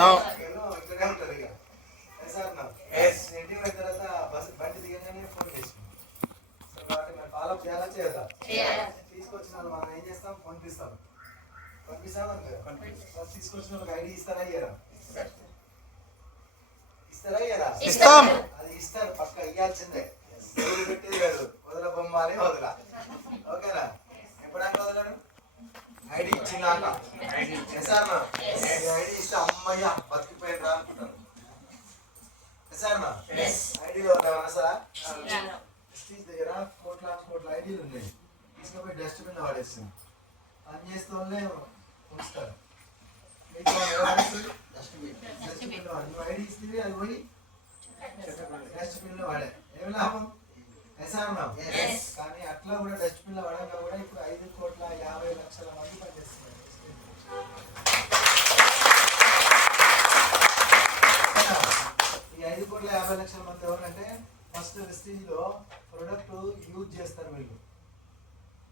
ఇక్కడే ఉంటారు ఇక సార్ ఇంటికి పోయిన తర్వాత బస్సు బండి దిగగానే ఫోన్ చేసింది. సో కాబట్టి మేము ఫాలోఅప్ చేయాలా చేయదా? తీసుకొచ్చిన వాళ్ళు మనం ఏం చేస్తాం, పంపిస్తాం తీసుకొచ్చిన వాళ్ళకి ఐడి ఇస్తారా ఇయ్యరా? ఇస్తారా? అది ఇస్తారు, పక్క ఇవ్వాల్సిందే. పెట్టేది కాదు, వదల బొమ్మ అని వదల. ఓకేనా? ఎప్పుడైనా వదలరు ఐడి ఇచ్చినాక. ఐడి ఇస్తే అమ్మయ్య బతికిపోయిన రా అనుకుంటారు. ఐడిలో ఉన్నారా? స్టేజ్ దగ్గర కోట్ల ఐడీలు ఉన్నాయి. తీసుకుపోయి డస్ట్బిన్ వాడేస్తుంది. పని చేస్తే వాళ్ళే ఉంచుతారు. డస్ట్బిన్ వాడు నువ్వు ఐడి ఇస్తే అది పోయి డస్ట్బిన్ లో వాడే ఏమి లాభం? కానీ అట్లా కూడా డస్ట్బిన్ లో వాడంగా కూడా ఇప్పుడు 5,50,00,000 మంది పనిచేస్తున్నారు. ఈ 5,50,00,000 మంది ఎవరంటే ఫస్ట్ స్టేజ్ లో ప్రొడక్ట్ యూజ్ చేస్తారు. వీళ్ళు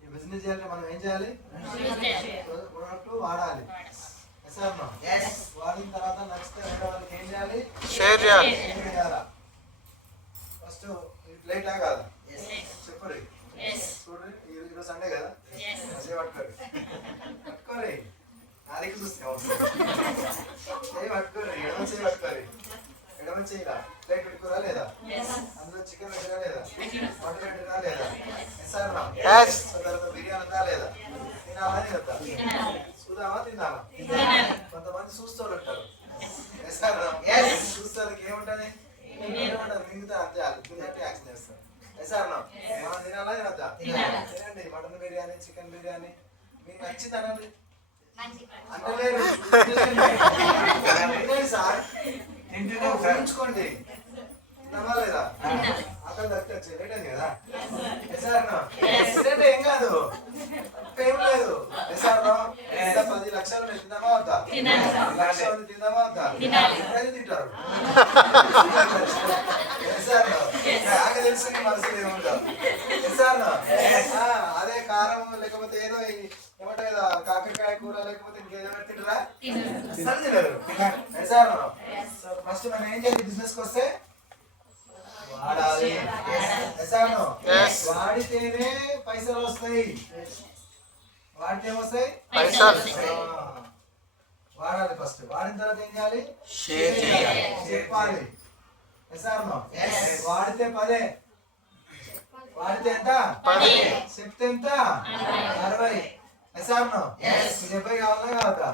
ఈ బిజినెస్ చేయాలంటే మనం ఏం చేయాలి? ప్రొడక్ట్ వాడాలి. వాడిన తర్వాత నచ్చితే వేరే వాళ్ళకి ఏం చేయాలి? షేర్ చేయాలి. ఫస్ట్ ప్లేట్ కాదా? చెప్పరు చూడండి, ఈరోజు సండే కదా, అదే పట్టుకోరి నాదికి చూస్తే పట్టుకోరి ఎడమ చేయరా? ప్లేట్ పెట్టుకోరా లేదా? అందులో చికెన్ పెట్టరా లేదా? మటన్ పెట్టరా లేదా? తర్వాత బిర్యానీ ఉందా లేదా? తినాలా లేదా? చూద్దామా తిందామా? కొంతమంది చూస్తూ ఉంటారు. చూస్తారు ఏముంటుంది, మిగతా అంతే తిన్నట్టు యాక్షన్ చేస్తారు. మనం తినాలా తినద్దా? తినండి. మటన్ బిర్యానీ, చికెన్ బిర్యానీ మీకు నచ్చింది అనండి. అంటలేదు సార్, ఊహించుకోండి. తిన్నామా లేదా? అక్కడ దక్కచ్చు రేటండి కదా. ఏం కాదు, ఏం లేదు. 10 లక్షలు తిందామా వద్దా? 1 లక్ష తిందామా వద్దా? తింటారు. నాకు తెలుసు మనసులో ఏముంటావు. అదే కారం లేకపోతే ఏదో ఏమంటే కదా కాకరకాయ కూర లేకపోతే ఇంకేదో తింటారా? తినరు. ఫస్ట్ మనం ఏం చేయాలి? బిజినెస్ కి వస్తే వాడాలి. వాడితేనే పైసలు వస్తాయి. వాడితే ఏమొస్తాయి? వాడాలి. ఫస్ట్ వాడిన తర్వాత ఏం చేయాలి? షేర్ చేయాలి, చెప్పాలి. వాడితే 10, వాడితే ఎంత? చెప్తే ఎంత? 60. 70 కావాలా కావద్దా?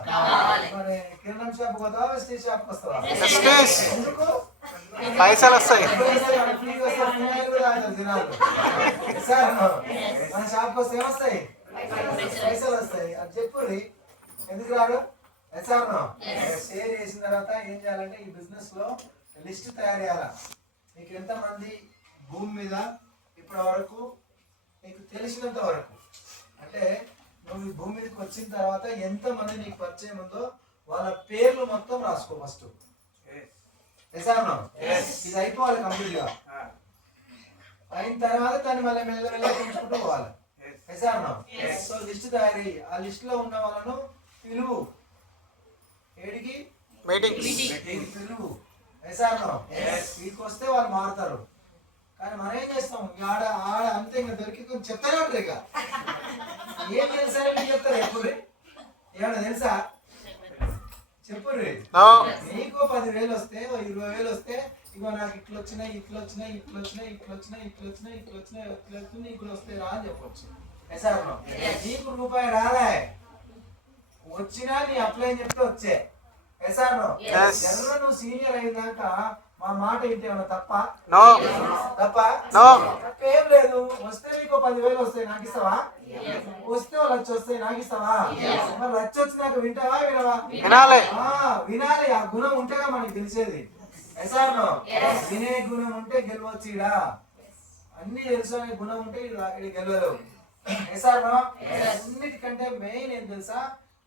మరి కిరాణం షాప్ పోతావా? స్టీల్ షాప్ వస్తావా? ఎందుకు? పైసలు వస్తాయి. మన షాప్ వస్తే ఏమొస్తాయి? పైసలు వస్తాయి. అది చెప్పుర్రి. ఎందుకు రాడు? షేర్ చేసిన తర్వాత ఏం చేయాలంటే ఈ బిజినెస్ లో లిస్ట్ తయారు చేయాలా. నీకు ఎంతమంది భూమి మీద ఇప్పటి వరకు నీకు తెలిసినంత వరకు, అంటే నువ్వు ఈ భూమి మీదకి వచ్చిన తర్వాత ఎంతమంది నీకు పరిచయం ఉందో వాళ్ళ పేర్లు మొత్తం రాసుకో ఫస్ట్. ఇది అయిపోవాలి కంప్లీట్ గా. అయిన తర్వాత దాన్ని మళ్ళీ మెల్లమెల్ల పెంచుకుంటూ పోవాలి. సో లిస్ట్ తయారీ. ఆ లిస్ట్ లో ఉన్న వాళ్ళను పిలువు. ఏడికి? పిలువు. వీటికి వస్తే వాళ్ళు మారుతారు. కానీ మనం ఏం చేస్తాం? ఆడ అంతే ఇంకా దొరికి చెప్తానే ఉంటారు. ఇక ఏం తెలుసా చెప్తారు. ఎప్పుడు ఏమన్నా తెలుసా? చెప్పుర్రి. నీకు 10,000 వస్తే 20,000 వస్తే ఇగో నాకు ఇట్లా వచ్చినాయి నీకు వస్తాయి రా అని చెప్పొచ్చు. నీకు రూపాయి రాలే, వచ్చినా నీ అప్లై చెప్తే వచ్చే. నువ్వు సీనియర్ అయినాక మా మాట ఏంటి? ఏమన్నా తప్ప? తప్పేం లేదు. వస్తే నీకు 10,000 వస్తాయి, నాకు ఇస్తావా? వస్తే 1,00,000 వస్తాయి, నాకు ఇస్తావా? మరి 1,00,000 వచ్చినాక వింటావా వినవా? వినాలి. ఆ గుణం ఉంటేగా మనకి తెలిసేది. వినే గుణం ఉంటే గెలవచ్చు. ఇడా అన్ని తెలుసు అనే గుణం ఉంటే ఇది గెలవలేవు. అన్నిటికంటే మెయిన్ ఏం తెలుసా?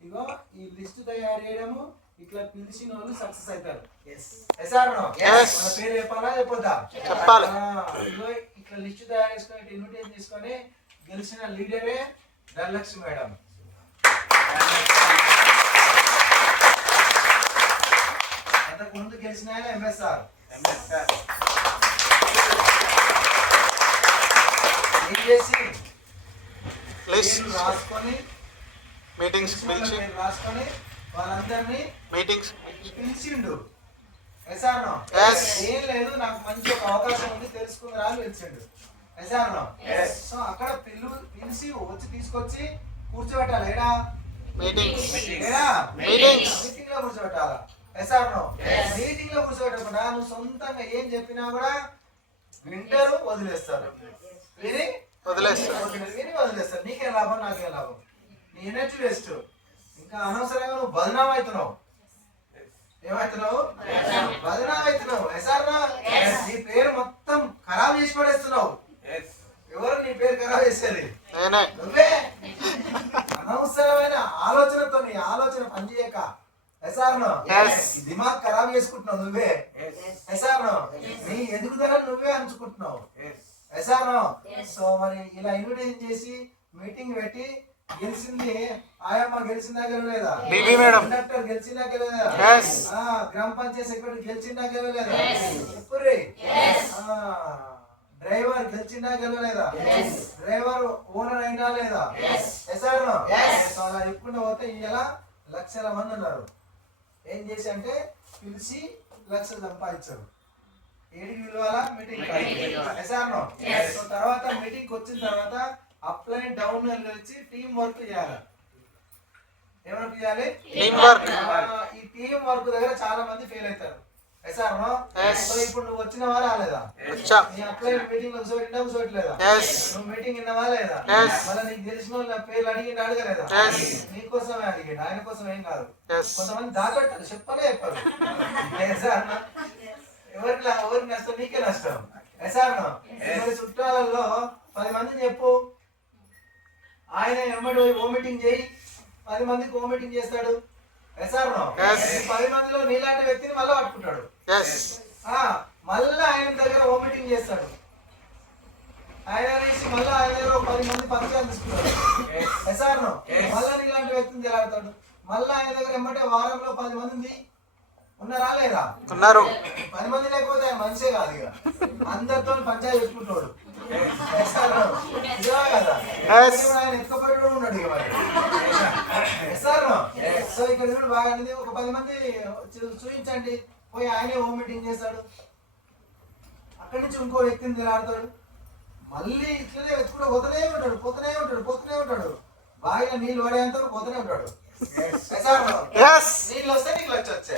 ఇగో ఈ లిస్ట్ తయారు చేయడము, ఇట్లా పిలిచిన వాళ్ళు సక్సెస్ అవుతారు. మన పేరు చెప్పాలా చెప్పొద్దా? ఇగో ఇట్లా లిస్ట్ తయారు చేసుకొని ఇన్విటేషన్ తీసుకొని గెలిచిన లీడరే ధనలక్ష్మి మేడం. అంతకు ముందు గెలిచిన ఆయన ఎంఎస్ఆర్ ఏం చేసి రాసుకొని మీటింగ్స్ రాసుకొని వాళ్ళందరినీ మీటింగ్స్ పిలిచిండు. ఎసార్నో ఏం లేదు, నాకు మంచి ఒక అవకాశం ఉంది తెలుసుకుందరా అని పిలిచిండు. ఎసార్నో సో అక్కడ పిలిచి వచ్చి తీసుకొచ్చి కూర్చోబెట్టాలి. ఏడా మీటింగ్ లో కూర్చోబెట్టాలా? ఎసార్నో మీటింగ్ లో కూర్చోబెట్టకుండా నువ్వు సొంతంగా ఏం చెప్పినా కూడా వింటారు, వదిలేస్తారు. విని వదిలేస్తారు. నీకేం లాభం, నాకేం లాభం? నీ ఎనర్జీ వేస్ట్. ఇంకా అనవసరంగా నువ్వు బదనాం అవుతున్నావు. ఏమవుతున్నావు? బదనాం అవుతున్నావు. ఎసార్నా నీ పేరు మొత్తం ఖరాబ్ చేసి పడేస్తున్నావు. ఎవరు నీ పేరు ఖరాబ్ చేసేది? నువ్వే. అనవసరమైన ఆలోచనతో నీ ఆలోచన పనిచేయక ఎసార్నో దిమాగ్ ఖరాబ్ చేసుకుంటున్నావు నువ్వే. ఎసార్నో నీ ఎదుగుదల నువ్వే అంచుకుంటున్నావు. ఎసార్నో సో మరి ఇలా ఇన్విటేషన్ చేసి మీటింగ్ పెట్టి గెలిచింది ఆయమ్మ గెలిచిందా గెలవలేదా? కండక్టర్ గెలిచిందా గెలవలేదా? గ్రామ పంచాయతీ సెక్రటరీ గెలిచిందా గెలవలేదా? ఎప్పుడు డ్రైవర్ గెలిచిందా గెలవలేదా? డ్రైవర్ ఓనర్ అయినా లేదా? ఎసార్నో సో అలా చెప్పుకుంటూ పోతే ఇలా లక్షల మంది ఉన్నారు. ఏం చేసి అంటే పిలిచి లక్షలు సంపాదించారు. ఏడికి పిలవాలా? మీటింగ్. ఎసార్నో సో తర్వాత మీటింగ్కి వచ్చిన తర్వాత అప్ లైన్ డౌన్ వచ్చి టీం వర్క్ చేయాలి. ఏం చేయాలి? ఈ టీం వర్క్ దగ్గర చాలా మంది ఫెయిల్ అవుతారు. ఎసార్నో సో ఇప్పుడు నువ్వు వచ్చినవా రాలేదా? నీ అప్ లైన్ మీటింగ్ లో కూర్చోట్లేదా? నువ్వు మీటింగ్ విన్నావా లేదా? మళ్ళీ నీకు తెలిసిన వాళ్ళ పేర్లు అడిగిండు అడగలేదా? నీకోసమే అడిగిండు, ఆయన కోసం ఏం కాదు. కొంతమంది దాపెట్టారు, చెప్పనే చెప్పారు. ఎవరికి నష్టం? నీకే నష్టం. ఎసార్నో చుట్టాలలో 10 మందిని చెప్పు, ఆయన ఎమ్మడి ఓమిటింగ్ చేయి, 10 మందికి ఓమిటింగ్ చేస్తాడు. ఎసార్నో 10 మందిలో నీలాంటి వ్యక్తిని మళ్ళీ పట్టుకుంటాడు. మళ్ళీ ఆయన దగ్గర ఓమిటింగ్ చేస్తాడు. ఆయన మళ్ళీ ఆయన దగ్గర 10 మంది పరిచయాలు తీసుకుంటాడు. ఎసార్నో మళ్ళీ నీలాంటి వ్యక్తిని తెలాడతాడు. మళ్ళీ ఆయన దగ్గర ఎమ్మటే వారంలో 10 మంది ఉన్నారా లేదా? ఉన్నారు. 10 మంది లేకపోతే ఆయన మనిషే కాదు. ఇక అందరితో పంచాయతీ పెట్టుకుంటాడు. ఆయన ఎత్తుకపోయి ఉన్నాడు. ఇక మరి సో ఇక్కడ బాగా ఒక 10 మంది చూపించండి, పోయి ఆయనే హోమ్ మీటింగ్ చేస్తాడు. అక్కడి నుంచి ఇంకో వ్యక్తిని తెలాడతాడు. మళ్ళీ ఇట్లనే వెతుకుంటూ పోతూనే ఉంటాడు. బాగా నీళ్ళు పడేంత పోతూనే ఉంటాడు. నీళ్ళు వస్తే నీళ్ళు వచ్చే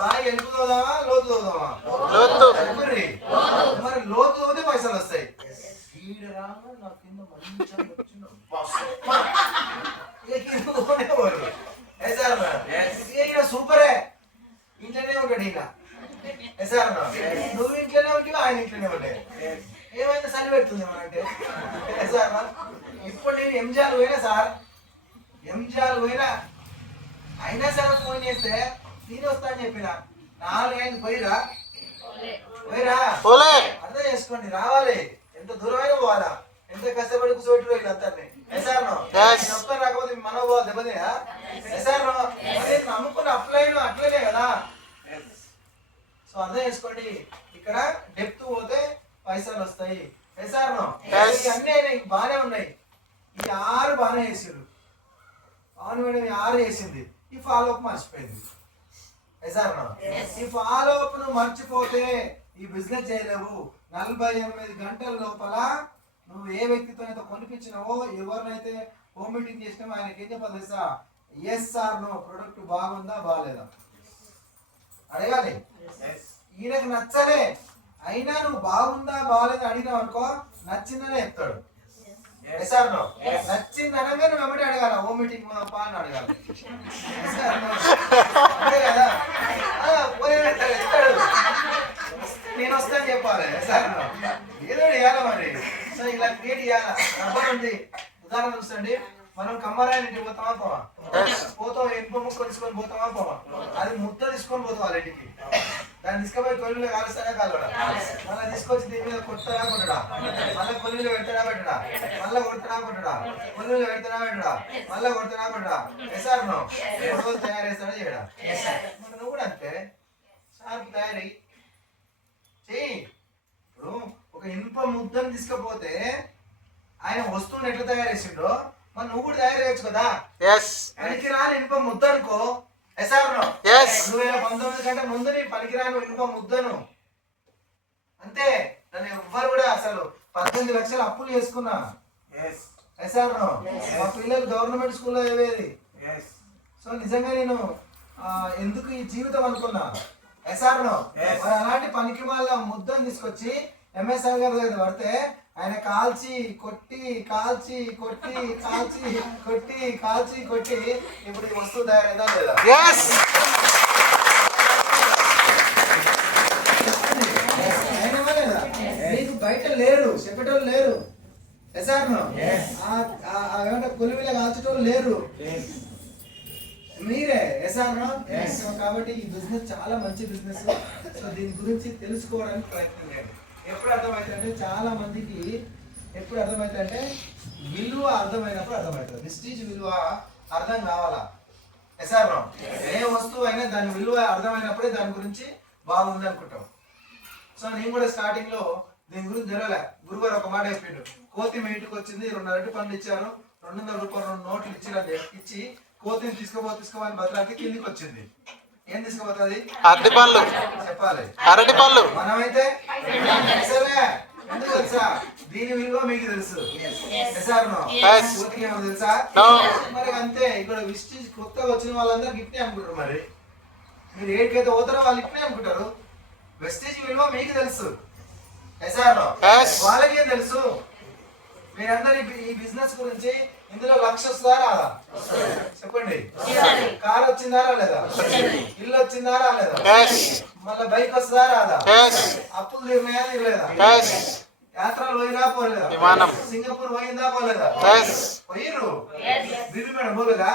బాగా ఎలుపు తోదామా లోతు తోదామా? మరి లోతు తోదే పైసలు వస్తాయి. నా కింద మంచిగా సూపరే. ఇంట్లోనే ఉంటాడు ఈయన. నువ్వు ఇంట్లోనే ఉంటావు, ఆయన ఇంట్లోనే ఉంటాయి. ఏమైనా చలి పెడుతుంది ఏమంటే ఇప్పుడు నేను ఎంజాలు పోయినా అయినా సరే ఫోన్ చేస్తే నేను వస్తా అని చెప్పిన 4 అయింది. పోయిరా అర్థం చేసుకోండి. రావాలి, ఎంత దూరమైనా పోవాలా, ఎంత కష్టపడి కూర్చోబెట్టి వీళ్ళందరినీ. ఎసార్నో ఒక్కరు రాకపోతే మనోభావాలు దెబ్బతినా? ఎసార్నో నమ్ముకున్న అప్లైన్ అట్లనే కదా. సో అర్థం చేసుకోండి, ఇక్కడ డెప్త్ పోతే పైసలు వస్తాయి. ఎసార్నో అన్నీ అయినాయి, బాగానే ఉన్నాయి. ఈ 6 బాగానే చేసారు. అవును మేడం, 6 చేసింది. ఈ ఫాలో అప్ మర్చిపోయింది. ఎసార్నో ఈ ఫాలో అప్ ను మర్చిపోతే ఈ బిజినెస్ చేయలేవు. 48 గంటల లోపల నువ్వు ఏ వ్యక్తితో అయితే కొనిపించినావో, ఎవరినైతే హోమ్ మీటింగ్ చేసినావో ఆయనకి ఏం చెప్పాలి తెలుసా? ఎస్ ఆర్ నో, ప్రొడక్ట్ బాగుందా బాగాలేదా అడగాలి. ఈయనకు నచ్చలే అయినా నువ్వు బాగుందా బాగాలేదా అడిగినావు అనుకో, నచ్చిందనే చెప్తాడు. ఎసార్నో నచ్చింది అనగా నువ్వు వెంబడి అడగాల, హోమ్ మీటింగ్ పా అని అడగాలి. అంతే కదా? నేను వస్తాను చెప్పాలి. ఎసార్నో ఏదో చేయాలి మరి. సో ఇలా క్రియేట్ చేయాలి. రబ్బర్ ఉంది, ఉదాహరణ చూడండి. మనం కమ్మరాయని ఇంటికి పోతామా పోతాం, ఎనుప ముక్క తీసుకొని పోతామా అది ముద్ద తీసుకొని పోతాం వాళ్ళ ఇంటికి. దాన్ని తీసుకుపోయి కొల్లులో కాలుస్తాడా కాలువడా? మళ్ళీ తీసుకొచ్చి దీని మీద కొట్టడా కొట్టడా? మళ్ళీ కొల్లులో పెడతాడా పెట్టడా? మళ్ళీ కొడతాడా కొట్టడా? కొల్లులో పెడతాడా పెట్టడా? మళ్ళీ కొడతాడా కొట్టడా? ఎసార్ నో రోజు తయారు చేస్తాడా చేయడా? మరి నువ్వు కూడా అంతే షార్ప్ తయారీ చెయ్యి. ఇప్పుడు ఒక ఇనుప ముద్దను తీసుకపోతే ఆయన వస్తువుని ఎట్లా తయారు చేసిండో మరి నువ్వు కూడా తయారు చేయొచ్చు కదా. పనికిరాని ఇనుప ముద్ద అనుకో. ఎసార్ నో 2019 కంటే ముందు నీ పనికిరాని ఇనుప ముద్దను అంతే. నన్ను ఎవ్వరు కూడా అసలు 18 లక్షలు అప్పులు చేసుకున్నా. ఎసార్ నో మా పిల్లలు గవర్నమెంట్ స్కూల్లో చదివేది. సో నిజంగా నేను ఎందుకు ఈ జీవితం అనుకున్నా. ఎసార్ నో మరి అలాంటి పనికి వాళ్ళ ముద్దను తీసుకొచ్చి ఎంఎస్ఆర్ గారి దగ్గర పడితే ఆయన కాల్చి కొట్టి కాల్చి కొట్టి కాల్చి కొట్టి కాల్చి కొట్టి ఇప్పుడు ఈ వస్తువు తయారైందా లేదా? మీకు బయట లేరు, చెప్పేటోళ్ళు లేరు. ఎసార్ నో ఏమంటే కొలిమిలో కాల్చేటోళ్ళు లేరు, మీరే. ఎసార్ నో కాబట్టి ఈ బిజినెస్ చాలా మంచి బిజినెస్. సో దీని గురించి తెలుసుకోవడానికి ప్రయత్నం చేయండి. ఎప్పుడు అర్థమవుతుందంటే చాలా మందికి ఎప్పుడు అర్థమవుతుందంటే విలువ అర్థమైనప్పుడు అర్థమవుతుంది. విస్టీజ్ విలువ అర్థం కావాలా. ఎసార్ నో ఏ వస్తువు అయినా దాని విలువ అర్థమైనప్పుడే దాని గురించి బాగుంది అనుకుంటాం. సో నేను కూడా స్టార్టింగ్ లో దీని గురించి తెలవలే. గురుగారు ఒక మాట చెప్పిండు, కోతి మీ ఇంటికి వచ్చింది, 2 అరటి పండ్లు ఇచ్చారు, 200 రూపాయలు 2 నోట్లు ఇచ్చి కోతిని తీసుకోమని బతలాకి కిందికి వచ్చింది. ఏం తీసుకుపోతుంది? అరటి పళ్ళు చెప్పాలి. అరటి పళ్ళు మనమైతే ఎందుకు తెలుసా? దీని విలువ మీకు తెలుసు. తెలుసా? మరి అంతే. ఇక్కడ విస్టీజ్ కొత్తగా వచ్చిన వాళ్ళందరూ గిట్నే అనుకుంటారు. మరి మీరు ఏడికైతే పోతారో వాళ్ళు ఇట్నే అనుకుంటారు. వెస్టీజ్ విలువ మీకు తెలుసు. వాళ్ళకి ఏం తెలుసు? మీరందరూ ఈ బిజినెస్ గురించి ఇందులో 1,00,000 వస్తుందా రాదా? చెప్పండి. కార్ వచ్చిందా రాలేదా? ఇల్లు వచ్చిందా రాలేదా? మళ్ళీ బైక్ వస్తుందా రాదా? అప్పులు తీరినాయా తీరలేదా? యాత్రలు పోయినా పోలేదా? సింగపూర్ పోయిందా పోలేదా? పోయిర్రు. బీబీ మేడం పోలేదా?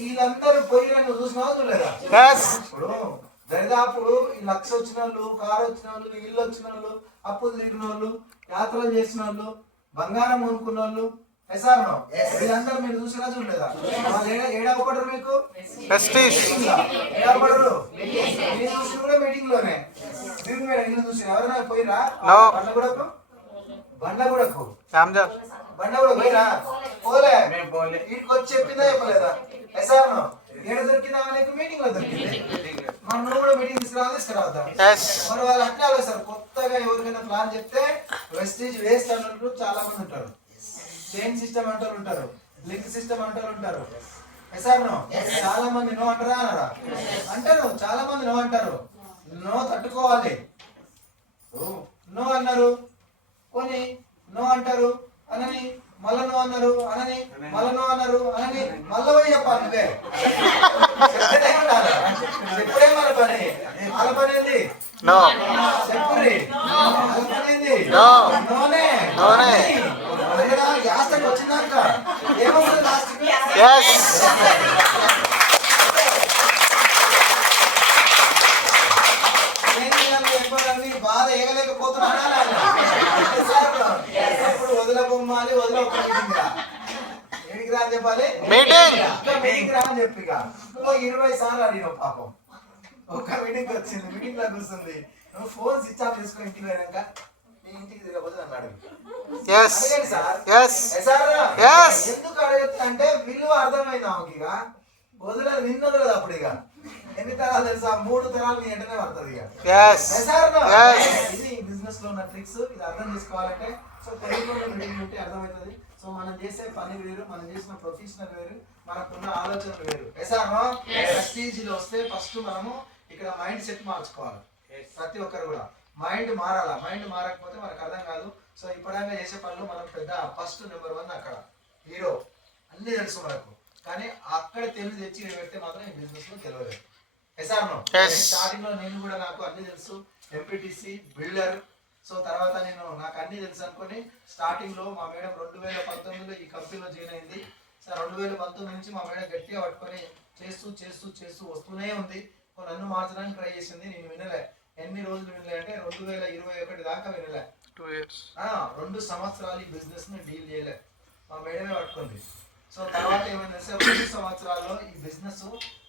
వీళ్ళందరూ పోయిన చూసినా చూడలేదా? ఇప్పుడు దరిదాపు 1,00,000 వచ్చిన వాళ్ళు, కారు వచ్చిన వాళ్ళు, ఇల్లు వచ్చిన వాళ్ళు, అప్పులు తీరిన వాళ్ళు, యాత్రలు చేసిన వాళ్ళు, బంగారం కొనుక్కున్న వాళ్ళు, ఎసార్నో వీళ్ళందరూ మీరు చూసినా చూడలేదా? వాళ్ళు ఏడవపడరు మీకు? ఏడవపడరు. మీరు చూసి కూడా మీటింగ్ లోనే ఇల్లు చూసిన ఎవరైనా పోయిరా? బండ్లగూడకు బండ్లగూడ పోయిరా? పోలే. వీటికి వచ్చి చెప్పిందా చెప్పలేదా? ఎసార్నో ఏడ దొరికిందా నీకు? మీటింగ్ లో దొరికింది. మనం కూడా మీటింగ్ తీసుకురావద్దాం. మరి వాళ్ళు అట్లా ఆలోచిస్తారు. కొత్తగా ఎవరికైనా ప్లాన్ చెప్తే వెస్టీజ్ వేస్ట్ అన్నట్టు చాలా మంది ఉంటారు. చైన్ సిస్టమ్ అంటారు ఉంటారు, లింక్ సిస్టమ్ అంటారు ఉంటారు. ఎసార్నో చాలా మంది నో అంటారా అనరా? అంటారు. చాలా మంది నో అంటారు. నో తట్టుకోవాలి. నో అన్నారు కొని నో అంటారు అనని, మళ్ళా నో అన్నారు అనని, మళ్ళా నో అన్నారు అనని, మళ్ళా పోయి చెప్పాలి. నువ్వే చెప్పుడే మన పని. వాళ్ళ పని ఏంది? చెప్పుర్రి. వాళ్ళ పని ఏంది? నోనే. లాస్ట్ వచ్చిందాక ఏమవుతుంది? లాస్ట్ బాధ ఏగలేకపోతున్నాడా? అప్పుడు వదలబొమ్మాలి, వదలొక్క మీటింగ్ రా అని చెప్పాలి. మీటింగ్ రా అని చెప్పి 20 సార్లు అడిగినావు పాపం. ఒక్క మీటింగ్ వచ్చింది, మీటింగ్ లా కూర్చుంది. నువ్వు ఫోన్ స్విచ్ ఆఫ్ చేసుకుని ఇంటికి పోయాక నీ ఇంటికి తిరగబోతే నన్ను అడుగు. ఎందుకు అడగచ్చు అంటే విలువ అర్థమైంది ఆమెకి. ఇక వదలదు, నిన్న వదలదు. అప్పుడు ఇక ఎన్ని తరాలు తెలుసా? 3 తరాలు నీ వెంటనే పడుతుంది. ఇది బిజినెస్ లో ఉన్న ట్రిక్స్. ఇది అర్థం చేసుకోవాలంటే సో తెలుగులో మీటింగ్ ఉంటే అర్థమవుతుంది. సో మనం చేసే పని వేరు, మనం చేసిన ప్రొఫెషనల్ వేరు, మనకున్న ఆలోచనలు వేరు. ప్రెస్టీజ్లో వస్తే ఫస్ట్ మనము ఇక్కడ మైండ్ సెట్ మార్చుకోవాలి. ప్రతి ఒక్కరు కూడా మైండ్ మారాలా. మైండ్ మారకపోతే మనకు అర్థం కాదు. సో ఇప్పటిదాకా చేసే పనులు మనం పెద్ద ఫస్ట్ నెంబర్ 1 అక్కడ హీరో అన్ని తెలుసు మనకు. కానీ అక్కడ తెలివి తెచ్చి పెడితే మాత్రం ఈ బిజినెస్ లో తెలియలేదు. స్టార్టింగ్ లో నేను కూడా నాకు అన్ని తెలుసు, ఎంపీటీసీ బిల్డర్. సో తర్వాత నేను నాకు అన్ని తెలుసు అనుకుని స్టార్టింగ్ లో మా మేడం 2019లో ఈ కంపెనీలో జాయిన్ అయింది. సార్ 2019 నుంచి మా మేడం గట్టిగా పట్టుకొని చేస్తూ చేస్తూ చేస్తూ వస్తూనే ఉంది. నన్ను మార్చడానికి ట్రై చేసింది, నేను వినలే. ఎన్ని రోజులు వినలే అంటే 2021 దాకా వినలే. 2 సంవత్సరాలు ఈ బిజినెస్ ని డీల్ చేయలే, మా మేడమే పట్టుకుంది. సో తర్వాత ఏమైందంటే 2 సంవత్సరాల్లో ఈ బిజినెస్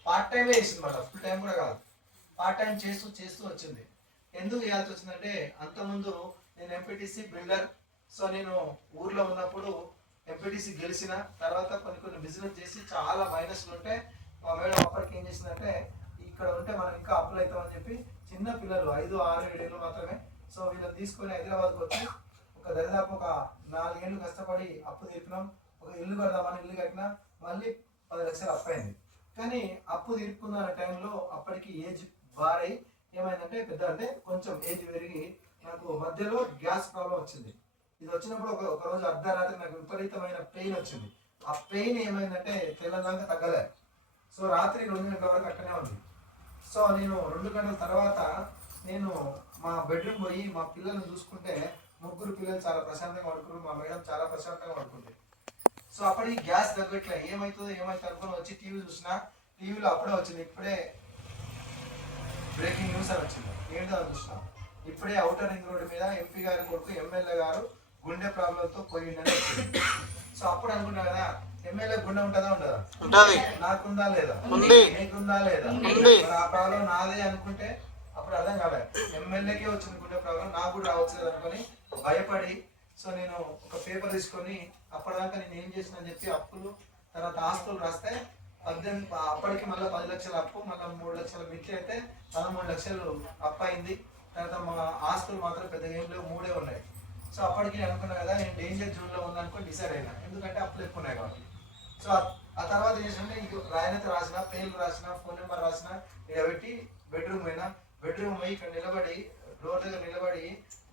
పార్ట్ టైమే చేసింది, మళ్ళీ ఫుల్ టైం కూడా కాదు, పార్ట్ టైం చేస్తూ చేస్తూ వచ్చింది. ఎందుకు చేయాల్సి వచ్చిందంటే అంతకుముందు నేను ఎంపీటీసీ బిల్డర్. సో నేను ఊర్లో ఉన్నప్పుడు ఎంపీటీసీ గెలిచిన తర్వాత కొన్ని బిజినెస్ చేసి చాలా మైనస్లు ఉంటే మా మేడం అప్పటికి ఏం చేసిందంటే ఇక్కడ ఉంటే మనం ఇంకా అప్పులు అవుతామని చెప్పి చిన్న పిల్లలు 5, 6, 7 ఏళ్ళు మాత్రమే. సో వీళ్ళని తీసుకొని హైదరాబాద్కి వచ్చి దాదాపు ఒక 4 ఏళ్ళు కష్టపడి అప్పు తీర్పినాం. ఒక ఇల్లు కడదామని ఇల్లు కట్టినా, మళ్ళీ 10 లక్షలు అప్పు అయింది. కానీ అప్పు తీర్పుకున్న టైంలో అప్పటికి ఏజ్ బారై ఏమైందంటే పెద్ద అంటే కొంచెం ఏజ్ పెరిగి నాకు మధ్యలో గ్యాస్ ప్రాబ్లం వచ్చింది. ఇది వచ్చినప్పుడు ఒక రోజు అర్ధరాత్రి నాకు విపరీతమైన పెయిన్ వచ్చింది. ఆ పెయిన్ ఏమైందంటే తెల్లదాకా తగ్గలే. సో రాత్రి 2 గంటల వరకు అక్కడే ఉంది. సో నేను 2 గంటల తర్వాత నేను మా బెడ్రూమ్ పోయి మా పిల్లల్ని చూసుకుంటే 3 పిల్లలు చాలా ప్రశాంతంగా పడుకున్నారు, మా మేడం చాలా ప్రశాంతంగా పడుకుంది. సో అప్పటికి గ్యాస్ తగ్గట్లే, ఏమవుతుందో అనుకుని వచ్చి టీవీ చూసినా, టీవీలో అప్పుడే వచ్చింది, ఇప్పుడే బ్రేకింగ్ న్యూస్ అని వచ్చింది. ఏంటో అని చూసినా, ఇప్పుడే ఔటర్ రింగ్ రోడ్డు మీద ఎంపీ గారి కొడుకు ఎమ్మెల్యే గారు గుండె ప్రాబ్లంతో పోయిండని వచ్చింది. సో అప్పుడు అనుకున్నా కదా, ఎమ్మెల్యే గుండె ఉంటుందా ఉండదా, నాకుందా లేదా, నీకుందా లేదా, ఆ ప్రాబ్లం నాదే అనుకుంటే అప్పుడు అర్థం కాలే. ఎమ్మెల్యేకే వచ్చింది గుండె ప్రాబ్లం, నాకు కూడా రావచ్చు కదా అనుకొని భయపడి, సో నేను ఒక పేపర్ తీసుకొని అప్పటిదాకా నేను ఏం చేసిన అని చెప్పి అప్పులు తర్వాత ఆస్తులు రాస్తే 18 అప్పటికి మళ్ళీ 10 లక్షల అప్పు, మళ్ళీ 3 లక్షల మిత్తి అయితే 13 లక్షలు అప్పు అయింది. తర్వాత మా ఆస్తులు మాత్రం పెద్దగా ఏం లేవు, 3 ఉన్నాయి. సో అప్పటికి నేను అనుకున్నా కదా నేను డేంజర్ జోన్లో ఉందనుకొని డిసైడ్ అయినా, ఎందుకంటే అప్పులు ఎక్కువ ఉన్నాయి కాబట్టి. సో ఆ తర్వాత ఏం చేసిన రాయనత రాసిన, పేర్లు రాసిన, ఫోన్ నెంబర్ రాసిన, ఇక్కడ పెట్టి బెడ్రూమ్ పోయినా. బెడ్రూమ్ పోయి ఇక్కడ నిలబడి డోర్ దగ్గర నిలబడి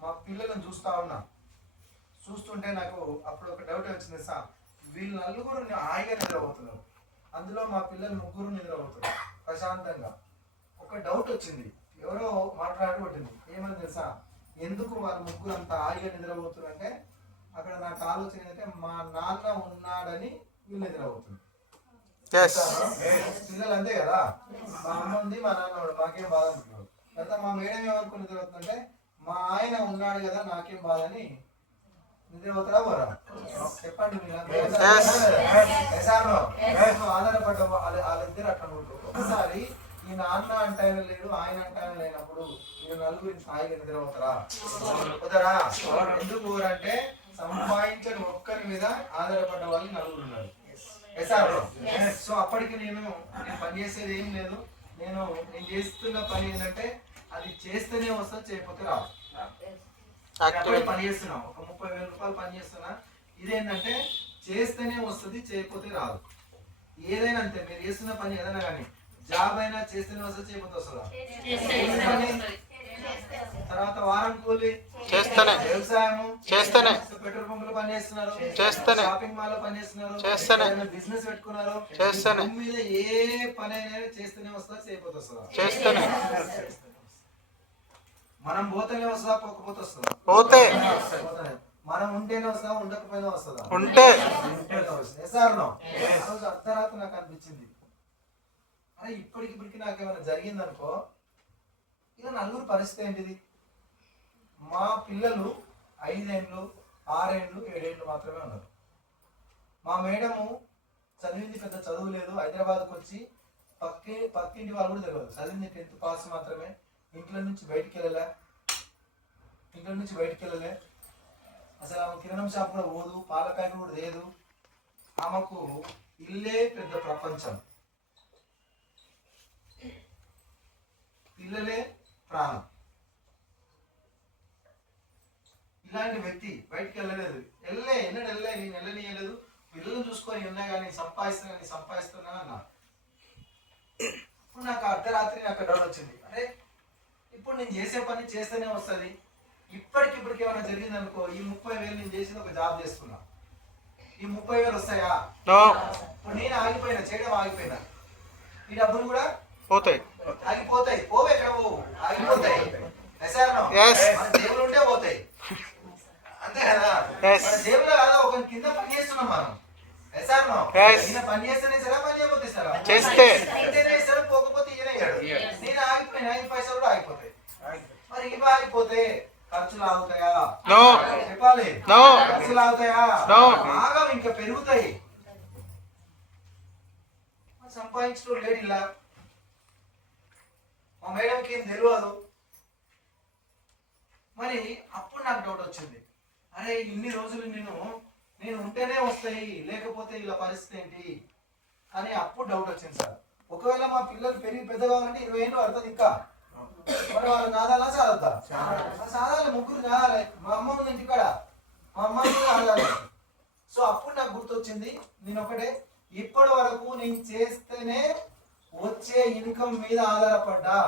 మా పిల్లలను చూస్తా ఉన్నా. చూస్తుంటే నాకు అప్పుడు ఒక డౌట్ వచ్చింది, సార్ వీళ్ళు 4 హాయిగా నిద్రపోతున్నారు, అందులో మా పిల్లలు 3 నిద్రపోతున్నారు ప్రశాంతంగా. ఒక డౌట్ వచ్చింది, ఎవరో మాట్లాడబట్టింది, ఏమని తెలుసా, ఎందుకు వాళ్ళ 3 అంత హాయిగా నిద్రపోతున్నారు అంటే అక్కడ నాకు ఆలోచన ఏంటంటే మా నాన్న ఉన్నాడని వీళ్ళు నిద్రపోతున్నారు. పిల్లలు అంతే కదా, మా అమ్మ ఉంది, మా నాన్న ఉన్నాడు, మాకేం బాధ అనుకున్నారు. తర్వాత మా మేడం ఏమనుకుని నిద్రపోతుందంటే మా ఆయన ఉన్నాడు కదా నాకేం బాధ అని నిద్రపోతారా పోరా, చెప్పండి. ఆధారపడ్డ వాళ్ళిద్దరు అట్లా ఉంటారు. ఒకసారి ఈ నాన్న అంటాయన లేడు, ఆయన అంటాయన లేనప్పుడు మీరు 4 హాయిగా నిద్రపోతారా పోతారా? ఎందుకు అంటే సంపాదించని ఒక్కరి మీద ఆధారపడ్డ వాళ్ళు 4 ఉన్నారు. సో అప్పటికి నేను పని చేసేది ఏం లేదు, నేను చేస్తున్న పని ఏంటంటే అది చేస్తేనే వస్తా, చేయకపోతే రాదు. పని చేస్తున్నా, ఒక 30,000 రూపాయలు పని చేస్తున్నా. ఇదేంటంటే చేస్తేనే వస్తుంది, చేయకపోతే రాదు. ఏదైనా అంతే, మీరు చేస్తున్న పని ఏదైనా కానీ, జాబ్ అయినా చేస్తేనే వస్తుంది, చేయకపోతే వస్తుందా? తర్వాత వారం కూలి చేస్తేనే, వ్యవసాయము చేస్తేనే, పెట్రోల్ పంపులో పని చేస్తున్నారు చేస్తేనే, షాపింగ్ మాల్ లో పని చేస్తున్నారు చేస్తేనే, బిజినెస్ పెట్టుకున్నారు చేస్తేనే, మీద ఏ పని అయినా చేస్తేనే వస్తుందా, చేయకపోతే వస్తుందా? చేస్తేనే. మనం పోతేనే వస్తుందా, పోకపోతే వస్తుందా? పోతే. మనం ఉంటేనే వస్తుందా, ఉండకపోయినా వస్తుందా? ఉంటే. అర్ధరాత్రి నాకు అనిపించింది, అరే ఇప్పటికి నాకేమైనా జరిగింది అనుకో, ఇక 4 పరిస్థితి ఏంటిది? మా పిల్లలు 5 ఏళ్ళు, 6 ఏళ్ళు, 7 ఏళ్ళు మాత్రమే ఉన్నారు. మా మేడము చదివింది పెద్ద చదువు లేదు, హైదరాబాద్కి వచ్చి పక్కింటి వాళ్ళు కూడా తెలియదు, చదివింది 10th పాస్ మాత్రమే. ఇంట్లో నుంచి బయటికి వెళ్ళలే, అసలు ఆమె కిరాణం షాప్ కూడా పోదు, పాల ప్యాకెట్ కూడా లేదు. ఆమెకు ఇల్లే పెద్ద ప్రపంచం, పిల్లలే ప్రాణం. ఇలాంటి వ్యక్తి బయటికి వెళ్ళలేదు, ఎన్నడూ నేను వెళ్ళనీయలేదు. పిల్లలు చూసుకొని ఉన్నా కానీ సంపాదిస్తున్నా అన్నా. ఇప్పుడు నాకు అర్ధరాత్రి నాకు డౌట్ వచ్చింది, అరే ఇప్పుడు నేను చేసే పని చేస్తేనే వస్తుంది, ఇప్పటికిప్పటికి ఏమైనా జరిగింది అనుకో, ఈ 30,000 నేను చేసింది ఒక జాబ్ చేస్తున్నా, ఈ 30,000 వస్తాయా? ఇప్పుడు నేను చేయడం ఆగిపోయినా, ఈ డబ్బులు కూడా ఆగిపోతాయి. పోవే ఎక్కడ పోవు, ఆగిపోతాయి. జేబులు ఉంటే పోతాయి, అంతే కదా. మన జేబులో కదా ఒక కింద పని చేస్తున్నాం మనం. ఈయన పని చేస్తేనే సరే పని చేయకపోతే సరే చేస్తే ఇంటేనే ఇస్తాడు, పోకపోతే ఈయన ఇయ్యాడు. నేను ఆగిపోయినా 5 పైసలు కూడా ఆగిపోతాయి. మరి ఇవి ఆగిపోతే ఖర్చులు ఆగుతాయా? చెప్పాలి. ఖర్చులు ఆగుతాయా? బాగా ఇంకా పెరుగుతాయి. సంపాదించడం లేడు ఇలా. మా మేడంకి ఏం తెలియదు. మరి అప్పుడు నాకు డౌట్ వచ్చింది, అరే ఇన్ని రోజులు నేను ఉంటేనే వస్తాయి, లేకపోతే ఇలా పరిస్థితి ఏంటి అని అప్పుడు డౌట్ వచ్చింది సార్. ఒకవేళ మా పిల్లలు పెరిగి పెద్ద కావాలంటే 20 ఏళ్ళు పడుతుంది ఇంకా. మరి వాళ్ళు కాదాలా చదవద్దా? చదవాలి, ముగ్గురు చదవాలి. మా అమ్మ ఉంది ఇంటికాడ, మా అమ్మ చదవాలి. సో అప్పుడు నాకు గుర్తొచ్చింది, నేను ఒకటే, ఇప్పటి వరకు నేను చేస్తేనే వచ్చే ఇన్కమ్ మీద ఆధారపడ్డా.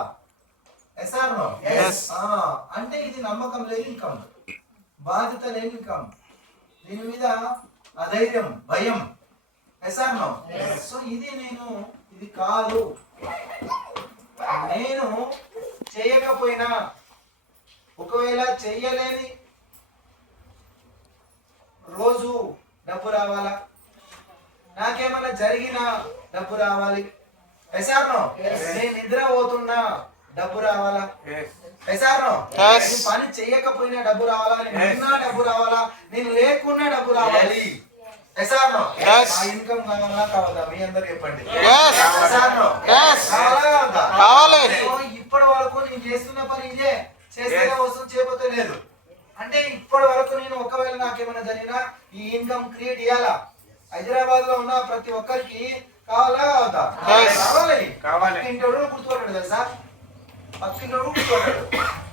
అంటే ఇది నమ్మకం లేని ఇన్కమ్, బాధ్యత లేని ఇన్కమ్, దీని మీద అధైర్యం, భయం. సో ఇది కాదు. నేను చేయకపోయినా, ఒకవేళ చెయ్యలేని రోజు డబ్బు రావాలా, నాకేమన్నా జరిగినా డబ్బు రావాలి. నేను నిద్ర పోతున్నా డబ్బు రావాలా? పని చెయ్యకపోయినా డబ్బు రావాలా? నేను ఉన్నా డబ్బు రావాలా? నేను లేకున్నా డబ్బు రావాలి. ఇన్కమ్ కావాలా కావద్దా? మీ అందరు చెప్పండి. ఇప్పటి వరకు నేను చేస్తున్న పని ఇదే, చేస్తే వస్తుంది, చేయకపోతే లేదు. అంటే ఇప్పటి వరకు నేను ఒకవేళ నాకేమైనా జరిగినా ఈ ఇన్కమ్ క్రియేట్ చేయాలా? హైదరాబాద్ లో ఉన్న ప్రతి ఒక్కరికి కావాలా కావద్దా? కావాలి. ఇంటోడు గుర్తుపట్టాడు తెలుసా, పక్కింటోడు గుర్తుపట్టాడు.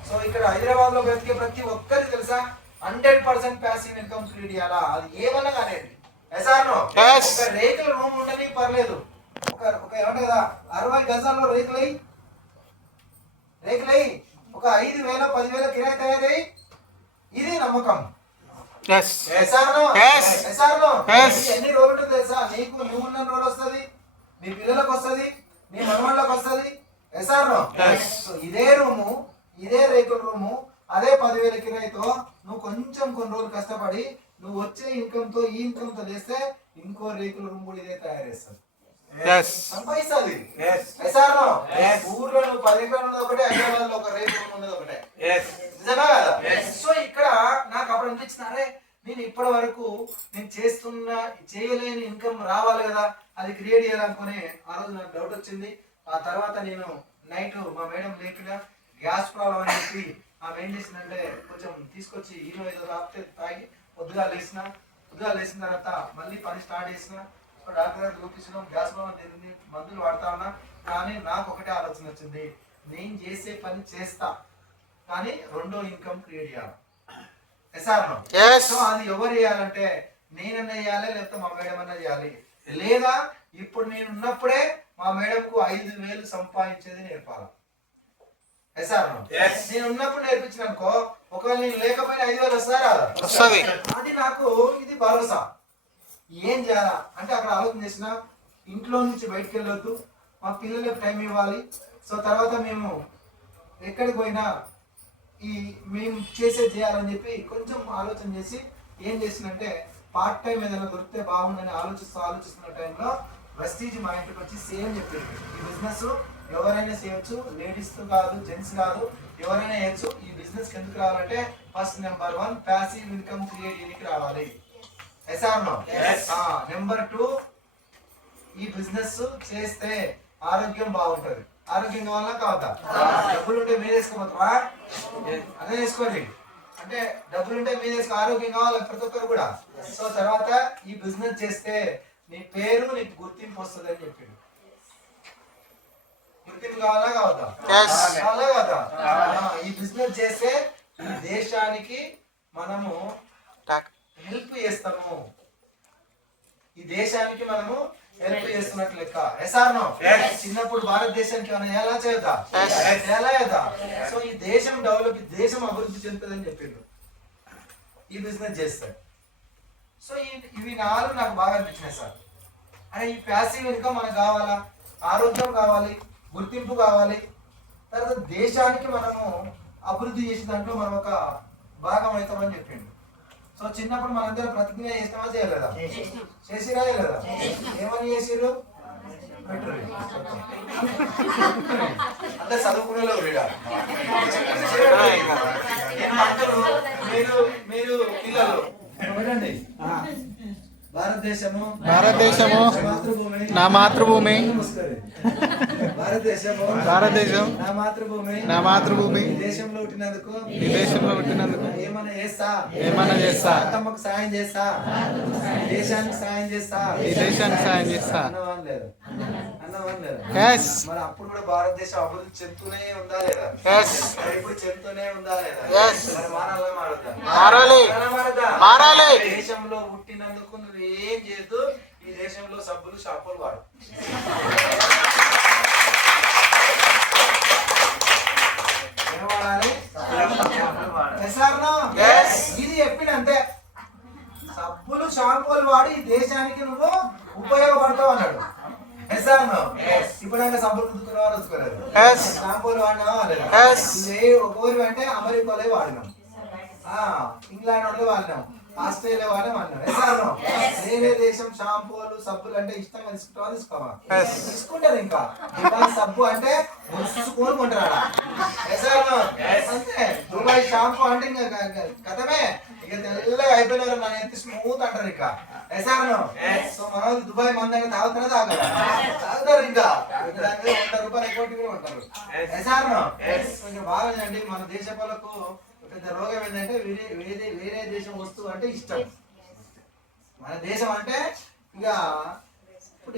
సో ఇక్కడ హైదరాబాద్ లో బ్రతికే ప్రతి ఒక్కరికి తెలుసా 100% ప్యాసివ్ ఇన్కమ్ క్రియేట్ చేయాలా? అది ఏమన్నా కానీ ఒక రేకుల రూమ్ ఉంటేనే పర్లేదు, ఒక ఏమంటే కదా 60 గజాల్లో రేకులై ఒక 5,000 10,000 కిరాయి తయారై, ఇది నమ్మకం. ఎన్ని రోజులు తెలుసా? నువ్వు ఉన్న రోజు వస్తుంది, నీ పిల్లలకు వస్తుంది, నీ మనవాళ్ళకి వస్తుంది. ఇదే రూము, ఇదే రేకుల రూము, అదే 10,000 కిరాయితో నువ్వు కొంచెం కొన్ని రోజులు కష్టపడి నువ్వు వచ్చే ఇన్కమ్ తో ఈ ఇన్కమ్ తో చేస్తే ఇంకో రేకుల రూమ్ కూడా ఇదే తయారు చేస్తుంది, సంపాదిస్తుంది. ఊర్లో నువ్వు 10 ఎకరాలు ఉన్నది ఒకటే, హైదరాబాద్ లో ఒక రేకుల రూమ్ ఉన్నది ఒకటే. నిజమే కదా? సో ఇక్కడ నాకు అప్పుడు అనిపించింది, అరే నేను ఇప్పటి వరకు నేను చేయలేని ఇన్కమ్ రావాలి కదా, అది క్రియేట్ చేయాలనుకుని ఆ రోజు నాకు డౌట్ వచ్చింది. ఆ తర్వాత నేను నైట్ మా మేడం లేకుండా గ్యాస్ ప్రాబ్లం అని చెప్పి ఆమె ఏం చేసిందంటే కొంచెం తీసుకొచ్చి ఈనో ఏదో రాపితే తాగి పొద్దుగా లేచిన తర్వాత మళ్ళీ పని స్టార్ట్ చేసిన. డాక్టర్ గారు చూపించడం, గ్యాస్ ప్రాబ్లం తెలిసింది, మందులు వాడుతా ఉన్నా. కానీ నాకు ఒకటే ఆలోచన వచ్చింది, నేను చేసే పని చేస్తా, కానీ రెండో ఇన్కమ్ క్రియేట్ చేయాలి. సో అది ఎవరు చేయాలంటే నేనన్నా చేయాలి, లేకపోతే మా మేడం అన్నా చేయాలి. లేదా ఇప్పుడు నేను ఉన్నప్పుడే మా మేడంకు 5,000 సంపాదించేది నేర్పాలి. నేను ఉన్నప్పుడు నేర్పించిన అనుకో, ఒకవేళ నేను లేకపోయినా 5,000 వస్తారా? అది నాకు ఇది భరోసా. ఏం చేయాలా అంటే అక్కడ ఆలోచన చేసిన, ఇంట్లో నుంచి బయటకు వెళ్ళొద్దు, మా పిల్లలకు టైం ఇవ్వాలి. సో తర్వాత మేము ఎక్కడికి పోయినా మేము చేయాలని చెప్పి కొంచెం ఆలోచన చేసి ఏం చేసినంటే, పార్ట్ టైం ఏదైనా దొరికితే బాగుందని ఆలోచిస్తున్న టైంలో వెస్టీజ్ మా ఇంటికి వచ్చి సేమ్ చెప్పింది, ఈ బిజినెస్ ఎవరైనా చేయొచ్చు, లేడీస్ కాదు, జెంట్స్ కాదు, ఎవరైనా చేయొచ్చు. ఈ బిజినెస్ ఎందుకు రావాలంటే first number 1 passive income create చేయడానికి రావాలి. నెంబర్ 2 ఈ బిజినెస్ చేస్తే ఆరోగ్యం బాగుంటది. ఆరోగ్యం కావాలా కావద్దా? డబ్బులు ఉంటే మీద వేసుకోపోతావా? అదే వేసుకోండి. అంటే డబ్బులు ఉంటే మీద వేసుకో, ఆరోగ్యం కావాలి ప్రతి ఒక్కరు కూడా. సో తర్వాత ఈ బిజినెస్ చేస్తే నీ పేరు, నీకు గుర్తింపు వస్తుంది అని చెప్పిండు. గుర్తింపు కావాలా కావద్దా? కావాలా కావద్దా? ఈ బిజినెస్ చేస్తే ఈ దేశానికి మనము హెల్ప్ చేస్తాము, ఈ దేశానికి మనము హెల్ప్ చేస్తున్నట్లు లెక్క. చిన్నప్పుడు భారతదేశానికి ఏమైనా ఎలా చేయదా? సో ఈ దేశం దేశం అభివృద్ధి చెందుతుందని చెప్పిండు ఈ బిజినెస్ చేస్తాడు. సో ఇవి 4 నాకు బాగా అనిపించినాయి సార్. అరే ఈ ప్యాసివ్ ఇన్కమ్ మనకు కావాలా, ఆరోగ్యం కావాలి, గుర్తింపు కావాలి, తర్వాత దేశానికి మనము అభివృద్ధి చేసిన దాంట్లో మనం ఒక భాగం అవుతామని చెప్పిండు. సో చిన్నప్పుడు మనందరం ప్రతిజ్ఞ చేస్తామా చేయలేదా? చేసిరా లేదా? ఏమని చేసిర్రు? పెట్రోల్ అంటే చదువుకునే మీరు మీరు పిల్లలు వినండి. భారతదేశము నా మాతృభూమి. భారతదేశం నా మాతృభూమి. ఈ దేశంలో పుట్టినందుకు ఏమన్నా చేస్తా. అత్తమ్మకు సాయం చేస్తా, దేశానికి సాయం చేస్తా. అన్నవాళ్ళు లేదు. మరి అప్పుడు కూడా భారతదేశం అభివృద్ధి చెందుతూనే ఉందా లేదా? ఇప్పుడు చెందుతూనే ఉందా లేదా? మరి మారాలా? దేశంలో పుట్టినందుకు నువ్వు ఏం చేయదు. ఈ దేశంలో సబ్బులు షాంపూలు వాడు. ఏం వాడాలి? ఇది చెప్పిన అంతే. సబ్బులు షాంపూలు వాడి ఈ దేశానికి నువ్వు ఉపయోగపడతావు అన్నాడు. ఇప్పుడు సబ్బులు రుద్దుకోలేదు, షాంపూలు వాడినావా లేదా? ఒకరు అంటే అమెరికాలో వాడినాం, ఇంగ్లాండ్ వాళ్ళు వాడినాం, ఆస్ట్రేలియా వాడే వాడినాం. వేరే దేశం షాంపూలు సబ్బులు అంటే ఇష్టంగా తీసుకోవా? తీసుకుంటారు. ఇంకా సబ్బు అంటే ముసుకొని కొంటారా? అంతే. దుబాయ్ షాంపూ అంటే ఇంకా కథమే, ఇక తెల్లగా అయిపోయినారు, మన ఎంత స్మూత్ అంటారు. ఇంకా సో మన దుబాయ్ మన దగ్గర తాగుతారు. ఇంకా 100 రూపాయలు ఎక్కువ ఉంటారు. బాగా అండి. మన దేశ వాళ్ళకు పెద్ద రోగం ఏంటంటే వేరే దేశం వస్తువు అంటే ఇష్టం. మన దేశం అంటే ఇక ఇప్పుడు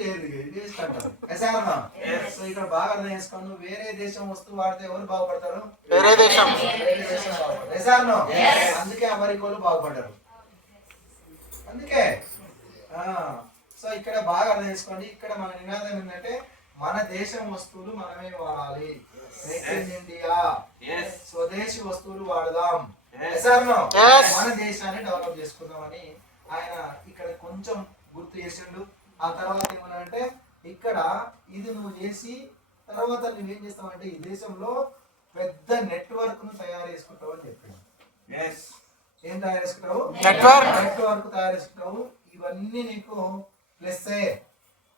వేస్ట్ అంటారు. సో ఇక్కడ బాగా అర్థం చేసుకోండి. వేరే దేశం వస్తువు వాడితే ఎవరు బాగుపడతారు? వేరే దేశం బాగుపడతారు. అందుకే అమెరికాలో బాగుపడ్డారు. అందుకే సో ఇక్కడ బాగా అర్థం చేసుకోండి. ఇక్కడ మన నినాదం ఏంటంటే మన దేశం వస్తువులు మనమే వాడాలి. మేక్ ఇన్ ఇండియా, స్వదేశీ వస్తువులు వాడదాం. మన దేశాన్ని డెవలప్ చేసుకుందామని ఆయన ఇక్కడ కొంచెం గుర్తు చేసిండు. ఆ తర్వాత ఏమనంటే ఇక్కడ ఇది నువ్వు చేసి తర్వాత నువ్వేం చేస్తావంటే ఈ దేశంలో పెద్ద నెట్వర్క్ ను తయారు చేసుకుంటావు అని చెప్పిండు. ఏం తయారు చేసుకుంటావు? నెట్వర్క్ తయారు చేసుకుంటావు. ఇవన్నీ నీకు ప్లస్.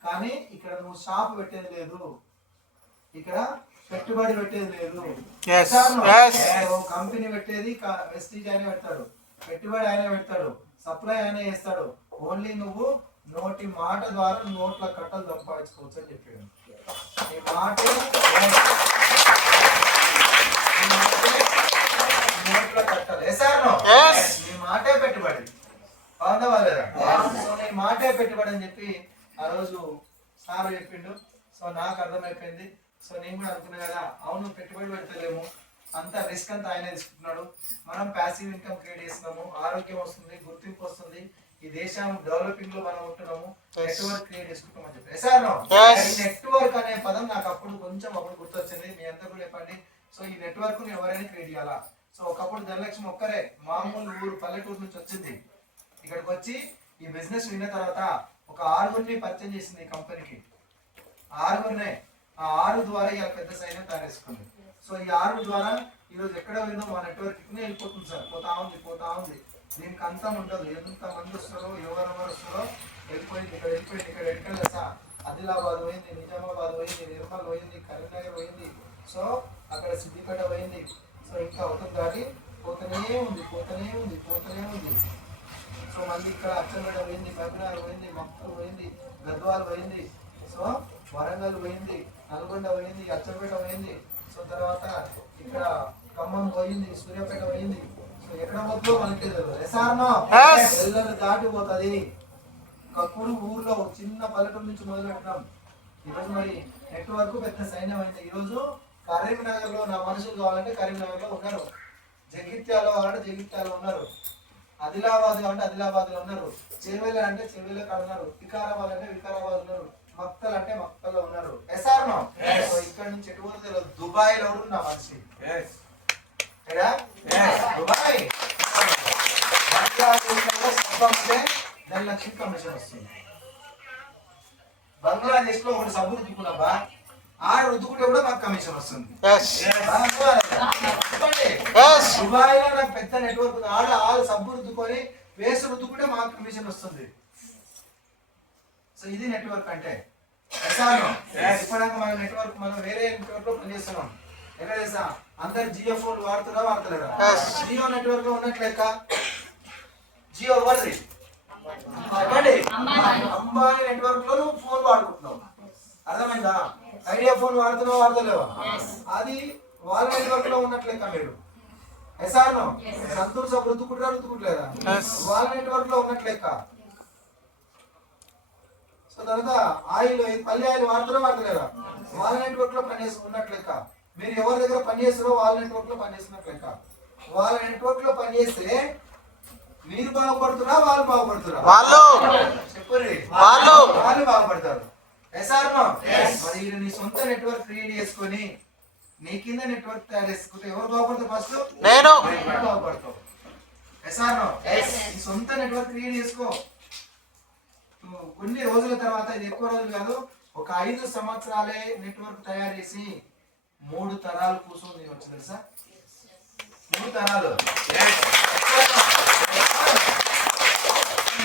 కానీ ఇక్కడ నువ్వు షాప్ పెట్టేది లేదు, ఇక్కడ పెట్టుబడి పెట్టేది లేదు. కంపెనీ పెట్టేది వెస్టీజ్ ఆయన పెడతాడు, పెట్టుబడి ఆయన పెడతాడు, సప్లై ఆయన చేస్తాడు. ఓన్లీ నువ్వు నోటి మాట ద్వారా నోట్ల కట్టలు సంపాదించుకోవచ్చు అని చెప్పాడు. ఈ మాటే నోట్ల కట్టలు. నీ మాటే పెట్టుబడి. బాగుందా లేదా? సో నీ మాటే పెట్టుబడి అని చెప్పి ఆ రోజు సార్ చెప్పిండు. సో నాకు అర్థమైపోయింది. సో నేను కూడా అనుకున్నా కదా, అవును పెట్టుబడి పెడతలేము, అంత రిస్క్ అంతా ఆయన తీసుకుంటున్నాడు. మనం ప్యాసివ్ ఇన్కమ్ క్రియేట్ చేస్తున్నాము, ఆరోగ్యం వస్తుంది, గుర్తింపు వస్తుంది, ఈ దేశం డెవలపింగ్ లో మనం ఉంటున్నాము, నెట్వర్క్ క్రియేట్ చేసుకుంటామని చెప్పి. నెట్వర్క్ అనే పదం నాకు అప్పుడు గుర్తొచ్చింది. మీ అంతా కూడా చెప్పండి. సో ఈ నెట్వర్క్ ను ఎవరైనా క్రియేట్ చేయాలా? సో ఒకప్పుడు ధనలక్ష్మి ఒక్కరే మామూలు ఊరు పల్లెటూరు నుంచి వచ్చింది. ఇక్కడికి వచ్చి ఈ బిజినెస్ విన్న తర్వాత ఒక 6 పరిచయం చేసింది ఈ కంపెనీకి. 6 ఆ 6 ద్వారా ఇలా పెద్ద సైన్యం తయారు చేసుకుంది. సో ఈ 6 ద్వారా ఈరోజు ఎక్కడ పోయిందో మా నెట్వర్క్ వెళ్ళిపోతుంది సార్. పోతా ఉంది. దీనికి అంతం ఉండదు. ఎంత మంది వస్తారో ఎవరెవరు వస్తారో వెళ్ళిపోయింది. ఇక్కడ ఎక్కడ సార్ ఆదిలాబాద్ పోయింది, నిజామాబాద్ పోయింది, నిర్మల్ పోయింది, కరీంనగర్ పోయింది, సో అక్కడ సిద్దిపేట పోయింది. సో ఇంకా అవుతుంది దాటి పోతూనే ఉంది. సో మళ్ళీ ఇక్కడ అచ్చంపేట పోయింది, కరీంనగర్ పోయింది, మక్కలు పోయింది, గద్వాల్ పోయింది, సో వరంగల్ పోయింది, నల్గొండ పోయింది, అచ్చంపేట పోయింది. సో తర్వాత ఇక్కడ ఖమ్మం పోయింది, సూర్యాపేట పోయింది. సో ఎక్కడ పోతుందో మనకి తెలియదు. దాటిపోతుంది. ఒకప్పుడు ఊర్లో చిన్న పల్లెటూరు నుంచి మొదలు పెట్టినాం. ఈరోజు మరి నెట్వర్క్ పెద్ద సైన్యం అయింది. ఈరోజు కరీంనగర్ లో నా మనుషులు కావాలంటే కరీంనగర్ లో ఉన్నారు, జగిత్యాలో కావాలంటే జగిత్యాలో ఉన్నారు, ఆదిలాబాద్ కావాలంటే ఆదిలాబాద్ లో ఉన్నారు, చెవెల అంటే చెవెల కాడ ఉన్నారు, వికారాబాద్ అంటే వికారాబాద్ ఉన్నారు, మక్తల్ అంటే మక్తల్లో ఉన్నారు. ఇక్కడ నుంచి ఎటు పోతే దుబాయ్ లో నా మనిషి దుబాయ్ లక్ష కమిషన్ వస్తుంది. బంగ్లాదేశ్ లో ఒకటి సబ్బు రుద్దుకున్నాబా, ఆడ రుద్దుకుంటే కూడా మాకు కమిషన్ వస్తుంది. దుబాయ్ లో నాకు పెద్ద నెట్వర్క్ ఉంది. ఆడ సబ్బు రుద్దుకొని పేస్ట్ రుద్దుకుంటే మాకు కమిషన్ వస్తుంది. సో ఇది నెట్వర్క్ అంటే. ఇప్పటిదాకా మన నెట్వర్క్ మనం వేరే నెట్వర్క్ లో పనిచేస్తున్నాం. ఎక్కడ చేస్తా అందరు జియో ఫోన్ వాడుతున్నా వాడతలేరా? జియో నెట్వర్క్ లో ఉన్నట్లెక్క. జియో ఎవరిది? అంబానీ నెట్వర్క్ లో నువ్వు ఫోన్ వాడుకుంటున్నావు. అర్థమైందా? ఐడియా ఫోన్ వాడుతున్నావు వాడతలేవా? అది వాళ్ళ నెట్వర్క్ లో ఉన్నట్లెక్క. మీరు ఎస్ఆర్నో సంతూర్ సబ్ రుద్దుకుంటారా వాళ్ళ నెట్వర్క్ లో ఉన్నట్లెక్క. సో తర్వాత ఆయిల్ పల్లి ఆయిల్ వాడుతారో వాడతలేరా? వాళ్ళ నెట్వర్క్ లో ఉన్నట్లెక్క. మీరు ఎవరి దగ్గర పనిచేస్తారో వాళ్ళ నెట్వర్క్ లో పనిచేస్తున్నట్లెక్క. వాళ్ళ నెట్వర్క్ లో పనిచేస్తే మీరు బాగుపడుతున్నా వాళ్ళు బాగుపడుతున్నా? చెప్పండి, వాళ్ళు బాగుపడతారు. ఎస్ఆర్నో మరి నీ సొంత నెట్వర్క్ క్రియేట్ చేసుకొని నీ కింద నెట్వర్క్ తయారు చేసుకుంటే ఎవరు బాగుపడతారు? ఫస్ట్ నేను బాగుపడతావు. ఎస్ఆర్నో నీ సొంత నెట్వర్క్ క్రియేట్ చేసుకో. కొన్ని రోజుల తర్వాత, ఇది ఎక్కువ రోజులు కాదు, ఒక 5 సంవత్సరాలే నెట్వర్క్ తయారు చేసి 3 తరాలు కూర్చొని వచ్చు తెలుసా? 3 తరాలు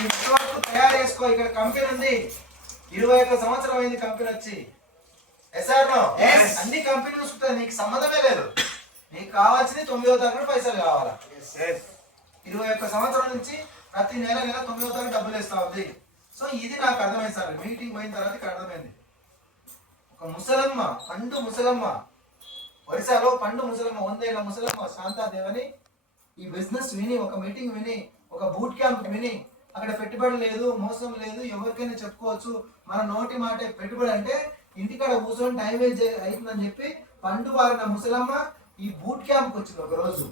నెట్వర్క్ తయారు చేసుకో. ఇక్కడ కంపెనీ ఉంది, 21 సంవత్సరం అయింది కంపెనీ వచ్చి. ఎస్ఆర్నో అన్ని కంపెనీ చూసుకుంటా, నీకు సంబంధమే లేదు. నీకు కావాల్సింది 9వ తారీఖు పైసలు కావాలా? 21 సంవత్సరం నుంచి ప్రతి నెల 9వ తారీఖు డబ్బులు వేస్తా ఉంది. సో ఇది నాకు అర్థమైంది సార్. మీటింగ్ పోయిన తర్వాత ఇక్కడ అర్థమైంది. ఒక ముసలమ్మ, పండు ముసలమ్మ, ఒరిస్సాలో పండు ముసలమ్మ, 100 ఏళ్ల ముసలమ్మ శాంతాదేవని ఈ బిజినెస్ విని, ఒక మీటింగ్ విని, ఒక బూట్ క్యాంప్ విని, అక్కడ పెట్టుబడి లేదు, మోసం లేదు, ఎవరికైనా చెప్పుకోవచ్చు, మన నోటి మాట పెట్టుబడి అంటే ఇంటికాడ కూర్చొని టైం వేస్ట్ అవుతుందని చెప్పి పండు వారిన ముసలమ్మ ఈ బూట్ క్యాంప్కి వచ్చింది. ఒక రోజు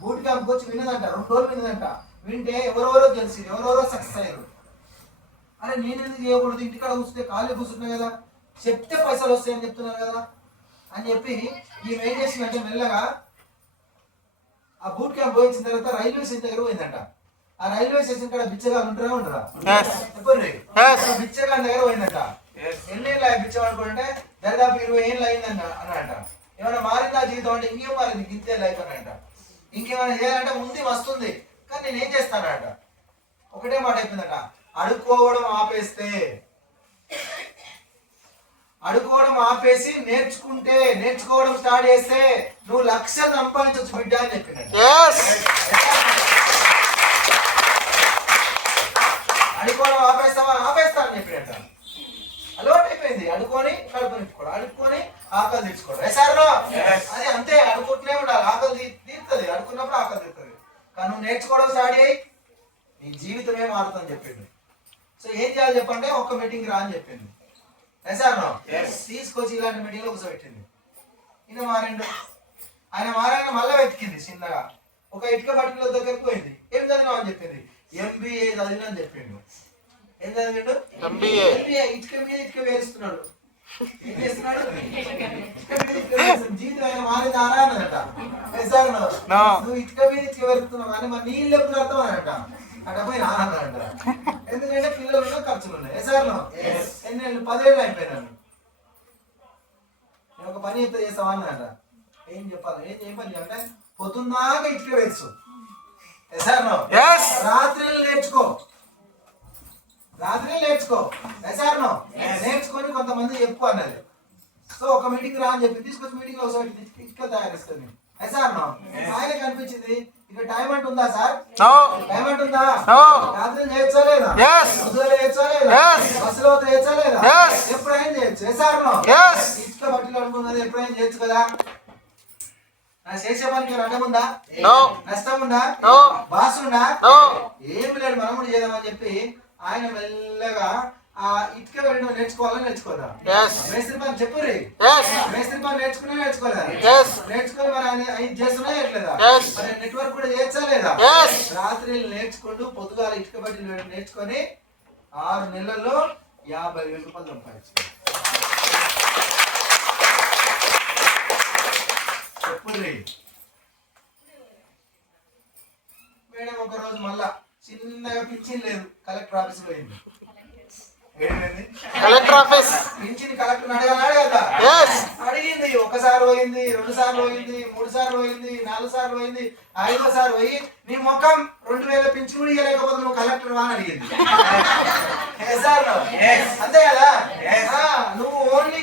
బూట్ క్యాంప్కి వచ్చి విన్నదంట, 2 రోజులు విన్నదంట. వింటే ఎవరెవరో తెలిసింది, ఎవరెవరో సక్సెస్ అయ్యారు. అరే నేను ఎందుకు చేయకూడదు, ఇంటికాడ కూర్చుంటే ఖాళీ కూర్చుంటున్నా కదా, చెప్తే పైసలు వస్తాయని చెప్తున్నారు కదా అని చెప్పి ఈమె ఏం చేసిందంటే మెల్లగా ఆ బూట్ క్యాంప్ పోయించిన తర్వాత రైల్వే స్టేషన్ దగ్గర పోయిందంట. ఆ రైల్వే స్టేషన్ కాడ బిచ్చగాళ్ళు ఉంటారా ఉండరా? బిచ్చగాళ్ళ దగ్గర పోయిందంట. ఎన్నేళ్ళు బిచ్చగాడు అంటే దాదాపు 20 ఏళ్ళు అయిందంట అన్నట. ఏమైనా మారిందా జీవితం అంటే ఇంకేం మారింది, ఇంతే లైఫ్ అనంట. ఇంకేమైనా చేయాలంటే ఉంది వస్తుంది, కానీ నేను ఏం చేస్తానంట. ఒకటే మాట అయిపోయిందట, అడుక్కోవడం ఆపేసి నేర్చుకోవడం స్టార్ట్ చేస్తే నువ్వు లక్షలు సంపాదించవచ్చు బిడ్డ అని చెప్పినాడు. అడుక్కోవడం ఆపేస్తా అని చెప్పినట్ట. అలవాటు అయిపోయింది. అడుక్కొని కడుపు నింపుకోవడం, అడుక్కొని ఆకలి తీర్చుకోవడం. ఎసార్లో అది అంతే, అడుక్కుంటూనే ఉండాలి. ఆకలి తీరుతుంది, అడుక్కున్నప్పుడు ఆకలి తీరుతుంది. కానీ నువ్వు నేర్చుకోవడం స్టార్ట్ అయ్యి నీ జీవితమే మారుతుందని చెప్పింది. సో ఏం చేయాలి చెప్పంటే ఒక్క మీటింగ్ రా అని చెప్పింది. ఎసార్నో తీసుకొచ్చి ఇలాంటి మీటింగ్లో కూర్చోబెట్టింది. ఈయన మారిండు. ఆయన మారాయన మళ్ళీ వెతికింది చిన్నగా. ఒక ఇటుక పట్టుకుల దగ్గరికి పోయింది. ఏం చదివినావు అని చెప్పింది. MBA చదివినా అని చెప్పిండు. ఏం చదివిండు? MBA. ఇటుక మీద ఇటుక వేరుస్తున్నాడు. ఏం చేస్తున్నాడు? జీవితం ఆయన మారిందారా అన్నదట. నువ్వు ఇటుక మీద ఇటుక వేరుతున్నావు కానీ మరి నీళ్ళు ఎప్పుడు అర్థం అనట. అట్ట పోయి నాన్నట. ఎందుకంటే పిల్లలు ఉన్న ఖర్చులు ఉన్నాయి. ఎసార్లో 10 ఏళ్ళు అయిపోయినాను. నేను ఒక పని చెప్తే చేస్తావా అన్నట. ఏం చెప్పాలి, ఏం పని అంటే పొద్దున్నాక ఇటుక వేసు. ఎసార్లో రాత్రిలో నేర్చుకో. ఎసార్నో నేర్చుకొని కొంతమంది చెప్పు అన్నది. సో ఒక మీటింగ్ రా అని చెప్పి తీసుకొచ్చి మీటింగ్ లో ఒకసారి ఇటుక తయారిస్తుంది. ఎసార్నో ఆయనకు అనిపించింది, ఇక టైం అంటుందా సార్? టైం అంటుందా? రాత్రి చేయొచ్చా లేదా? చేయొచ్చా లేదా? బస్సులో చేయొచ్చా లేదా? ఎప్పుడైనా చేయొచ్చు. ఎసార్నో ఇటుక బట్టలు అనుకున్నది ఎప్పుడైనా చేయొచ్చు కదా. నా చేసే పనికి అడ్డం ఉందా? నష్టం ఉందా? బాస్ ఉందా? ఏమి లేదు, మనం కూడా చేద్దామని చెప్పి ఆయన మెల్లగా ఆ ఇటుక వెళ్ళడం నేర్చుకోదా? మేస్త్రి పని చెప్పు రే. మేస్త్రి పని నేర్చుకోలేదా? నేర్చుకొని మరి ఆయన చేస్తున్నా ఎట్లేదా? మరి నెట్వర్క్ కూడా చేయొచ్చా లేదా? రాత్రి నేర్చుకుంటూ పొద్దుగాల ఇటుక బట్టి నేర్చుకొని 6 నెలల్లో 50,000 రూపాయలు సంపాదించారు. చెప్పు రే. మేడం ఒక రోజు మళ్ళా చిన్నగా పింఛన్ లేదు, కలెక్టర్ ఆఫీస్ పోయింది. Collector office. పింఛన్ కలెక్టర్ అడగదా? అడిగింది. ఒకసారి పోయింది, 2 సార్లు పోయింది, 3 సార్లు పోయింది, 4 సార్లు పోయింది, 5వ సారి పోయి నీ ముఖం 2000 పింఛన్ కూడా ఇవ్వలేకపోతే నువ్వు కలెక్టర్ అని అడిగింది. అంతే కదా? నువ్వు ఓన్లీ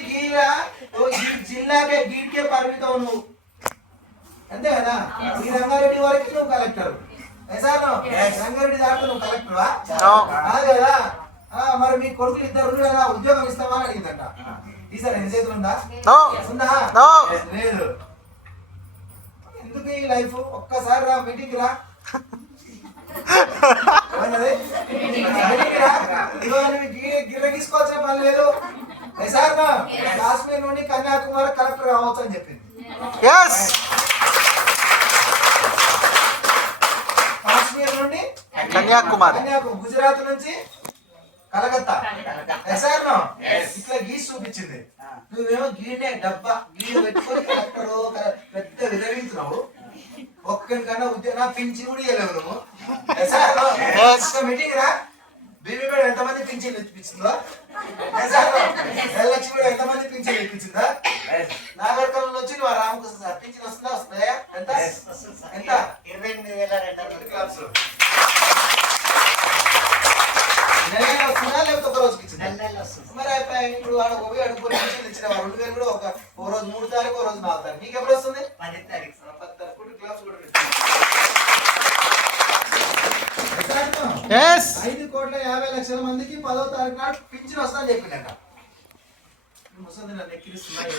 జిల్లాకే గీట్కే పరిమితం నువ్వు, అంతే కదా? ఈ రంగారెడ్డి వరకు నువ్వు కలెక్టర్. రంగారెడ్డి దాకా నువ్వు కలెక్టర్వా? కాదు కదా? మరి మీ కొడుకులు 2 కదా, ఉద్యోగం ఇస్తావా అని అడిగిందంట. ఈసారి ఎన్ని చేతులు ఉందా? లేదు. ఎందుకు ఈ లైఫ్? ఒక్కసారి రా మీటింగ్ రా, గిర్ర గీసుకోవాల్సిన పని లేదు. కాశ్మీర్ నుండి కన్యాకుమారి కలెక్టర్ కావచ్చు అని చెప్పింది. కాశ్మీర్ నుండి కన్యాకుమారి, గుజరాత్ నుంచి కలకత్తా. ఇట్లా గీసి చూపించింది. నువ్వేమో గీనే డబ్బా గీడ పెట్టుకొని కలెక్టర్ పెద్ద విరవించున్నావు. ఒక్కరికన్నా ఉద్యోగం పింఛన్ కూడా ఇవ్వలేవు నువ్వు. మీటింగ్ రా. బీబీ మేడం ఎంతమంది పింఛన్లు ఇప్పించిందో, లక్ష్మి మేడం ఎంతమంది పింఛన్లు ఇప్పించిందా? నాగరికల్లో వచ్చి నువ్వు రామకృష్ణ సార్ పింఛన్ వస్తున్నాయా? ఎంత ఎంత? 28,200 క్లాబ్స్. నెలైనా వస్తుందా లేకపోతే ఒక రోజుకి ఇచ్చిందా? మరి అయిపోయి ఇప్పుడు ఆడ పోయి అడుగుని పింఛన్లు ఇచ్చిన 2,000 కూడా ఒక రోజు 3 తారీఖు, ఒక రోజు 4 తారీఖు. నీకు ఎప్పుడు వస్తుంది? 10 తారీఖు. 10 తారీఖు క్లాబ్స్ కూడా 5,50,00,000 మందికి 10వ తారీఖు నాడు పింఛన్ వస్తుందని చెప్పిందంట. ముసలి నన్ను ఎక్కిరిస్తున్నాయి.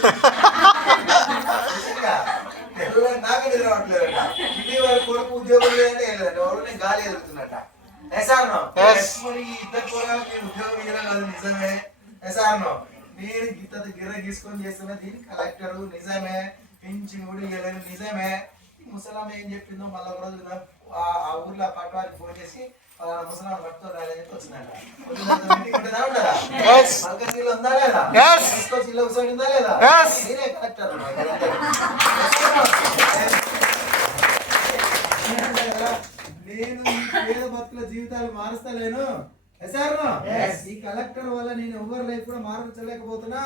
నాకే నిద్రవట్లేదంట. ఇంటి వారి కొడుకు ఉద్యోగం లేదంటే ఏం లేదంట. ఎవరు నేను గాలి ఎదుగుతున్నట్ట. మరి 2 పోరాలు నేను ఉద్యోగం ఇవ్వడం కాదు, నిజమే. నేను గీత గిర్ర గీసుకొని చేస్తున్నా, దీనికి కలెక్టర్ నిజమే, పింఛన్ కూడా ఇవ్వలేదు నిజమే. ముసలాం ఏం చెప్పిందో మళ్ళీ ఒక రోజు ఆ ఊర్లో పట్టువారికి ఫోన్ చేసి ముసలాం పట్టుతో రాలేదని వచ్చిందంట. ఉందా లేదా? తీసుకొచ్చి ఇల్లు కూర్చోండిందా లేదా? నేనే కలెక్టర్. నేను పేద భక్తుల జీవితాలు మారుస్తలేను. ఈ కలెక్టర్ వల్ల నేను ఎవరి లైఫ్ కూడా మార్చలేకపోతున్నా.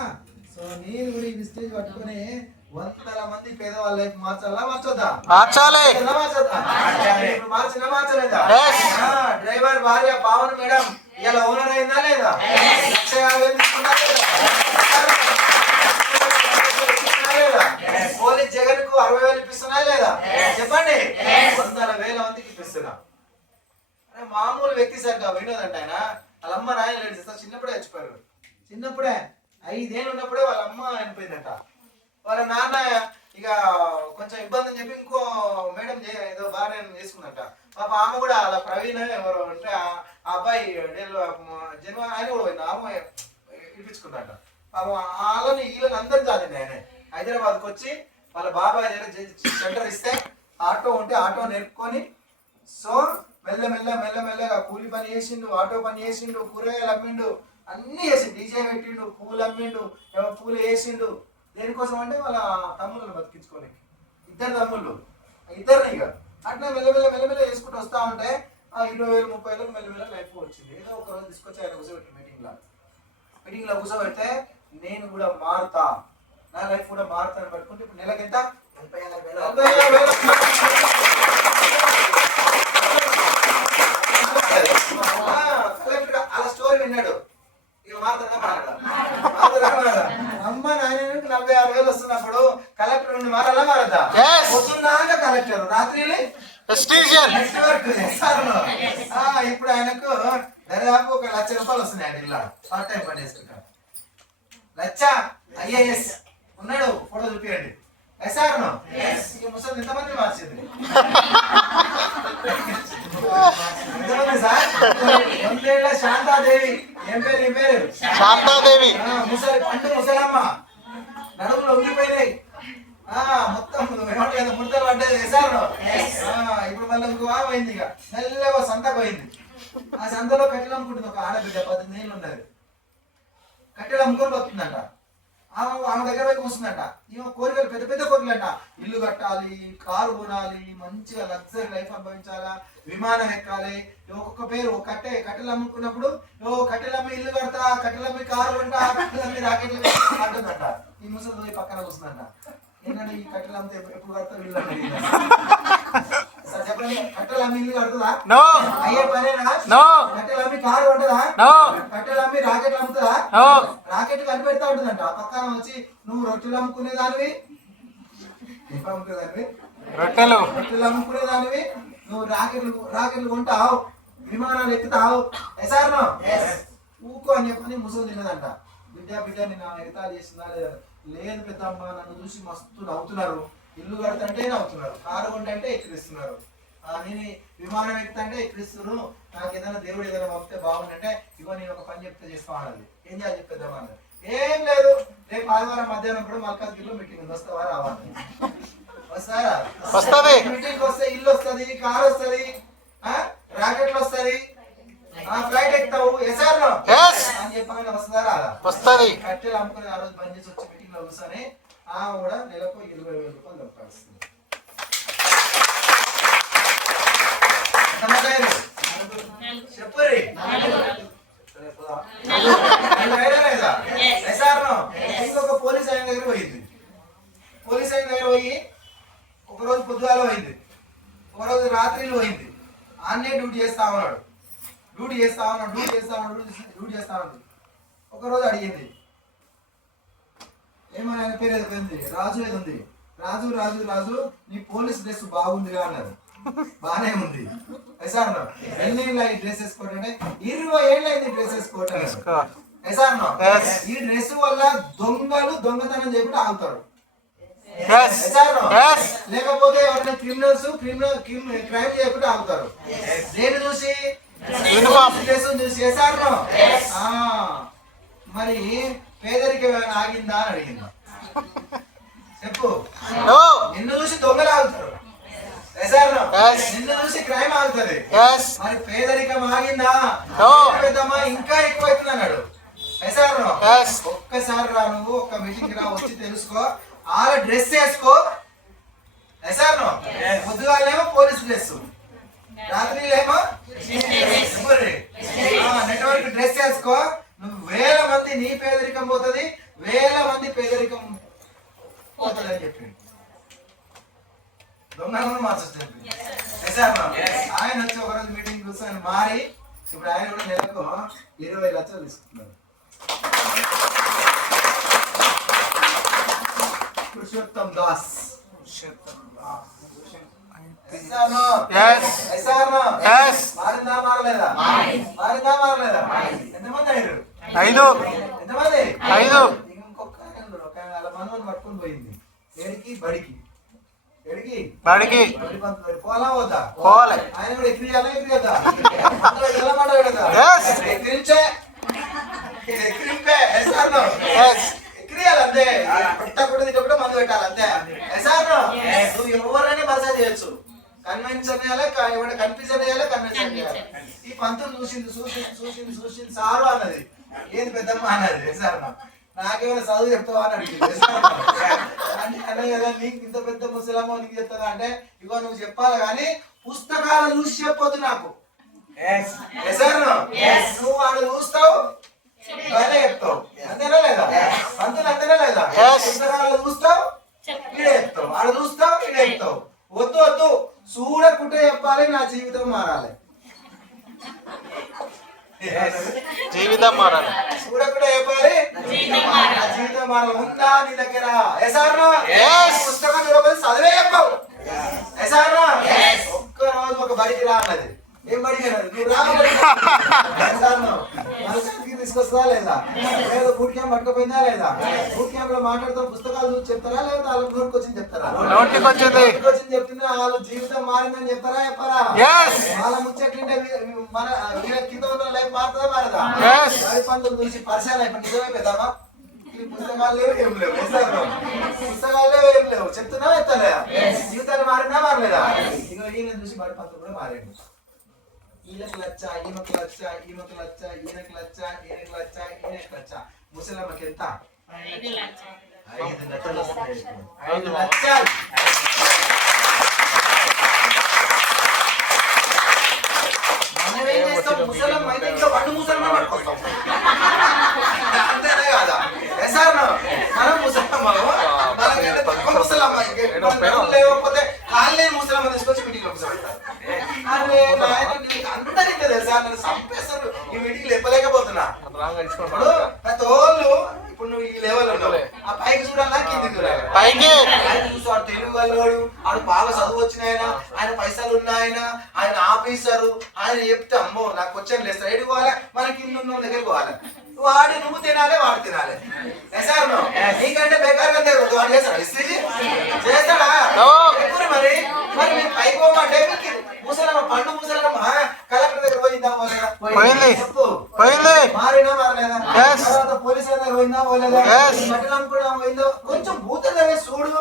సో నేను కూడా ఈ స్టేజ్ పట్టుకొని 100 మంది పేదవాళ్ళ లైఫ్ మార్చాలా మార్చొద్దా? మార్చలేదా? డ్రైవర్ భార్య పావన్ మేడం ఇలా ఓనర్ అయిందా లేదా? 1,50,000 తీసుకున్నా లేదా? పోలీస్ జగన్ కు 60,000 ఇప్పిస్తున్నా లేదా? చెప్పండి. 100,000 మందికి ఇప్పిస్తున్నా. మామూలు వ్యక్తి సార్ వినోద్ అంటే ఆయన వాళ్ళ అమ్మ నాయన లేడు సార్. చిన్నప్పుడే చచ్చిపోయారు. చిన్నప్పుడే 5 ఏళ్ళు ఉన్నప్పుడే వాళ్ళ అమ్మ చనిపోయిందంట. వాళ్ళ నాన్న ఇక కొంచెం ఇబ్బంది అని చెప్పి ఇంకో మేడం ఏదో భార్య చేసుకుందంట. పాప ఆమె కూడా అలా ప్రవీణ్ ఎవరు అంటే ఆ అబ్బాయి జన్మ ఆయన కూడా పోయింది. ఆమె ఇప్పించుకుందంట. పాప వాళ్ళని వీళ్ళని అందరిని కాదండి. ఆయన హైదరాబాద్కి వచ్చి వాళ్ళ బాబాయ్ దగ్గర సెంటర్ ఇస్తే ఆటో ఉంటే ఆటో నేర్పుకొని సో మెల్లమెల్లగా కూలి పని చేసిండు, ఆటో పని చేసిండు, కూరగాయలు అమ్మిండు, అన్ని చేసిండు, డీజే పెట్టిండు, పూలు అమ్మిండు, ఏమో పూలు వేసిండు. దేనికోసం అంటే వాళ్ళ తమ్ముళ్ళని బతికించుకోనికి. 2 తమ్ముళ్ళు, 2 ఇక అట్లా మెల్లమెల్ల వేసుకుంటూ వస్తా ఉంటే 20,000 30,000 మెల్లమెల్ల లైఫ్ వచ్చింది. ఏదో ఒక రోజు తీసుకొచ్చి ఆయన కూర్చోబెట్టి మీటింగ్లో కూర్చోబెడితే నేను కూడా మారుతా, నా లైఫ్ కూడా మారుతాను పట్టుకుంటే ఇప్పుడు నెలకి ఎంత? 40,000. అలా స్టోరీ విన్నాడు. అమ్మ నాయనకి 46,000 వస్తున్నప్పుడు కలెక్టర్ నుండి మారాలా మారదా? పొద్దున్నాక కలెక్టర్, రాత్రి ఇప్పుడు ఆయనకు దాదాపు 1,00,000 రూపాయలు వస్తున్నాయండి. ఇలా పార్ట్ టైం పని చేసుకుంటారు. 1,00,000 IAS ఉన్నాడు. ఫోటో చూపించండి. ముసలి ఎంతమంది మార్చింది? ఎంతమంది సార్? 100 ఏళ్ల శాంతాదేవి. ఏం పేరు? శాంతాదేవి. ముసలి పండు ముసలమ్మ, నడుములు ఉంగిపోయినాయి. మొత్తం ముడతలు పడ్డది సార్. ఇప్పుడు మళ్ళీ ఇంకో పోయింది. ఇక మెల్లగా సంత పోయింది. ఆ సంతలో కట్టెలు అమ్ముకుంటుంది ఒక ఆడబిడ్డ. 18 ఏళ్ళు ఉన్నది. కట్టెలు అమ్ముకొని వస్తుందంట. ఆమె దగ్గర పోయి కూర్చుందంట. ఈమె కోరికలు పెద్ద పెద్ద కోరికలు అంట. ఇల్లు కట్టాలి, కారు కొనాలి, మంచిగా లగ్జరీ లైఫ్ అనుభవించాలా, విమానం ఎక్కాలి. ఒక్కొక్క పేరు కట్టెలు అమ్ముకున్నప్పుడు కట్టెలు అమ్మి ఇల్లు కడతా, కట్టెలు అమ్మి కారు కొంటా, కట్టెలు అమ్మి రాకెట్లు అంటుందంట. ఈ ముసలి పోయి పక్కన కూర్చుందంట. ఏంటంటే ఈ కట్టెలు అమ్మితే ఎప్పుడు కడతా ఇల్లు చెప్పండి. కట్టెలు అమ్మి ఇల్లు కడుతుందా? అయ్యే పనేనా? కట్టెలు అమ్మి కారు కొంటదా? కట్టెలు అమ్మి రాకెట్లు అమ్ముతుందా? రాకెట్ కనిపెడతా ఉంటుందంట. పక్కన వచ్చి నువ్వు రొట్టెలు అమ్ముకునేదానివి, రొట్టెలు అమ్ముకునేదానివి, నువ్వు రాకెట్లు కొంటావు, విమానాలు ఎక్కుతావు, ఎసార్నో ఊకో అని చెప్పని ముసలు తిన్నదంట. బిడ్డ నేను ఎగతాళి చేసిందా లేదా? లేదు పెద్దమ్మ, నన్ను చూసి మస్తు నవ్వుతున్నారు. ఇల్లు కడతంటే నవ్వుతున్నారు, కారు కొంటే ఎక్కిరిస్తున్నారు, నేను విమానం ఎక్కుతంటే ఎక్కిరిస్తున్నారు. నాకు ఏదైనా దేవుడు ఏదైనా పంపితే బాగుందంటే ఇగో నేను ఒక పని చెప్తే చేసుకోవాలి. ఏం చేయాలి చెప్పేద్దామా అన్నది. ఏం లేదు, రేపు ఆదివారం మధ్యాహ్నం కూడా మల్కాజ్గిరిలో మీటింగ్ ఉంది, వస్తావా రావాలి? వస్తారా? మీటింగ్ వస్తే ఇల్లు వస్తుంది, కారు వస్తుంది, రాకెట్లు వస్తుంది, ఫ్లైట్ ఎక్కుతావు, ఎసార్లో అని చెప్పగానే వస్తుందా రాదా? వస్తుంది. కట్టెలు అమ్ముకుని ఆ రోజు బంద్ చేసి వచ్చి మీటింగ్ లో కూర్చొని ఆమె కూడా నెలకు 20,000 రూపాయలు దొరకాల్సింది. చెప్పరి ఇంకొక పోలీస్ ఆయన దగ్గర పోయింది. పోలీస్ ఆయన దగ్గర పోయి ఒకరోజు పొద్దుగాల పోయింది, ఒకరోజు రాత్రిలో పోయింది. ఆన్నే డ్యూటీ చేస్తా ఉన్నాడు. ఒకరోజు అడిగింది, ఏమని ఆయన పేరు ఏదో పోయింది, రాజు ఏది ఉంది. రాజు నీ పోలీస్ డ్రెస్ బాగుందిగా అన్నారు. బానే ఉంది సార్. ఎన్ని ఏళ్ళు అయింది డ్రెస్ వేసుకోవటంటే? 20 ఏళ్ళు అయింది డ్రెస్ వేసుకోవటం. ఈ డ్రెస్ వల్ల దొంగతనం చేయకుండా ఆగుతారు, లేకపోతే ఎవరైనా క్రైమ్ చేయకుండా ఆగుతారు. దేని చూసి? చూసి. మరి పేదరికం ఏమైనా ఆగిందా అని అడిగింది. చెప్పు. నిన్ను చూసి దొంగలు ఆగుతారు, నిన్ను చూసి క్రైమ్ ఆగుతుంది. మరి పేదరికం ఆగిందా? పెద్దమ్మా ఇంకా ఎక్కువ అవుతుంది అన్నాడు. ఒక్కసారి రా, నువ్వు ఒక్క మీటింగ్ రా, వచ్చి తెలుసుకో. ఆల డ్రెస్ వేసుకో. పొద్దుగాలేమో పోలీస్ డ్రెస్, రాత్రిలేమో నెట్వర్క్ డ్రెస్ వేసుకో. నువ్వు 1000 మంది నీ పేదరికం పోతుంది, 1000 మంది పేదరికం పోతుంది అని చెప్పింది. దొంగను మార్చొచ్చు. ఆయన వచ్చి ఒకరోజు మీటింగ్ కూర్చొని మారి ఇప్పుడు ఆయన కూడా నెలకు 20 లక్షలు తీసుకుంటున్నారు. పురుషోత్తం దాస్ మారిందా మారలేదా? ఎంతమంది అయ్యారు? 5. ఎంతమంది? 5. ఇంకొక మనవని పట్టుకుని పోయింది. ఏడికి? బడికి పోలా వద్దా? ఆయన కూడా ఎక్కిరియాలా? ఎక్కిరియద్దా? ఎక్కిరియాలి అంతే. పుట్టకుండా తిట్టకుండా మందు పెట్టాలి అంతే. నువ్వు ఎవరైనా పరిచయం చేయొచ్చు, కన్విన్స్ చేయాలి, కన్ఫ్యూజన్ చేయాలి, కన్విన్స్ చేయాలి. ఈ పంతులు చూసింది సారు అన్నది. ఏంది పెద్దమ్మ అన్నది. నాకేమైనా చదువు చెప్తావా అని అడిగింది. అంటే అన్నయ్య కదా, నీకు ఇంత పెద్ద ముసలమ్మ నీకు చెప్తావా అంటే, ఇగో నువ్వు చెప్పాలి కానీ పుస్తకాలు చూసి చెప్పొద్దు నాకు. నువ్వు వాడు చూస్తావు, బాగా చెప్తావు, అంతేనా లేదా? పంతులు అంతేనా లేదా? పుస్తకాలు చూస్తావు, ఇడే చెప్తావు, ఆడ చూస్తావు, ఇడే చెప్తావు. వద్దు చూడకుంటే చెప్పాలి, నా జీవితం మారాలి. జీవితం మారాలి, చూడకుండా చెప్పాలి, నా జీవితం మారాలి. ఉందా నీ దగ్గర? పుస్తకం చూడకపోతే చదివే చెప్పావు. ఒక్క రోజు ఒక బడికి రా అన్నది. ఏం బడికి అన్నది? నువ్వు రా తీసుకొస్తా లేదా? లేదా బూట్ క్యాంప్ పట్టుకపోయిందా లేదా? బూట్ క్యాంప్ లో మాట్లాడుతూ పుస్తకాలు చూసి చెప్తారా, లేదా వాళ్ళకి నోటికొచ్చింది చెప్తారా? నోటికొచ్చింది చెప్తుంటే వాళ్ళు జీవితం మారిందని చెప్తారా చెప్పారా? వాళ్ళ ముచ్చట్లుంటే మన కింద ఉన్న లైఫ్ మారుతుందా మారదా? పంతులు చూసి పరిచయం అయిపోయి నిజమే పెద్దామా? పుస్తకాలు లేవు, ఏం లేవు. పుస్తకాలు లేవు, ఏం లేవు. చెప్తున్నా ఎత్తలేదా? జీవితాన్ని మారిందా మారలేదా? ఇక ఈయన చూసి బడి పంతులు కూడా మారాడు. ఈయనకు లచ్చ, ఈయనకు లచ్చ, ఈయనకు లచ్చ, ఈయనకు లచ్చ, ఈయనకు లచ్చ, ఈయనకు లచ్చ. ముసలమ్మకి ఎంత? 5 లక్షలు వస్తాయి. 5 లక్షలు. మనం ఏం చేస్తాం? ముసలం అయితే ఇంకా 2 ముసలమ్మ పట్టుకొస్తాం. అంతేనే కదా? ఎసార్ను మనం ముసలమ్మ మనకంటే తక్కువ ముసలమ్మ లేకపోతే కాళ్ళని ముసలమ్మ తీసుకొచ్చి మీటింగ్లో కూర్చోబెడతారు. అరే నాయన నీకు అందరికీ తెలుసా? నన్ను చంపేస్తారు. ఈ మీటింగ్ లేపలేకపోతున్నా. తోళ్ళు ఇప్పుడు నువ్వు ఈ లెవెల్ ఉన్నావు. ఆ పైకి చూడాలా కిందికి చూడాలి? పైకి చూసాడు. తెలుగు వాళ్ళోడు ఆడు బాగా చదువు వచ్చిన ఆయన పైసలు ఉన్నాయన, ఆయన ఆఫీసరు, ఆయన చెప్తే అమ్మో నాకు వచ్చాను లేస్తాడు. ఏడు పోవాలి? మన కింద ఉన్న దగ్గరికి పోవాలి. వాడు నువ్వు తినాలి, వాడు తినాలి. సార్ నీకంటే బేకార్గా వాడు చేస్తాడు. చేస్తాడా? మరి మరి మీరు పైకి పోమంటే ముసలమ్మ పండు ముసలమ్మ కలెక్టర్ దగ్గర పోయిందా మారినా మారలేదా? తర్వాత పోలీసుల దగ్గర పోయిందా పోలేదా? మటలం కూడా పోయిందో కొంచెం భూతలు చూడు.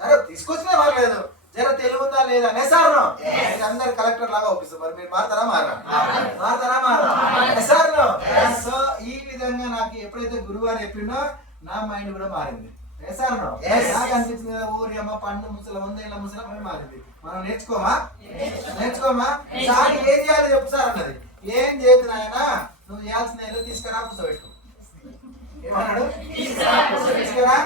సరే తీసుకొచ్చినా మారలేదు. జర తెలుగుందా లేదా సార్ అందరు కలెక్టర్ లాగా ఒప్పిస్తారు. మరి మీరు మారుతారా మారా సార్? సో ఈ విధంగా నాకు ఎప్పుడైతే గురువారు చెప్పిండో నా మైండ్ కూడా మారింది. సార్ నాకు అనిపించింది కదా, ఊరి అమ్మ పండు ముసల 100 ఏళ్ళ ముసల మారింది. మనం నేర్చుకోమా? సార్ ఏం చేయాలి చెప్పు సార్ అన్నది. ఏం చేయదు నాయన, నువ్వు చేయాల్సిన తీసుకురా కూర్చోబెట్టు. ఏమన్నాడు? తీసుకురా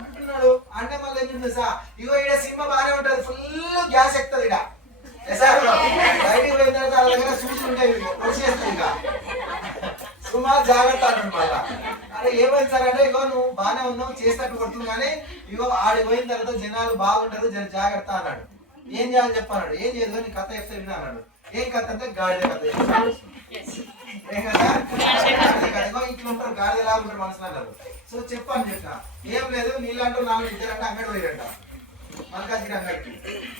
అంటున్నాడు. అంటే మళ్ళీ ఏం తెలుసా, ఇగో ఇక్కడ సినిమా బాగానే ఉంటది, ఫుల్ గ్యాస్ ఎక్కుతుంది. ఇక్కడ బయటికి పోయిన తర్వాత వాళ్ళ దగ్గర చూసి ఉంటాయి, వచ్చేస్తుంది. ఇక సుమారు జాగ్రత్త అంటుంది. మళ్ళా అరే ఏమైంది సార్ అంటే, ఇగో నువ్వు బాగానే ఉన్నావు, చేసినట్టు కొడుతుంది, కానీ ఇగో ఆడి పోయిన తర్వాత జనాలు బాగుంటారు, జాగ్రత్త అన్నాడు. ఏం చేయాలని చెప్పన్నాడు. ఏం చేయదు నీ కథ చెప్తే విన్నా అన్నాడు. ఏం కథ అంటే గాడిద కథ. ఏం కదా ఇట్లా ఉంటారు, గాడిద లాగా ఉంటారు మనసులో అన్నారు. సో చెప్పని చెప్పిన ఏం లేదు, నీళ్ళంటూ 4 ఇద్దరంటే అంగడి పోయారంట. మల్కాజ్గిరి అంగడికి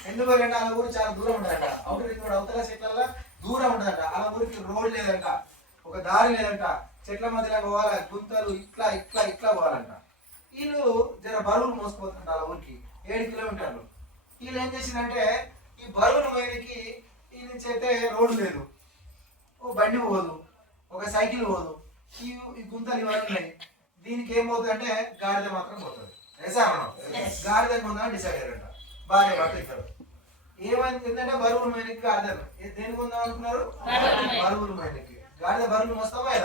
ఎందుకు పోయారంట? అలా ఊరు చాలా దూరం ఉండదంట. అవతల చెట్ల దూరం ఉండదంట. అలా ఊరికి రోడ్ లేదంట, ఒక దారి లేదంట, చెట్ల మధ్యలో పోవాలి, గుంతలు ఇట్లా ఇట్లా ఇట్లా పోవాలంట. వీళ్ళు జర బరువులు మోసుకుపోతుంట. అలా ఊరికి 7 కిలోమీటర్లు. వీళ్ళు ఏం చేసిందంటే, ఈ బరువులు పోయినకి ఈ నుంచి అయితే రోడ్డు లేదు, ఓ బండి పోదు, ఒక సైకిల్ పోదు, ఈ గుంతలు ఇవన్నీ ఉన్నాయి. దీనికి ఏం పోతుంది అంటే గాడిద మాత్రం పోతుంది. గాడిద కొందామని డిసైడ్ అయ్యారంట భార్య భర్త ఇద్దరు. ఏమైంది ఏంటంటే బరువులు మైనకి గాడిద దేనికి కొందాం అనుకున్నారు? బరువులు మైనకి. గాడిద బరువులు మోస్తావా ఏం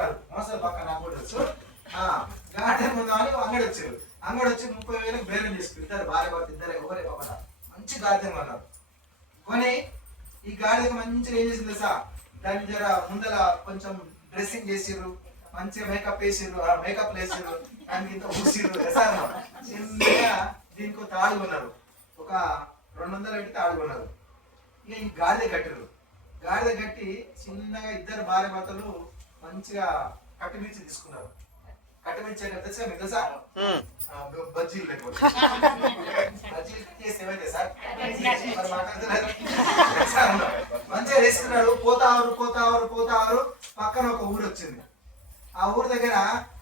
కాదు, మోస్తారు పక్క నాకు కూడా వచ్చు. గాడిద కొందామని అంగడి వచ్చారు. అంగడి వచ్చి 30,000 బేరం చేసుకుని ఇద్దరు భార్య భర్త ఇద్దరు ఒకరే ఒకట మంచి గాడిద కొన్నారు. కొని ఈ గాడిదకి మంచిగా ఏం చేసింది తెలుసా, దాన్ని జర ముందర కొంచెం డ్రెస్సింగ్ చేసిర్రు, మంచిగా మేకప్ వేసిర్రు, మేకప్ వేసిర్రు, దానికి ఇంత ఊసిర్రు. చిన్నగా దీనికి ఒక తాడు కొన్నారు, ఒక 200 పెట్టి తాడు కొన్నారు. ఇక ఈ గాడిద కట్టిర్రు. గాడిద కట్టి చిన్నగా ఇద్దరు భార్య భర్తలు మంచిగా కట్టిమిర్చి తీసుకున్నారు. కట్టిమిర్చి అంటే తెలుసా మీకు? తెలుసా? బజ్జీలు లేకపోతే బజ్జీలు చేస్తే ఏమైతే సార్ మంచిగా వేసుకున్నాడు. పోతావారు పక్కన ఒక ఊరు వచ్చింది. ఆ ఊరు దగ్గర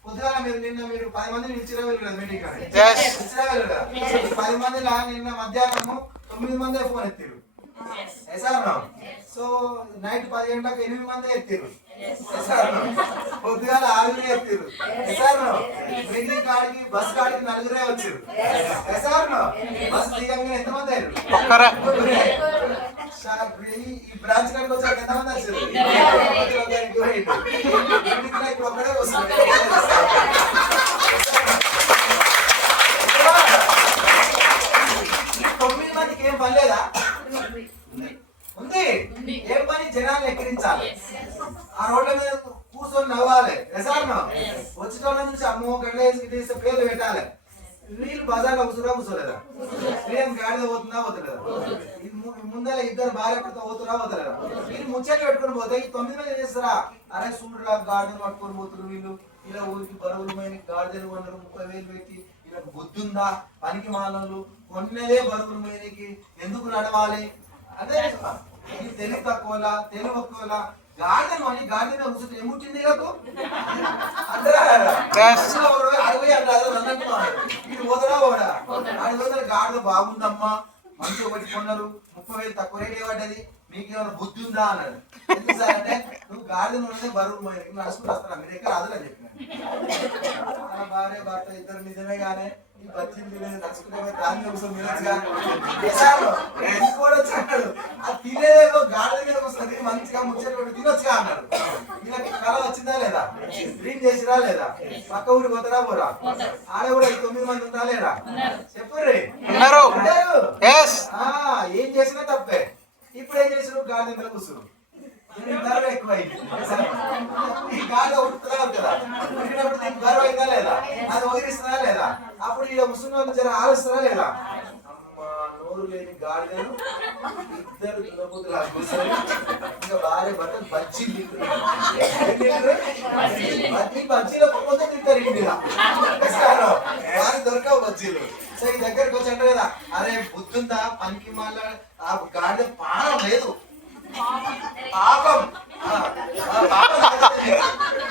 పొద్దుగాల మీరు 10 మందిని ఇచ్చిరా వెళ్ళరు కదా మీటింగ్ కానీ ఇచ్చిరా వెళ్ళరు కదా. 10 మందిలా నిన్న మధ్యాహ్నం 9 మందే ఫోన్ ఎత్తిరు. సో నైట్ 10 గంటలకు 8 మందే ఎత్తిరు. పొద్దుగాల 6 ఎత్తిరు. మీటింగ్ కాడికి బస్ కాడికి 4 వచ్చారు. బస్ దిగంగానే ఎంతమంది అయ్యారు? ఈ బ్రాంచ్ కాడికి వచ్చాక ఎంతమంది వచ్చారు? ఇప్పుడు ఒక్కడే వస్తుంది. 9 మందికి ఏం పని లేదా? ఉంది. ఏం పని? జనాలు ఎక్కిరించాలి, ఆ రోడ్ల మీద కూర్చొని నవ్వాలి. వచ్చిన నుంచి అమ్మో గడ్డేసి పేర్లు పెట్టాలి. వీళ్ళు బజార్లో కూర్చోలేదా? ఏం గాడిద పోతుందా పోతలేదా? ముందర ఇద్దరు భార్య భర్త పోతున్నా పోతలేదా? వీళ్ళు ముచ్చట్లు పెట్టుకుని పోతే ఈ 9 మంది చేస్తారా? అరే సూర్యుడు గాడిదలు పట్టుకొని పోతున్నారు వీళ్ళు. ఇలా ఊరికి బరువులు మైన గాడిదలు కొన్నారు 30,000 పెట్టి. ఇలా బుద్ధుందా? పనికి మాలలు కొన్నదే బరువులు మైనకి ఎందుకు నడవాలి? అదే తెలివి తక్కువలా తెలివి ఎక్కువలా గాడిదను అని గాడిద కూర్చుంటే ఏముంటుంది? ఇది పోతడా పోడా? గాడిద బాగుందమ్మా, మంచిగా ఒకటి కొన్నారు, 30,000 తక్కువ రేట్ ఇవ్వడ్డది, మీకు ఏమైనా బుద్ధి ఉందా అన్నాడు. ఎందుకు సార్ అంటే నువ్వు గాడిద నుండి బరువు నడుచుకుంటూ వస్తున్నా మీ దగ్గర అదలని చెప్పిన భార్య భర్త ఇద్దరు నిజమే కానీ ఈ బతికి నడుచుకుంటే దాన్ని కూర్చొని తినచ్చుగా కూడా వచ్చాడు. ఆ తినేదో గాడిద మీద వస్తుంది మంచిగా ముచ్చట తినొచ్చుగా అన్నాడు. వీళ్ళకి కళ వచ్చిందా లేదా, డ్రీమ్ చేసిరా లేదా, పక్క ఊరికి పోతారా పోరా, ఆడ కూడా 9 మంది ఉంటారా లేదా చెప్పుర్రీ. ఏం చేసినా తప్పే. ఇప్పుడు ఏం చేసిన గాడిద మీద కూర్చురు గర్వ ఎక్కువైంది. ఈ గాడిద ఉడుతుందా కదా, ఉడికినప్పుడు దీనికి గర్వ అయిందా లేదా, అది వదిలిస్తుందా లేదా, అప్పుడు ఇలా ముసున్న వాళ్ళు జర ఆలోచిస్తారా లేదా. అమ్మా నోరు లేని గాడిదను ఇద్దరు దున్నపోతులు కూర్చొని ఇంకా భార్య భర్త బజ్జీలు బజ్జీలో మొత్తం తింటారు ఇంటిగా వారి దొరకవు బజ్జీలు. సో ఈ దగ్గరకు వచ్చి అంటే కదా అరే బుద్ధుందా పనికి మళ్ళా ఆ గాడిద పానం లేదు పాపం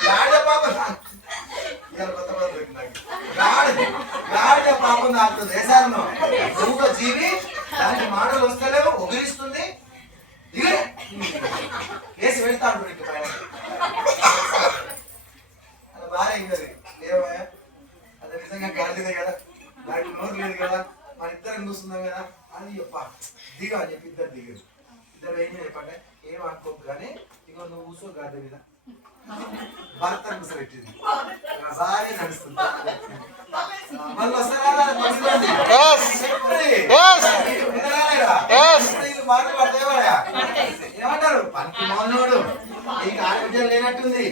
గాడిద పాపం గాడిద పాపం నాకు దేశాలను మూగ జీవి దానికి మాటలు వస్తలేవు ఒగిరిస్తుంది వేసి వెళ్తా ఉంటాడు ఇంక పైన అది బాగా ఇంకది ఏమయ్యా అది నిజంగా గాడిదే కదా, దానికి నోరు లేదు కదా, మన ఇద్దరం చూస్తున్నాం కదా, అది చెప్ప దిగా అని చెప్పి ఇద్దరు దిగారు. ఇద్దరు ఏం చెప్పండి ఏం అనుకోకు కానీ ఇగో నువ్వు కూర్చో గాడి మీద భర్త కూర్చోబెట్టింది భార్య నడుస్తుంది. మళ్ళీ వస్తారా మాట్లాడతావాడా ఏమంటారు పనికి మౌనోడు నీకు ఆడబిడ్డ లేనట్టుంది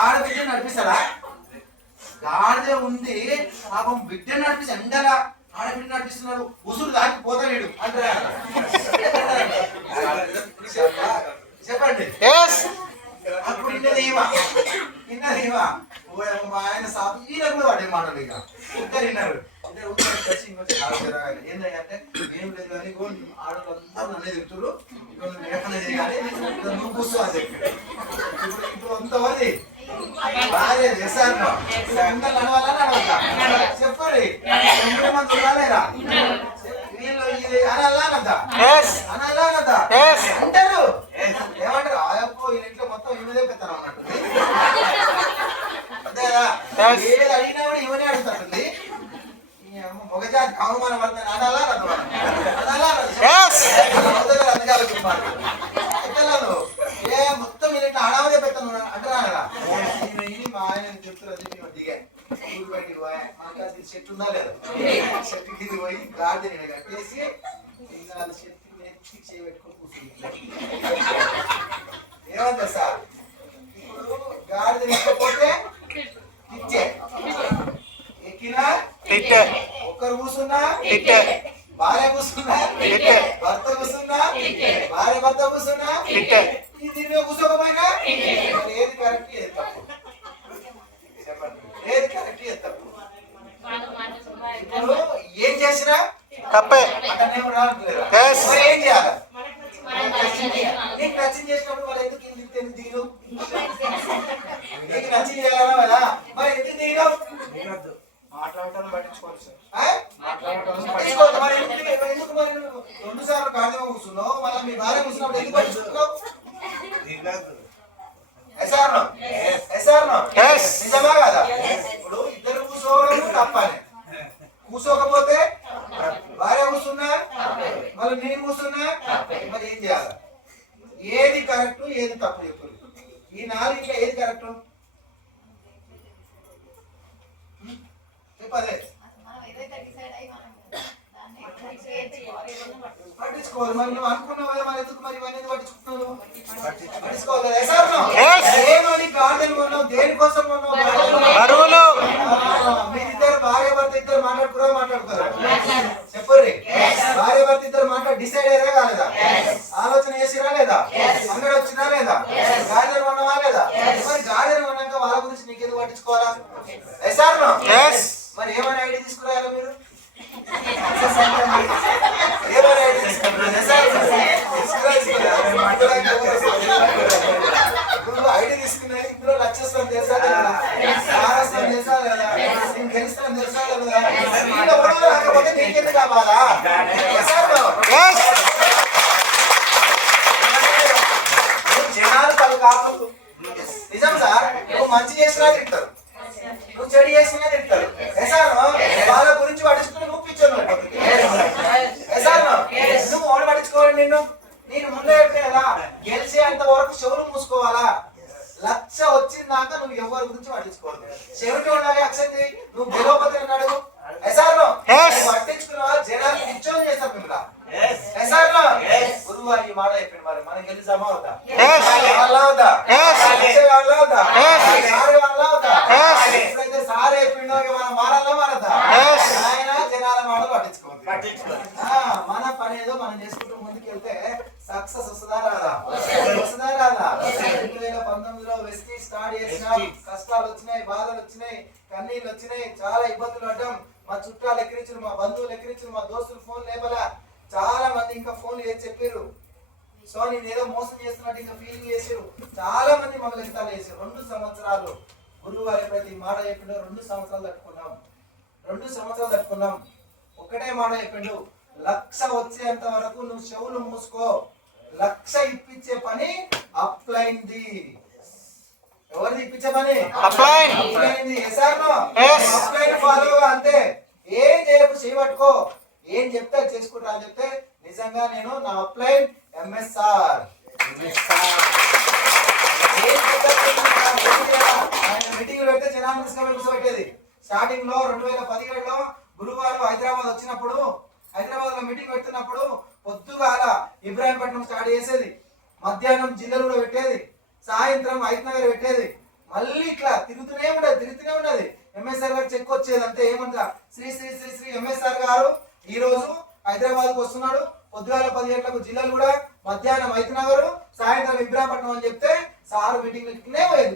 ఆడబిడ్డ నడిపిస్తాడా. గాడిద ఉంది పాపం బిడ్డ నడిపిస్తే ఎండలా ఆడబిడ్డ నడిపిస్తున్నాడు ఉసురు దానికి పోతాడు అంటారా చెప్పండి. అప్పుడు ఇన్నదేమా ఆయన సాపు ఈయన కూడా వాడే మాటలు ఇక ఇద్దరు విన్నారు. ఇద్దరు వచ్చి ఇంకొచ్చి ఏంటంటే ఏం లేదు కానీ ఆడవాళ్ళందరూ నన్నే చెప్తున్నారు లేకుండా చేయాలి నువ్వు కూర్చో అని చెప్పి ఇప్పుడు అంతమంది భార్య చేశాను అందరు నడవాలని అడవద్దా చెప్పండి 9 మంది రాలేరా వీళ్ళు ఇది అనాలన్నదా అనాలన్నదా అంటారు ఏమంటారు ఆయప్పో వీళ్ళ ఇంట్లో మొత్తం ఇవదే పెడతారు అన్నట్టు అంతే కదా. ఏది అడిగినా కూడా ఇవనే అడుగుతుంది మొగజాతి అవమానం పడుతుంది అనాలా ఎత్తలేదు ఏ మొత్తం వీళ్ళ ఇంట్లో అడవదే పెడతాను అంటారా కదా. మా ఆయన చెప్తున్నారు దిగా ఊరు బయటికి పోయా మాకు చెట్టు ఉందా లేదా చెట్టు కింద పోయి గాడిద కట్టేసి ఇంకా చెట్టు నెత్తి చేయబెట్టుకొని కూర్చుంది. ఏమంటారు సార్ ఇప్పుడు గాడిద ఎక్కకపోతే తిట్టే ఎక్కినా ఒక్కరు కూర్చున్నా భార్య కూర్చున్నా భర్త కూర్చున్నా భార్య భర్త కూర్చున్నా దీని మీద కూర్చోకపోయినా ఏది కరెక్ట్ ఏది తప్పు చెప్పండి ఏది కరెక్ట్ ఏది తప్పు. ఇప్పుడు ఏం చేసినా తప్పే అతనే రావట్లేదు మరి ఏం చేయాలి. నీకు నచ్చింది చేసినప్పుడు మరి ఎందుకు ఎందుకు దిగు నీకు నచ్చింది చేయాలా కదా మరి ఎందుకు దిగినావు మాట్లాడటం పట్టించుకోవచ్చు మరి ఎందుకు మరి 2 సార్లు గాడిద కూర్చున్నావు మళ్ళీ మీ భార్య కూర్చున్నప్పుడు ఎందుకు పట్టించుకున్నావు నిజమా కదా. ఇప్పుడు ఇద్దరు కూర్చోవడం తప్పని కూర్చోకపోతే భార్య కూర్చున్నా మళ్ళీ నేను కూర్చున్నా మరి ఏం చేయాలి. ఏది కరెక్ట్ ఏది తప్పు చెప్పు ఈ 4 ఏది కరెక్ట్ చెప్పదే పట్టించుకోవాలి. మరి నువ్వు అనుకున్నావు కదా మరి ఎందుకు మరి ఇవన్నీ పట్టించుకుంటున్నావు పట్టించుకోవాలి కొన్నావు దేనికోసం కొన్నావు మీరిద్దరు భార్య భర్త ఇద్దరు మాట్లాడుకోరా చెప్పండి భార్య భర్త ఇద్దరు డిసైడ్ అయ్యారా కాలేదా ఆలోచన చేసిరా లేదా అంగడి వచ్చినా లేదా గాడిదలు కొన్నావా లేదా మరి గాడిదలు కొన్నాక వాళ్ళ గురించి నీకెందుకు పట్టించుకోవాలా మరి ఏమైనా ఐడియా తీసుకురాయాలి మీరు ఏమైనా ఐడియా ఐడియా తీసుకున్నా ఇందులో లక్ష్యం తెలుసా లేదా తెలుసా లేదా నేను గెలుస్తాను తెలుసా లేదా నీకెందుకు కావాలా నేను ముందే చెప్పే కదా, గెలిచేంత వరకు చెవులు మూసుకోవాలా. 1,00,000 వచ్చిందాక నువ్వు ఎవరి గురించి పట్టించుకోవద్దు. చెవిటి ఉండాలి యాక్షన్ చేయి. నువ్వు గెలవకపోతే అన్నాడు ఎసార్లో పట్టించుకున్నావా? జనాలు పిచ్చోని చేస్తారు మిమ్మల్ని. ఎసార్లో గురువారు ఈ మాట చెప్పింది. మరి మనం గెలిచామా అవుతా? ఎప్పుడైతే సార్ చెప్పిండో మనం మారాలా మారదా? ఆయన జనాల మాటలు పట్టించుకోవద్దు. మన పని ఏదో మనం చేసుకుంటూ ముందుకు వెళ్తే సక్సెస్ వస్తుందా రాదా? వస్తుందా రాదా? 2019లో వెస్టీ స్టార్ట్ చేసిన కష్టాలు వచ్చినాయి, బాధలు వచ్చినాయి, కన్నీళ్ళు వచ్చినాయి, చాలా ఇబ్బందులు పడ్డాం. మా చుట్టాలు ఎక్కిరించారు, మా బంధువులు ఎక్కిరించారు, మా దోస్తులు ఫోన్ లేపలా. చాలా మంది ఇంకా ఫోన్లు చేసి చెప్పారు, సో నేను ఏదో మోసం చేస్తున్నట్టు ఇంకా ఫీలింగ్ చేసారు. చాలా మంది మమ్మల్ని ఎగతాళి చేశారు. 2 సంవత్సరాలు గురువు గారి ప్రతి మాట చెప్పిండు. 2 సంవత్సరాలు తట్టుకున్నాం. 2 సంవత్సరాలు తట్టుకున్నాం. ఒకటే మాట చెప్పిండు, 1,00,000 వచ్చేంత వరకు నువ్వు చెవులు మూసుకో. 1,00,000 ఇప్పించే పని అప్లైంది. ఎవరిది ఇప్పించే పని? అప్లైంది. అప్లైన్ ఫాలో అంతే. ఏం చేయకు, చేయబట్టుకో. ఏం చెప్తే చేసుకుంటా అని చెప్తే నిజంగా నేను నా అప్లైన్ ఎంఎస్ఆర్ మీటింగ్ పెడితే జనాన్ని తీసుకొని కూర్చోబెట్టేది. స్టార్టింగ్ లో 2017లో గురువారు హైదరాబాద్ వచ్చినప్పుడు, హైదరాబాద్ లో మీటింగ్ పెడుతున్నప్పుడు పొద్దుగాల ఇబ్రాహీంపట్నం స్టార్ట్ చేసేది, మధ్యాహ్నం జిల్లాలు కూడా పెట్టేది, సాయంత్రం హైదనగర్ పెట్టేది. మళ్ళీ ఇట్లా తిరుగుతూనే ఉండదు. ఎంఎస్ఆర్ గారు చెక్ వచ్చేది అంతే. ఏమంటా, శ్రీ శ్రీ శ్రీ శ్రీ ఎంఎస్ఆర్ గారు ఈ రోజు హైదరాబాద్ కు వస్తున్నాడు. పొద్దుగాల 10 గంటలకు జిల్లాలు కూడా, మధ్యాహ్నం హైదనగర్, సాయంత్రం ఇబ్రాహీంపట్నం అని చెప్తే సార్ మీటింగ్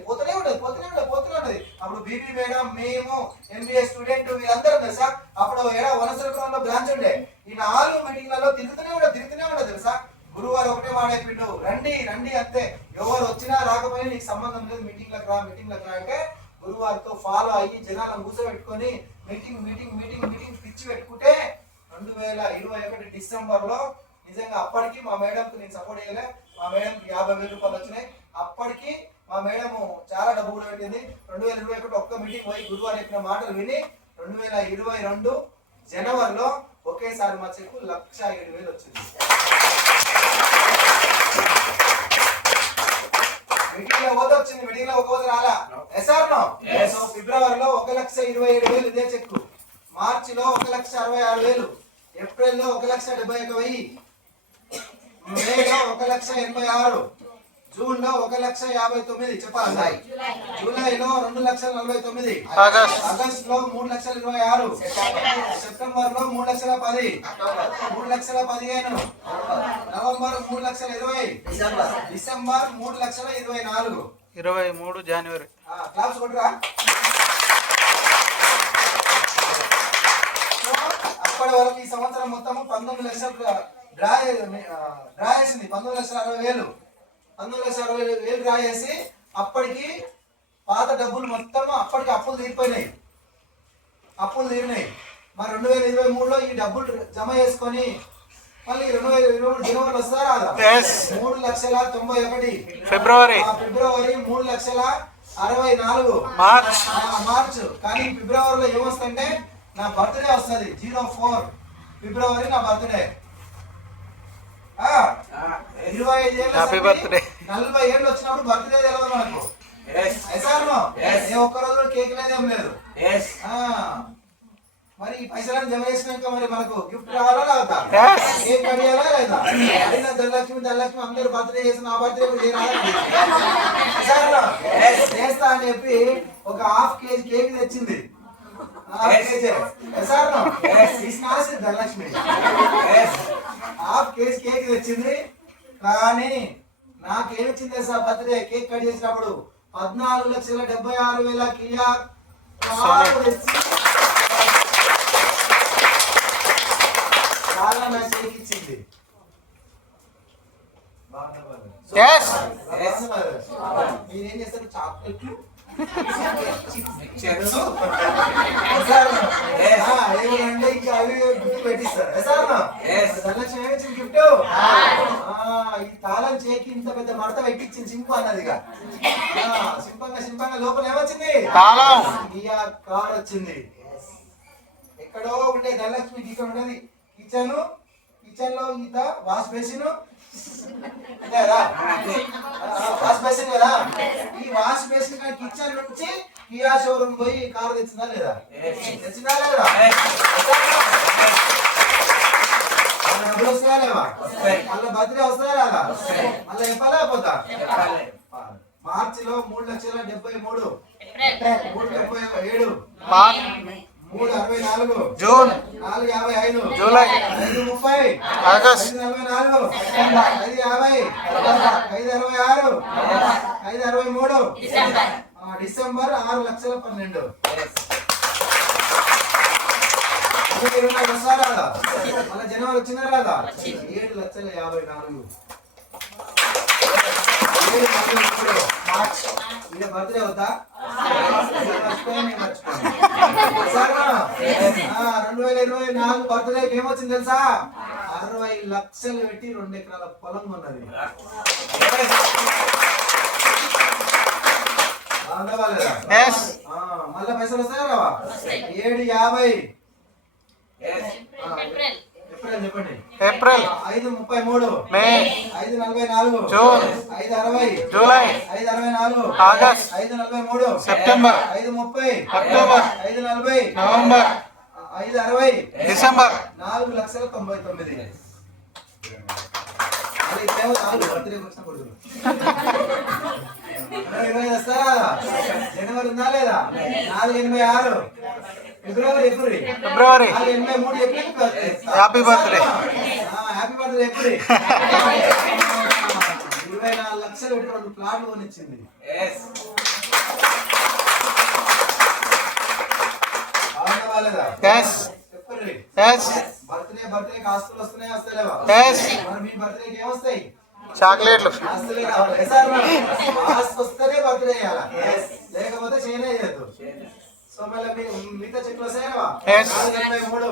పోతూనే ఉండదు. అప్పుడు బీబీ మేడం, మేము ఎంబీఏ స్టూడెంట్ వీళ్ళందరూ తెలుసా. అప్పుడు వనసరపురంలో బ్రాంచ్ ఉండే. ఈ 4 మీటింగ్లలో తిరుగుతూనే ఉండదు తెలుసా. గురువారు ఒకటే మాట చెప్పిండు, రండి అంతే. ఎవరు వచ్చినా రాకపోయినా నీకు సంబంధం లేదు, మీటింగ్లకు రా అంటే గురువారితో ఫాలో అయ్యి జనాలను కూర్చోబెట్టుకొని మీటింగ్ పిచ్చి పెట్టుకుంటే 2021 డిసెంబర్లో నిజంగా అప్పటికి మా మేడంకు నేను సపోర్ట్ చేయలే. మా మేడంకి 50,000 రూపాయలు వచ్చినాయి. అప్పటికి మా మేడం చాలా డబ్బు కూడా పెట్టింది. 2021 ఒక్క మీటింగ్ పోయి గురువారు చెప్పిన మాటలు విని 2022 జనవరిలో ఒకేసారి మా చెక్కు 1,07,000 వచ్చింది. మీటింగ్ లో వచ్చింది, మీటింగ్ లో ఒక రాలా. సో ఫిబ్రవరిలో 1,27,000 ఇదే చెక్కు, మార్చిలో 1,66,000, ఏప్రిల్లో 1,71,000, మేలో 1,86,000, జూన్లో 1,59,000 చెప్పాలి. జూలైలో 2,49,000, ఆగస్టులో 3,26,000, సెప్టెంబర్లో 3,10,000, 3,15,000, నవంబర్ 3,20,000, డిసెంబర్ 3,24,000, 23 జనవరి. క్లాప్స్ కొట్టురా. అప్పటి వరకు ఈ సంవత్సరం మొత్తం 19 లక్షలు డ్రా చేసింది. 19,60,000 డ్రా చేసి అప్పటికి పాత డబ్బులు మొత్తం అప్పటికి అప్పులు తీరినాయి. మరి 2023లో ఈ డబ్బులు జమ చేసుకొని మళ్ళీ 2023 జనవరి వస్తుందా రాదా? 3,91,000 ఫిబ్రవరి 3,64,000 మార్చ్. కానీ ఫిబ్రవరిలో ఏమొస్తుందంటే నా బర్త్డే వస్తుంది. 04 ఫిబ్రవరి నా బర్త్డే. 25 ఏళ్ళు 40 ఏళ్ళు వచ్చినప్పుడు బర్త్డే తెలియదు మనకు. ఒక్క రోజు కేక్ లేదేం లేదు. మరి పైసలను జమ చేసినాక మరి మనకు గిఫ్ట్ రావాలా లేదా? కేక్ అడియాలా లేదా? అడిగిన ధనలక్ష్మి అందరు బర్త్డే చేసి నా బర్త్డే చేస్తా అని చెప్పి ఒక 1/2 kg కేక్ తెచ్చింది. ధనలక్ష్మి 1/2 kg కేక్ తెచ్చింది. కానీ నాకేమిచ్చింది సార్ బర్త్డే కేక్ కట్ చేసినప్పుడు 14,76,000 కియా చాలా నా చేతికి ఇచ్చింది. మీరేం చేస్తారు? చాక్లెట్లు ఏమంటే ఇంకా అవి గిఫ్ట్ పెట్టిస్తారు. ధనలక్ష్మి ఏమిచ్చింది గిఫ్ట్? ఈ తాళం చేకి ఇంత పెద్ద మడత పెట్టించింది. సింపు అన్నదిగా సింపంగా లోపల ఏమొచ్చింది? కార్ వచ్చింది. ఎక్కడో ఉండే ధనలక్ష్మికి ఇక్కడ ఉండేది కిచెన్ లో ఈత వాష్ బేసిన్, లేదా వాష్ బేసిన్ కదా, ఈ వాష్ బేసిన్ కానీ కిచెన్ నుంచి కియా షోరూమ్ పోయి కారు తెచ్చిందా లేదా? తెచ్చిందా లేదా? డబ్బులు వస్తాయా లేవా? మళ్ళీ బర్త్డే వస్తాయా లేదా? మళ్ళీ చెప్పాలా పోతా? మార్చిలో 3,73,000, 3,77, March, 3,64, June, 4,55, July, 5,30, August, 5,44, 5,50, 5,66, 5,63, December 6,12,000. వస్తారా రాదా? మళ్ళీ జనవరి వచ్చిందా రాదా? 7,54,000. ఈయన బర్త్డే అవుతా 2024 బర్త్డేకి ఏమొచ్చింది తెలుసా? 60 లక్షలు పెట్టి 2 ఎకరాల పొలం ఉన్నది. మళ్ళా పైసలు వస్తాయా రావా? 7,50. ఏప్రిల్ చెప్పండి. ఏప్రిల్, 5,33, మే, 5,44, June, 5,60, July, 5,64, August, 5,43, September, 5,30, October, 5,40, November, 5,60, December. 4,99,000. అది ఇప్పుడేమో చాలు బర్త్డే వచ్చిన కొడుకులు. 20 వస్తారా? జనవరి ఉందా లేదా? 4,86, ఫిబ్రవరి, ఫిబ్రవరి, 4,83 April birthday. Happy birthday. Happy birthday April. 24 లక్షలు పెట్టి 2 ప్లాట్లు కొనిచ్చింది. అవునా వాళ్ళదా? చెప్పండి. బర్త్డే ఆస్తులు వస్తున్నాయి వస్తలేవా? మరి మీ బర్త్డేకి ఏమొస్తాయి? చాక్లెట్లు, ఆస్తులే కావాలి. ఆస్తి వస్తేనే బర్త్డే చేయాలా, లేకపోతే చేయనే చేయద్దు. సో మళ్ళీ మిగతా చెట్లు వస్తాయా? 4,83,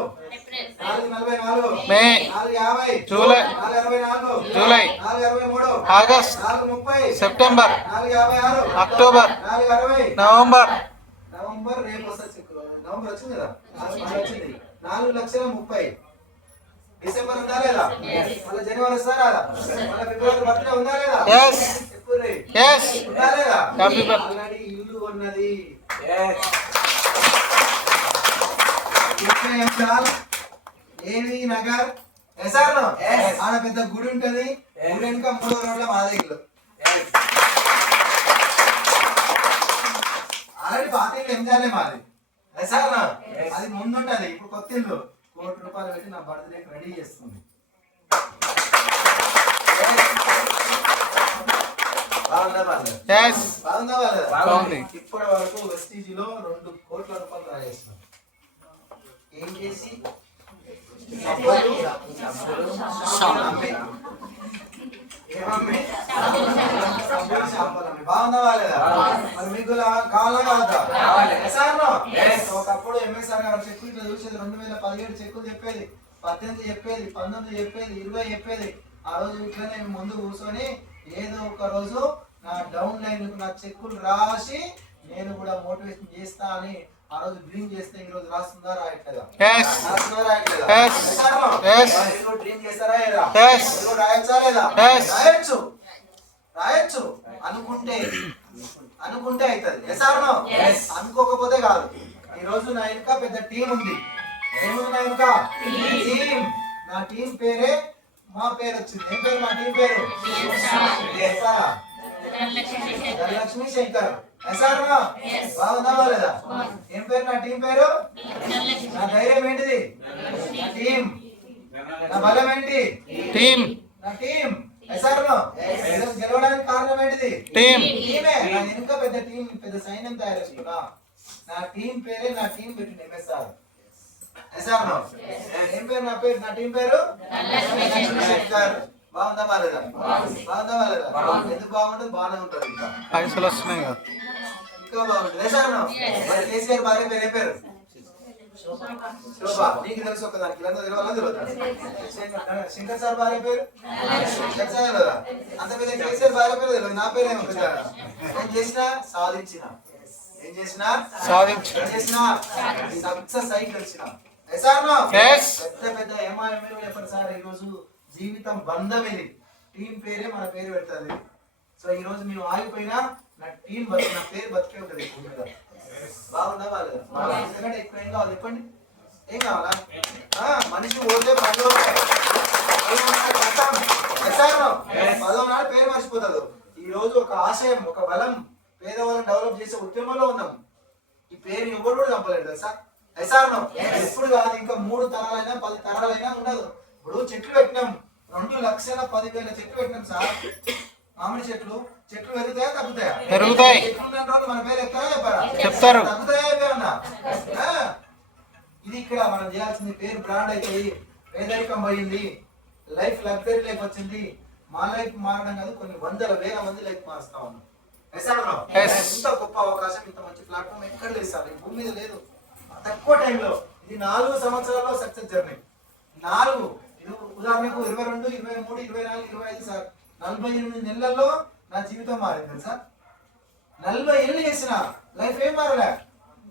4,44, మే, 4,50, July, 4,64, July, 4,63, August, 4,30, September, 4,56, October, 4,60, November. November రేపు వస్తుంది. నవంబర్ వచ్చింది కదా, వచ్చింది. 4,30,000. డిసెంబర్ ఉందా లేదా? మళ్ళీ జనవరి వస్తారా? మళ్ళీ ఫిబ్రవరి బర్త్డే ఉందా లేదా? ఉందా లేదా? ఆల్రెడీ ఇల్లు ఉన్నది. ఏవి నగర్ ఆడ పెద్ద గుడి ఉంటది. గుడి వెనుక 3వ రోడ్ల మాదే ఇల్లు. ఆల్రెడీ పాత ఇల్లు ఎంజాలే మాది. అది ముందుంటది. ఇప్పుడు కొత్త ఇల్లు. 1 కోటి రూపాయలు పెట్టి నా బర్త్డే రెడీ చేస్తుంది. బాగుందా వాళ్ళ? ఇప్పటి వరకు వెస్టీజ్ లో 2 కోట్ల రూపాయలు డ్రా చేస్తున్నాం. ఏం చేసి బాగుందా వాళ్ళదా? మరి మీకు కావాలా కావద్దా? ఒకప్పుడు ఎంఎస్ఆర్ గారు చెక్కు ఇట్లా చూసేది. 2017 చెక్కులు చెప్పేది, 18 చెప్పేది, 19 చెప్పేది, 20 చెప్పేది. ఆ రోజు ఇట్లనే ముందు కూర్చొని ఏదో ఒక రోజు నా డౌన్ లైన్ నా చెక్కులు రాసి నేను కూడా మోటివేషన్ చేస్తా అని ఆ రోజు డ్రీమ్ చేస్తే ఈ రోజు రాస్తుందా రాయట్లేదా? డ్రీమ్ చేస్తారా లేదా? రాయొచ్చా లేదా? రాయొచ్చు అనుకుంటే అవుతుంది. అనుకోకపోతే కాదు. ఈ రోజు నా వెనుక పెద్ద టీం ఉంది. ఏముంది నా వెనుక? టీం. నా టీం పేరే మా పేరు వచ్చింది. ఏం పేరు మా టీం పేరు? ధనలక్ష్మి శంకర్. బాగుందా లేదా? ఏం పేరు నా టీం పేరు? నా ధైర్యం ఏంటిది? టీం. నా బలం ఏంటి? టీం. నా టీం. గెలవడానికి కారణం ఏంటిది? టీమే. నా వెనుక పెద్ద టీం, పెద్ద సైన్యం తయారు చేసుకున్నా. నా టీం పేరే నా టీం పెట్టింది ఎంఎస్ఆర్. ఏం పేరు నా పేరు? నా టీం పేరు శంకర్. బాగుందా బాలేదా? బాగుందా బాలేదా? ఎందుకు బాగుంటుంది? బాగానే ఉంటుంది. ఇంకా పైసలు వస్తున్నాయి కదా, ఇంకా బాగుంటుంది. మరి కేసీఆర్ భార్య పేరు ఏం పేరు? శోభ. నీకు తెలుసు ఒకదానికి, ఇదంతా తెలియాలని తెలియదు. శంకర్ సార్ భార్య పేరు కదా. అంత పెద్ద కేసీఆర్ భార్య పేరు తెలియదు. నా పేరు ఏమో పెద్ద. ఏం చేసినా సాధించిన. ఏం చేసినా సక్సెస్ అయి వచ్చిన. పెద్ద పెద్ద ఏమాయమేమో చెప్పండి సార్. ఈ రోజు జీవితం బంధం ఇది. టీం పేరే మన పేరు పెడుతుంది. సో ఈ రోజు మేము ఆగిపోయినా నా టీం నా పేరు బతికే ఉంటుంది. బాగుందా బాగా? ఎందుకంటే ఎక్కువ ఏం కావాలి చెప్పండి? ఏం కావాలా? మనిషి ఓటే 10 నాడు పేరు మర్చిపోతుంది. ఈ రోజు ఒక ఆశయం, ఒక బలం, పేదవాళ్ళని డెవలప్ చేసే ఉద్యమంలో ఉన్నాం. ఈ పేరు ఎవరు కూడా చంపలేదు తెలుసా? ఎప్పుడు కాదు, ఇంకా 3 తరాలైనా 10 తరాలైనా ఉండదు. ఇప్పుడు చెట్లు పెట్టినాం, 2,10,000 చెట్లు పెట్టినాం సార్. మామిడి చెట్లు పెరుగుతాయా తగ్గుతాయా? పెరుగుతాయి. చెట్లు ఉన్న రోజు మన పేరు ఎత్తారా చెప్పారా? చెప్తారు. తగ్గుతాయా ఏమన్నా? ఇది ఇక్కడ మనం చేయాల్సింది. పేరు బ్రాండ్ అయితే పేదరికం పోయింది, లైఫ్ లగ్జరీ లైఫ్ వచ్చింది. మా లైఫ్ మారడం కాదు, కొన్ని 100,000 మంది లైఫ్ మారుస్తా ఉన్నాం. ఇంత గొప్ప అవకాశం, ఇంత మంచి ప్లాట్ఫామ్ ఎక్కడ లేదు సార్, ఈ భూమి మీద లేదు. తక్కువ టైంలో ఇది 4 సంవత్సరాల్లో సక్సెస్ జర్నీ. 4 ఉదాహరణకు 22, 23, 24, 25 సార్, 48 నెలల్లో నా జీవితం మారింది సార్. 40 ఏళ్ళు చేసిన లైఫ్ ఏం మారలే.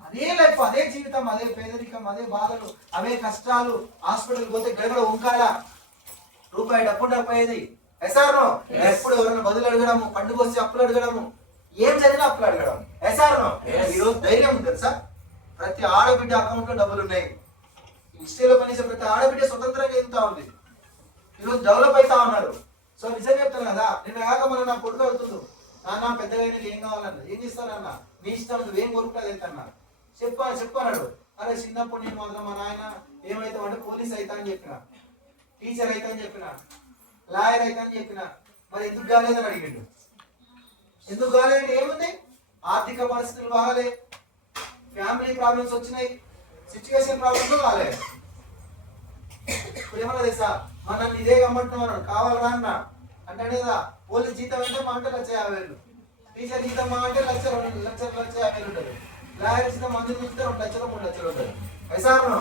అదే లైఫ్, అదే జీవితం, అదే పేదరికం, అదే బాధలు, అవే కష్టాలు. హాస్పిటల్ పోతే గడగడ ఉంకాల రూపాయి డబ్బు అయ్యేది. ఎస్ఆర్నో ఎప్పుడు ఎవరైనా బదులు అడగడము, పండుగ వస్తే అప్పులు అడగడము, ఏం చదివినా అప్పులు అడగడం. ఎస్ఆర్నో ఈరోజు ధైర్యం ఉంది తెలుసా? ప్రతి ఆడబిడ్డ అకౌంట్ లో డబ్బులు ఉన్నాయి. హిస్టరీలో పనిచేసే ప్రతి ఆడబిడ్డ స్వతంత్రంగా ఎదుగుతా ఉంది. ఈరోజు డెవలప్ అవుతా ఉన్నారు. సో నిజం చెప్తాను కదా, నేను కాక మన నా కొడుకు అవుతుంది, నాన్న పెద్దగా ఏం కావాలన్నా, ఏం చేస్తానన్న, నీ ఇష్టం, నువ్వేం కోరుకుంటే వెళ్తాన్నా చెప్పన్నాడు. అరే చిన్నప్పుడు నేను మాత్రం మా నాయన ఏమైతామంటే పోలీస్ అవుతా అని చెప్పిన, టీచర్ అవుతా అని చెప్పిన, లాయర్ అవుతా అని చెప్పిన. మరి ఎందుకు కాలేదని అడిగిండు. ఎందుకు కాలేదంటే ఏముంది, ఆర్థిక పరిస్థితులు బాగాలే, ఫ్యామిలీ ప్రాబ్లమ్స్ వచ్చినాయి, సిచ్యువేషన్ ప్రాబ్లమ్స్ కాలేదు. ఇప్పుడు ఏమన్నా తెలుసా, మన నన్ను ఇదే గమ్మంటున్నాను కావాలరా అన్న అంటే కదా. పోలీస్ జీతం అంటే మా అంటే 1,50,000, టీచర్ జీతం మా అంటే 1,50,000 ఉంటుంది, లాయర్ జీతం మంది చూస్తే 2 లక్షలు 3 లక్షలు ఉంటుంది. పైసాను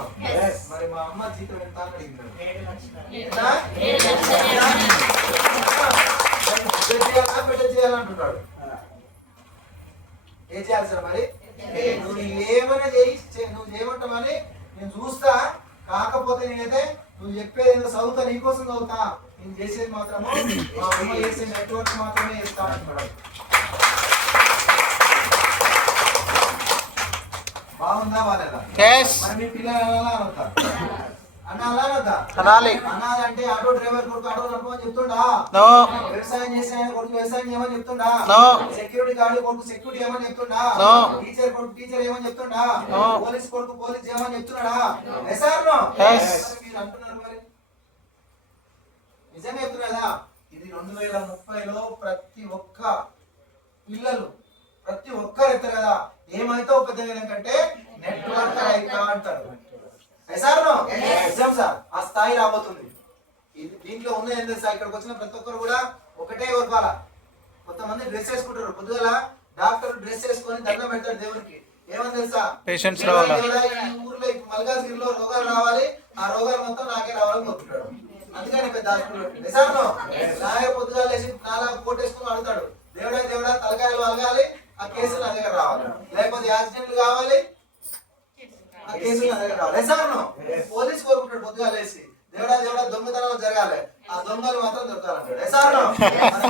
మరి మా అమ్మ జీతం ఎంత అడిగింటాడు, పెద్ద చేయాలంటున్నాడు. ఏం చేయాలి సార్ మరి? నువ్వు ఏమైనా చేయి, నువ్వు చేయమంటావని నేను చూస్తా. కాకపోతే నేనైతే నువ్వు చెప్పేది ఏదో చదువుతా, నీకోసం చదువుతా, నేను చేసేది మాత్రము మా అమ్మ చేసే నెట్వర్క్ మాత్రమే చేస్తా అంటున్నాడు. బాగుందా బాలేదా? మరి మీ పిల్లలు అలా అనొద్దా? అనాలి అంటే ఆటో డ్రైవర్ కొడుకు ఆటో నడపమని చెప్తుండా? వ్యవసాయం చేసే ఆయన కొడుకు వ్యవసాయం చేయమని చెప్తుండా? సెక్యూరిటీ గార్డు కొడుకు సెక్యూరిటీ ఏమని చెప్తుండా? టీచర్ కొడుకు టీచర్ ఏమని చెప్తుండా? పోలీస్ కొడుకు పోలీస్ చేయమని చెప్తున్నాడా? మీరు అంటున్నారు మరి నిజంగా చెప్తున్నా. ఇది 2030లో ప్రతి ఒక్క పిల్లలు ప్రతి ఒక్కరు ఎత్తారు కదా, ఏమైతే పెద్దగా కంటే నెట్వర్క్ అయితా అంటారు. నిజం సార్, ఆ స్థాయి రాబోతుంది. దీంట్లో ఉన్నది ఏంటి సార్, ఇక్కడికి వచ్చిన ప్రతి ఒక్కరు కూడా ఒకటే వర్గాల. కొంతమంది డ్రెస్ వేసుకుంటారు, పొద్దుగల డాక్టర్ డ్రెస్ వేసుకొని దండం పెడతాడు దేవుడికి. ఏమని తెలుసా, పేషెంట్స్ ఈ ఊర్లో మల్కాజ్గిరిలో రోగాలు రావాలి, ఆ రోగాలు మొత్తం నాకే రావాలని కోరుకుంటాడు. అందుకని పెద్ద హాస్పిటల్ లాయర్ పొద్దుగా లేచి నాలా కోట్ వేసుకుని అడుగుతాడు, దేవుడా దేవుడా తలకాయలు వలగాలి, ఆ కేసులు నా దగ్గర రావాలి, లేకపోతే యాక్సిడెంట్లు కావాలి, ఆ కేసులు నా దగ్గర రావాలి. పోలీస్ కోరుకుంటాడు పొద్దుగా లేచి, దేవుడా దేవుడా దొంగతనాలు జరగాలి, ఆ దొంగలు మాత్రం దొరకాలంటాడు.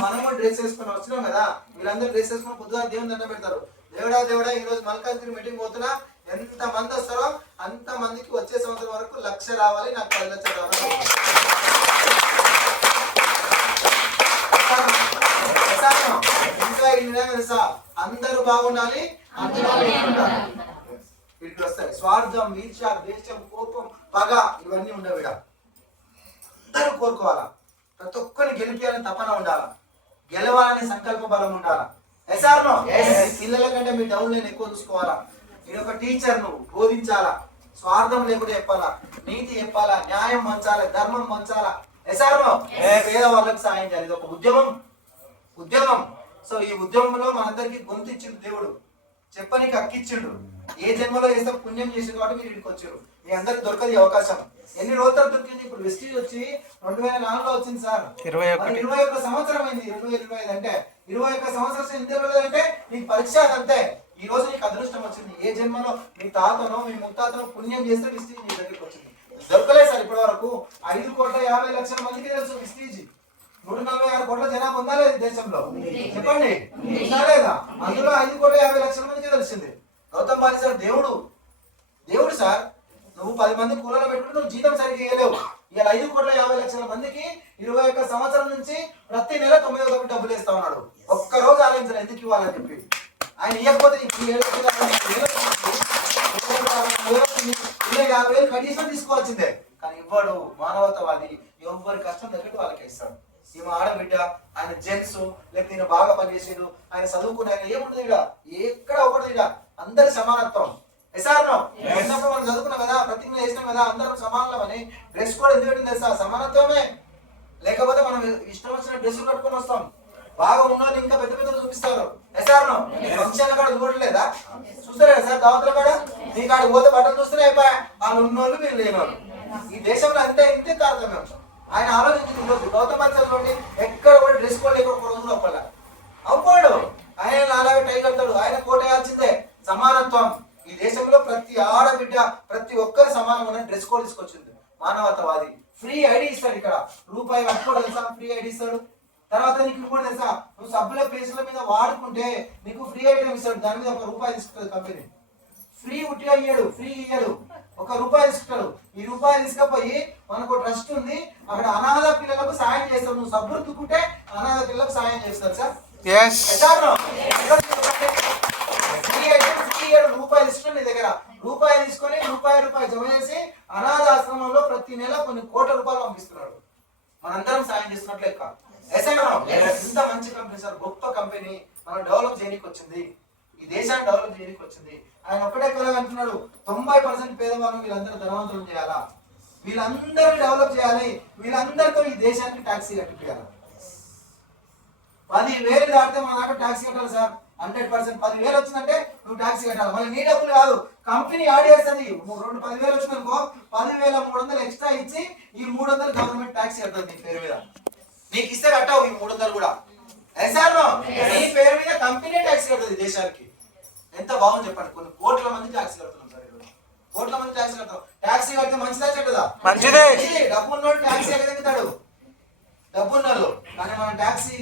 మనము డ్రెస్ వేసుకుని వచ్చినాం కదా, వీళ్ళందరూ డ్రెస్ వేసుకుని పొద్దుగా దేవుని దండం పెడతారు. దేవుడా దేవుడా ఈ రోజు మల్కాజ్గిరి మీటింగ్ పోతున్నా, ఎంత మంది వస్తారో అంత మందికి వచ్చే సంవత్సరం వరకు 1,00,000 రావాలి, నాకు 10 లక్షలు రావాలి. ఇంకా తెలుసా, అందరూ బాగుండాలి, వీటికి వస్తాయి స్వార్థం, ఈర్ష, ద్వేషం, కోపం, పగ ఇవన్నీ ఉండవిడ. అందరూ కోరుకోవాలా, ప్రతి ఒక్కరిని గెలిపించాలని తపన ఉండాలా, గెలవాలని సంకల్ప బలం ఉండాలా. పిల్లల కంటే మీ డౌన్ లైన్ ఎక్కువ చూసుకోవాలా. నేను ఒక టీచర్, నువ్వు బోధించాలా, స్వార్థం లేకుండా చెప్పాలా, నీతి చెప్పాలా, న్యాయం మంచాలా, ధర్మం మంచాలా. పేద వాళ్ళకి సాయం చేయాలి. ఇది ఒక ఉద్యమం. సో ఈ ఉద్యమంలో మనందరికి గొంతు ఇచ్చిండు దేవుడు, చెప్పనికి హక్కిచ్చిండు. ఏ జన్మలో చేస్తే పుణ్యం చేసిండు కాబట్టి మీరు ఇక్కడికి వచ్చారు. మీ అందరికి దొరకదు అవకాశం. ఎన్ని రోజులు దొరికింది? ఇప్పుడు వెస్టీజ్ వచ్చి 2004లో వచ్చింది సార్, 21 సంవత్సరం అయింది. 2025 అంటే 21 సంవత్సరం ఎందుకు అంటే నీకు పరీక్ష అంతే. ఈ రోజు నీకు అదృష్టం వచ్చింది. ఏ జన్మలో మీ తాతనో మీ ముత్తాతనో పుణ్యం చేస్తే వెస్టీజ్ నీ దగ్గరికి వచ్చింది. దొరకలేదు సార్ ఇప్పటి వరకు. 5,50,00,000 మందికి తెలుసు వెస్టీజ్. 146 కోట్ల జనాభా ఉందా లేదు దేశంలో? చెప్పండి, ఉందా లేదా? అందులో 5,50,00,000 మందికి తెలిసింది. గౌతమ్ బాలి సార్ దేవుడు సార్. నువ్వు 10 మంది కూలలో పెట్టుకుంటే నువ్వు జీతం సరిగ్గా ఇవ్వలేవు. ఇలా 5,50,00,000 మందికి 21 సంవత్సరం నుంచి ప్రతి నెల 9వ తారీఖు డబ్బులు ఇస్తా ఉన్నాడు. ఒక్కరోజు ఆలోచించాలి ఎందుకు ఇవ్వాలని చెప్పి. ఆయన ఇవ్వకపోతే 50,000 కనీసం తీసుకోవాల్సిందే. కానీ ఇవ్వడు. మానవతావాది. ఎవరి కష్టం తగ్గట్టు వాళ్ళకి ఇస్తాడు. ఈమె ఆడబిడ్డ, ఆయన జెంట్స్, లేకపోతే ఈయన బాగా పనిచేసేడు, ఆయన చదువుకున్న ఆయన ఏముంటుంది ఇక? ఎక్కడ ఒకటి ఇక అందరి సమానత్వం. చిన్నప్పుడు మనం చదువుకున్నాం కదా, ప్రతిజ్ఞ చేసినాం కదా, అందరం సమానమని. డ్రెస్ కోడ్ ఎందుకు పెట్టింది తెలుసా? సమానత్వమే. లేకపోతే మనం ఇష్టం వచ్చిన డ్రెస్సులు కట్టుకొని వస్తాం. బాగా ఉన్నోళ్ళు ఇంకా పెద్ద పెద్ద చూపిస్తారు. ఫంక్షన్ కాడ చూడలేదా? చూస్తారా సార్? దావతుల కాడ నీ కాడికి పోతే బట్టలు చూస్తూనే అయిపోయా. వాళ్ళు ఉన్నోళ్ళు వీళ్ళు లేనోళ్ళు. ఈ దేశంలో అంతే ఇంతే తారతమ్యం. ఆయన ఆలోచించుకుంటుంది. గౌతమ్ బాలి చూడండి, ఎక్కడ కూడా డ్రెస్ కోడ్ లేక ఒక రోజు అవ్వాల అవ్వడు. ఆయన అలాగే టై కడతాడు. ఆయన కోట వేయాల్సిందే. సమానత్వం. ఈ దేశంలో ప్రతి ఆడబిడ్డ ప్రతి ఒక్కరు సమానమైన డ్రెస్ కోడ్ తీసుకొచ్చింది. మానవతావాది. ఫ్రీ ఐడి ఇస్తాడు. ఇక్కడ రూపాయి పట్టుకోడు తెలుసా? ఫ్రీ ఐడి ఇస్తాడు. తర్వాత నీకు ఇంకోటి తెలుసా? నువ్వు సబ్బుల పేస్ల మీద వాడుకుంటే నీకు ఫ్రీ ఐటమ్ ఇస్తాడు. దాని మీద ₹1 తీసుకుంటుంది కంపెనీ. ఫ్రీ ఉట్టిగా ఇయ్యడు, ఫ్రీ ఇయ్యడు. ₹1 తీసుకుంటాడు. ఈ రూపాయి తీసుకపోయి మనకు ట్రస్ట్ ఉంది, అక్కడ అనాథ పిల్లలకు సాయం చేస్తాడు. నువ్వు సబ్బులు తుక్కుంటే అనాథ పిల్లలకు సాయం చేస్తారు సార్. ₹1 తీసుకుని నీ దగ్గర ₹1 తీసుకొని రూపాయి జమ చేసి అనాథ ఆశ్రమంలో ప్రతి నెల కొన్ని కోట్ల రూపాయలు పంపిస్తున్నాడు. మనందరం సాయం చేస్తున్నట్లు లెక్క. ఇంత మంచి కంపెనీ సార్, గొప్ప కంపెనీ. మనం డెవలప్ చేయడానికి వచ్చింది, ఈ దేశాన్ని డెవలప్ చేయడానికి వచ్చింది. ఆయన ఒక్కటే కలగా అంటున్నాడు, 90% పేదవాళ్ళని వీళ్ళందరూ ధనవంతులు చేయాలా, వీళ్ళందరినీ డెవలప్ చేయాలి, వీళ్ళందరితో ఈ దేశానికి ట్యాక్సీ కట్టించాలి. 10,000 దాటితే మన దాకా ట్యాక్సీ కట్టాలి సార్. 100% 10,000 వచ్చిందంటే నువ్వు ట్యాక్సీ కట్టాలి. మళ్ళీ నీ డబ్బులు కాదు, కంపెనీ యాడ్ చేస్తుంది. 10,000 వచ్చిందనుకో 10,300 ఎక్స్ట్రా ఇచ్చి ఈ 300 గవర్నమెంట్ ట్యాక్సీ కట్టదు నీ పేరు మీద. నీకు ఇస్తే కట్టావు ఈ 300 కూడా. నీ పేరు మీద కంపెనీ ట్యాక్సీ కడుతుంది దేశానికి. ఎంత బాగుంది చెప్పండి. కొన్ని కోట్ల మంది ట్యాక్సీ కడుతున్నాం సార్. కోట్ల మంది ట్యాక్సీ కడతాం. ట్యాక్సీ కడితే మంచిదా చెడ్డదా? మంచిదే. డబ్బు ఉన్నోడు ట్యాక్సీ ఎక్కడ దిగుతాడు? డబ్బు ఉన్నాడు. కానీ మన ట్యాక్సీ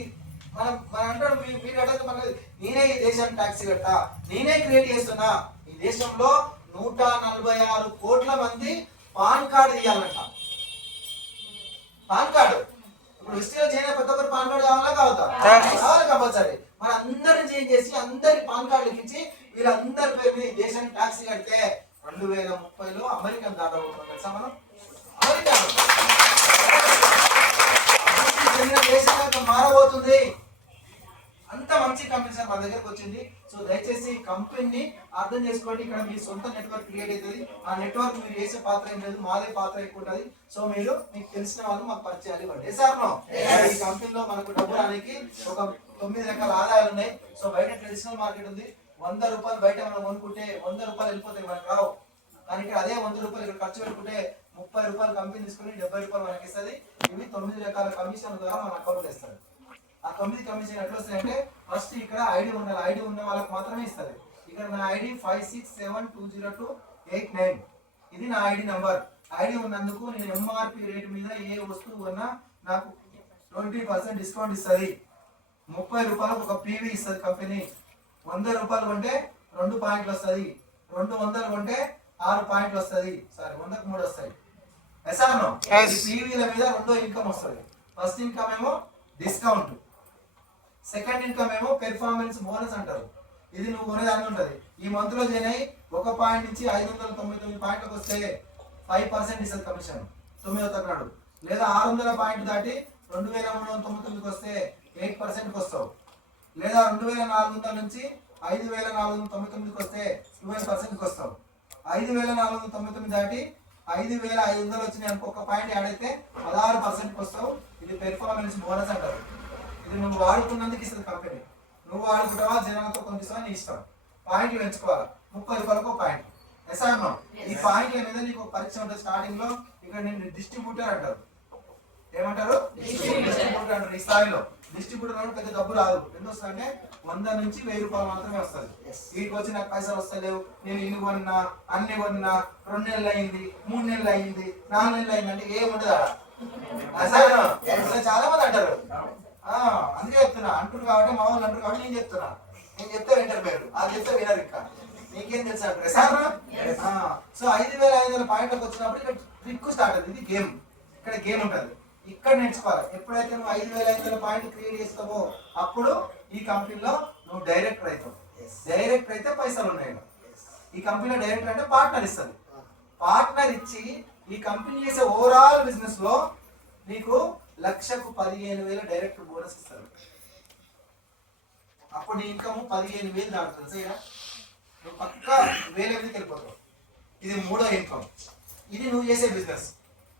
మనం అంటాడు మీరు అడగదు మనది. నేనే ఈ దేశానికి ట్యాక్సీ కడతా, నేనే క్రియేట్ చేస్తున్నా. ఈ దేశంలో 146 కోట్ల మంది పాన్ కార్డు తీయాలంట. పాన్ కార్డు ఇప్పుడు హిస్టరీలో చేయని ప్రతి ఒక్కరు పాన్ కార్డు కావాలా కావద్దా? కావాలి కంపల్సరీ. మన అందరిని చేంజ్ చేసి అందరి పాన్ కార్డులు ఇచ్చి వీళ్ళందరి పేరు మీద ఈ దేశానికి ట్యాక్సీ కడితే 2030లో అమెరికన్ దాదాపు తెలుసా? మనం అమెరికా దేశంగా మారబోతుంది. అంత మంచి కంపెనీ సార్ మన దగ్గరకు వచ్చింది. సో దయచేసి కంపెనీని అర్థం చేసుకోండి. ఇక్కడ మీ సొంత నెట్వర్క్ క్రియేట్ అవుతుంది. ఆ నెట్వర్క్ మీరు చేసే పాత్ర ఏం లేదు, మాదే పాత్ర ఎక్కువ ఉంటుంది. సో మీరు మీకు తెలిసిన వాళ్ళు మాకు పరిచయాలు ఇవ్వండి. ఈ కంపెనీలో మనకు డబ్బు రానికి ఒక 9 రకాల ఆదాయాలు ఉన్నాయి. సో బయట ట్రెడిషనల్ మార్కెట్ ఉంది. ₹100 బయట మనం కొనుక్కుంటే ₹100 వెళ్ళిపోతాయి, మనకు రావు. కానీ ఇక్కడ అదే ₹100 ఇక్కడ ఖర్చు పెట్టుకుంటే ₹30 కంపెనీ తీసుకుని ₹70 మనకి ఇస్తుంది. ఇవి 9 రకాల కమిషన్ ద్వారా మన అకౌంట్ ఇస్తారు. ఆ 9 కమిషన్ ఎట్లా వస్తాయంటే ఫస్ట్ ఇక్కడ ఐడి ఉండాలి. ఐడి ఉన్న వాళ్ళకి మాత్రమే ఇస్తుంది. ఇక్కడ నా ఐడి 56720289. ఇది నా ఐడి నంబర్. ఐడి ఉన్నందుకు నేను ఎంఆర్పి రేట్ మీద ఏ వస్తువు కొన్నా నాకు 20% డిస్కౌంట్ ఇస్తుంది. ₹30 ఒక పీవీ ఇస్తుంది కంపెనీ. ₹100 కొంటే 2 పాయింట్లు వస్తుంది. 200 కొంటే 6 పాయింట్లు వస్తుంది. సారీ 100కు 3 వస్తాయి. పీవీల మీద 2వ ఇన్కమ్ వస్తుంది. ఫస్ట్ ఇన్కమ్ ఏమో డిస్కౌంట్, సెకండ్ ఇన్కమ్ ఏమో పెర్ఫార్మెన్స్ బోనస్ అంటారు. ఇది నువ్వు కొనేదాన్ని ఉంటుంది. ఈ మంత్ లో జాయిన్ అయ్యి 1 పాయింట్ నుంచి 599 పాయింట్లకు వస్తే 5% ఇస్తుంది కమిషన్ 9వ తగ్గనాడు. లేదా 600 పాయింట్ దాటి 2399కి వస్తే 8%కి వస్తావు. లేదా 2400 నుంచి 5499కి వస్తే 12%కి వస్తావు. 5499 దాటి 5500 వచ్చినాయి అనుకో, 1 పాయింట్ యాడ్ అయితే 16%కి వస్తావు. ఇది పెర్ఫార్మెన్స్ బోనస్ అంటారు. ఇది నువ్వు వాడుకున్నందుకు ఇస్తుంది కంపెనీ. నువ్వు వాడుకుంటావా జనాలతో కొంత నీ ఇష్టం. పాయింట్లు పెంచుకోవాలి. ₹30 పాయింట్. ఈ పాయింట్ల మీద నీకు పరీక్ష ఉంటుంది స్టార్టింగ్ లో. ఇక్కడ నేను డిస్ట్రిబ్యూటర్ అంటారు. ఏమంటారు? డిస్ట్రిబ్యూటర్ అంటారు. ఈ స్థాయిలో డిస్ట్రిబ్యూటర్ అంటే పెద్ద డబ్బు రాదు. ఎందుకు వస్తుందంటే 100 నుంచి ₹1000 మాత్రమే వస్తుంది. వీటికి వచ్చి నాకు పైసలు వస్తలేవు, నేను ఇల్లు కొన్నా, అన్ని కొన్నా, 2 నెలలు అయింది, 3 నెలలు అయింది, 4 నెలలు అయింది అంటే ఏముండదు. చాలా మంది అంటారు. అందుకే చెప్తున్నా, అంటారు కాబట్టి మా వాళ్ళు అంటారు కాబట్టి నేను చెప్తున్నా. నేను చెప్తే వింటారు మీరు, అది చెప్తే వినరు. ఇంకా నీకేం తెలుసు అంటారు సార్. సో 5,500 పాయింట్లకు వచ్చినప్పుడు ఇక్కడ ట్రిక్ స్టార్ట్ అవుతుంది. ఇది గేమ్. ఇక్కడ గేమ్ ఉంటుంది, ఇక్కడ నేర్చుకోవాలి. ఎప్పుడైతే నువ్వు 5,500 పాయింట్లు క్రియేట్ చేస్తావో అప్పుడు ఈ కంపెనీలో నువ్వు డైరెక్టర్ అవుతావు. డైరెక్టర్ అయితే పైసలు ఉన్నాయి. ఈ కంపెనీలో డైరెక్టర్ అంటే పార్ట్నర్ ఇస్తుంది. పార్ట్నర్ ఇచ్చి ఈ కంపెనీ చేసే ఓవరాల్ బిజినెస్ లో నీకు లక్షకు 15,000 డైరెక్ట్ బోనస్ ఇస్తారు. అప్పుడు నీ ఇన్కమ్ 15,000 దాటుతుంది. సరే, నువ్వు పక్కా 1,000 వెళ్ళిపోతావు. ఇది మూడో ఇన్కమ్. ఇది నువ్వు చేసే బిజినెస్.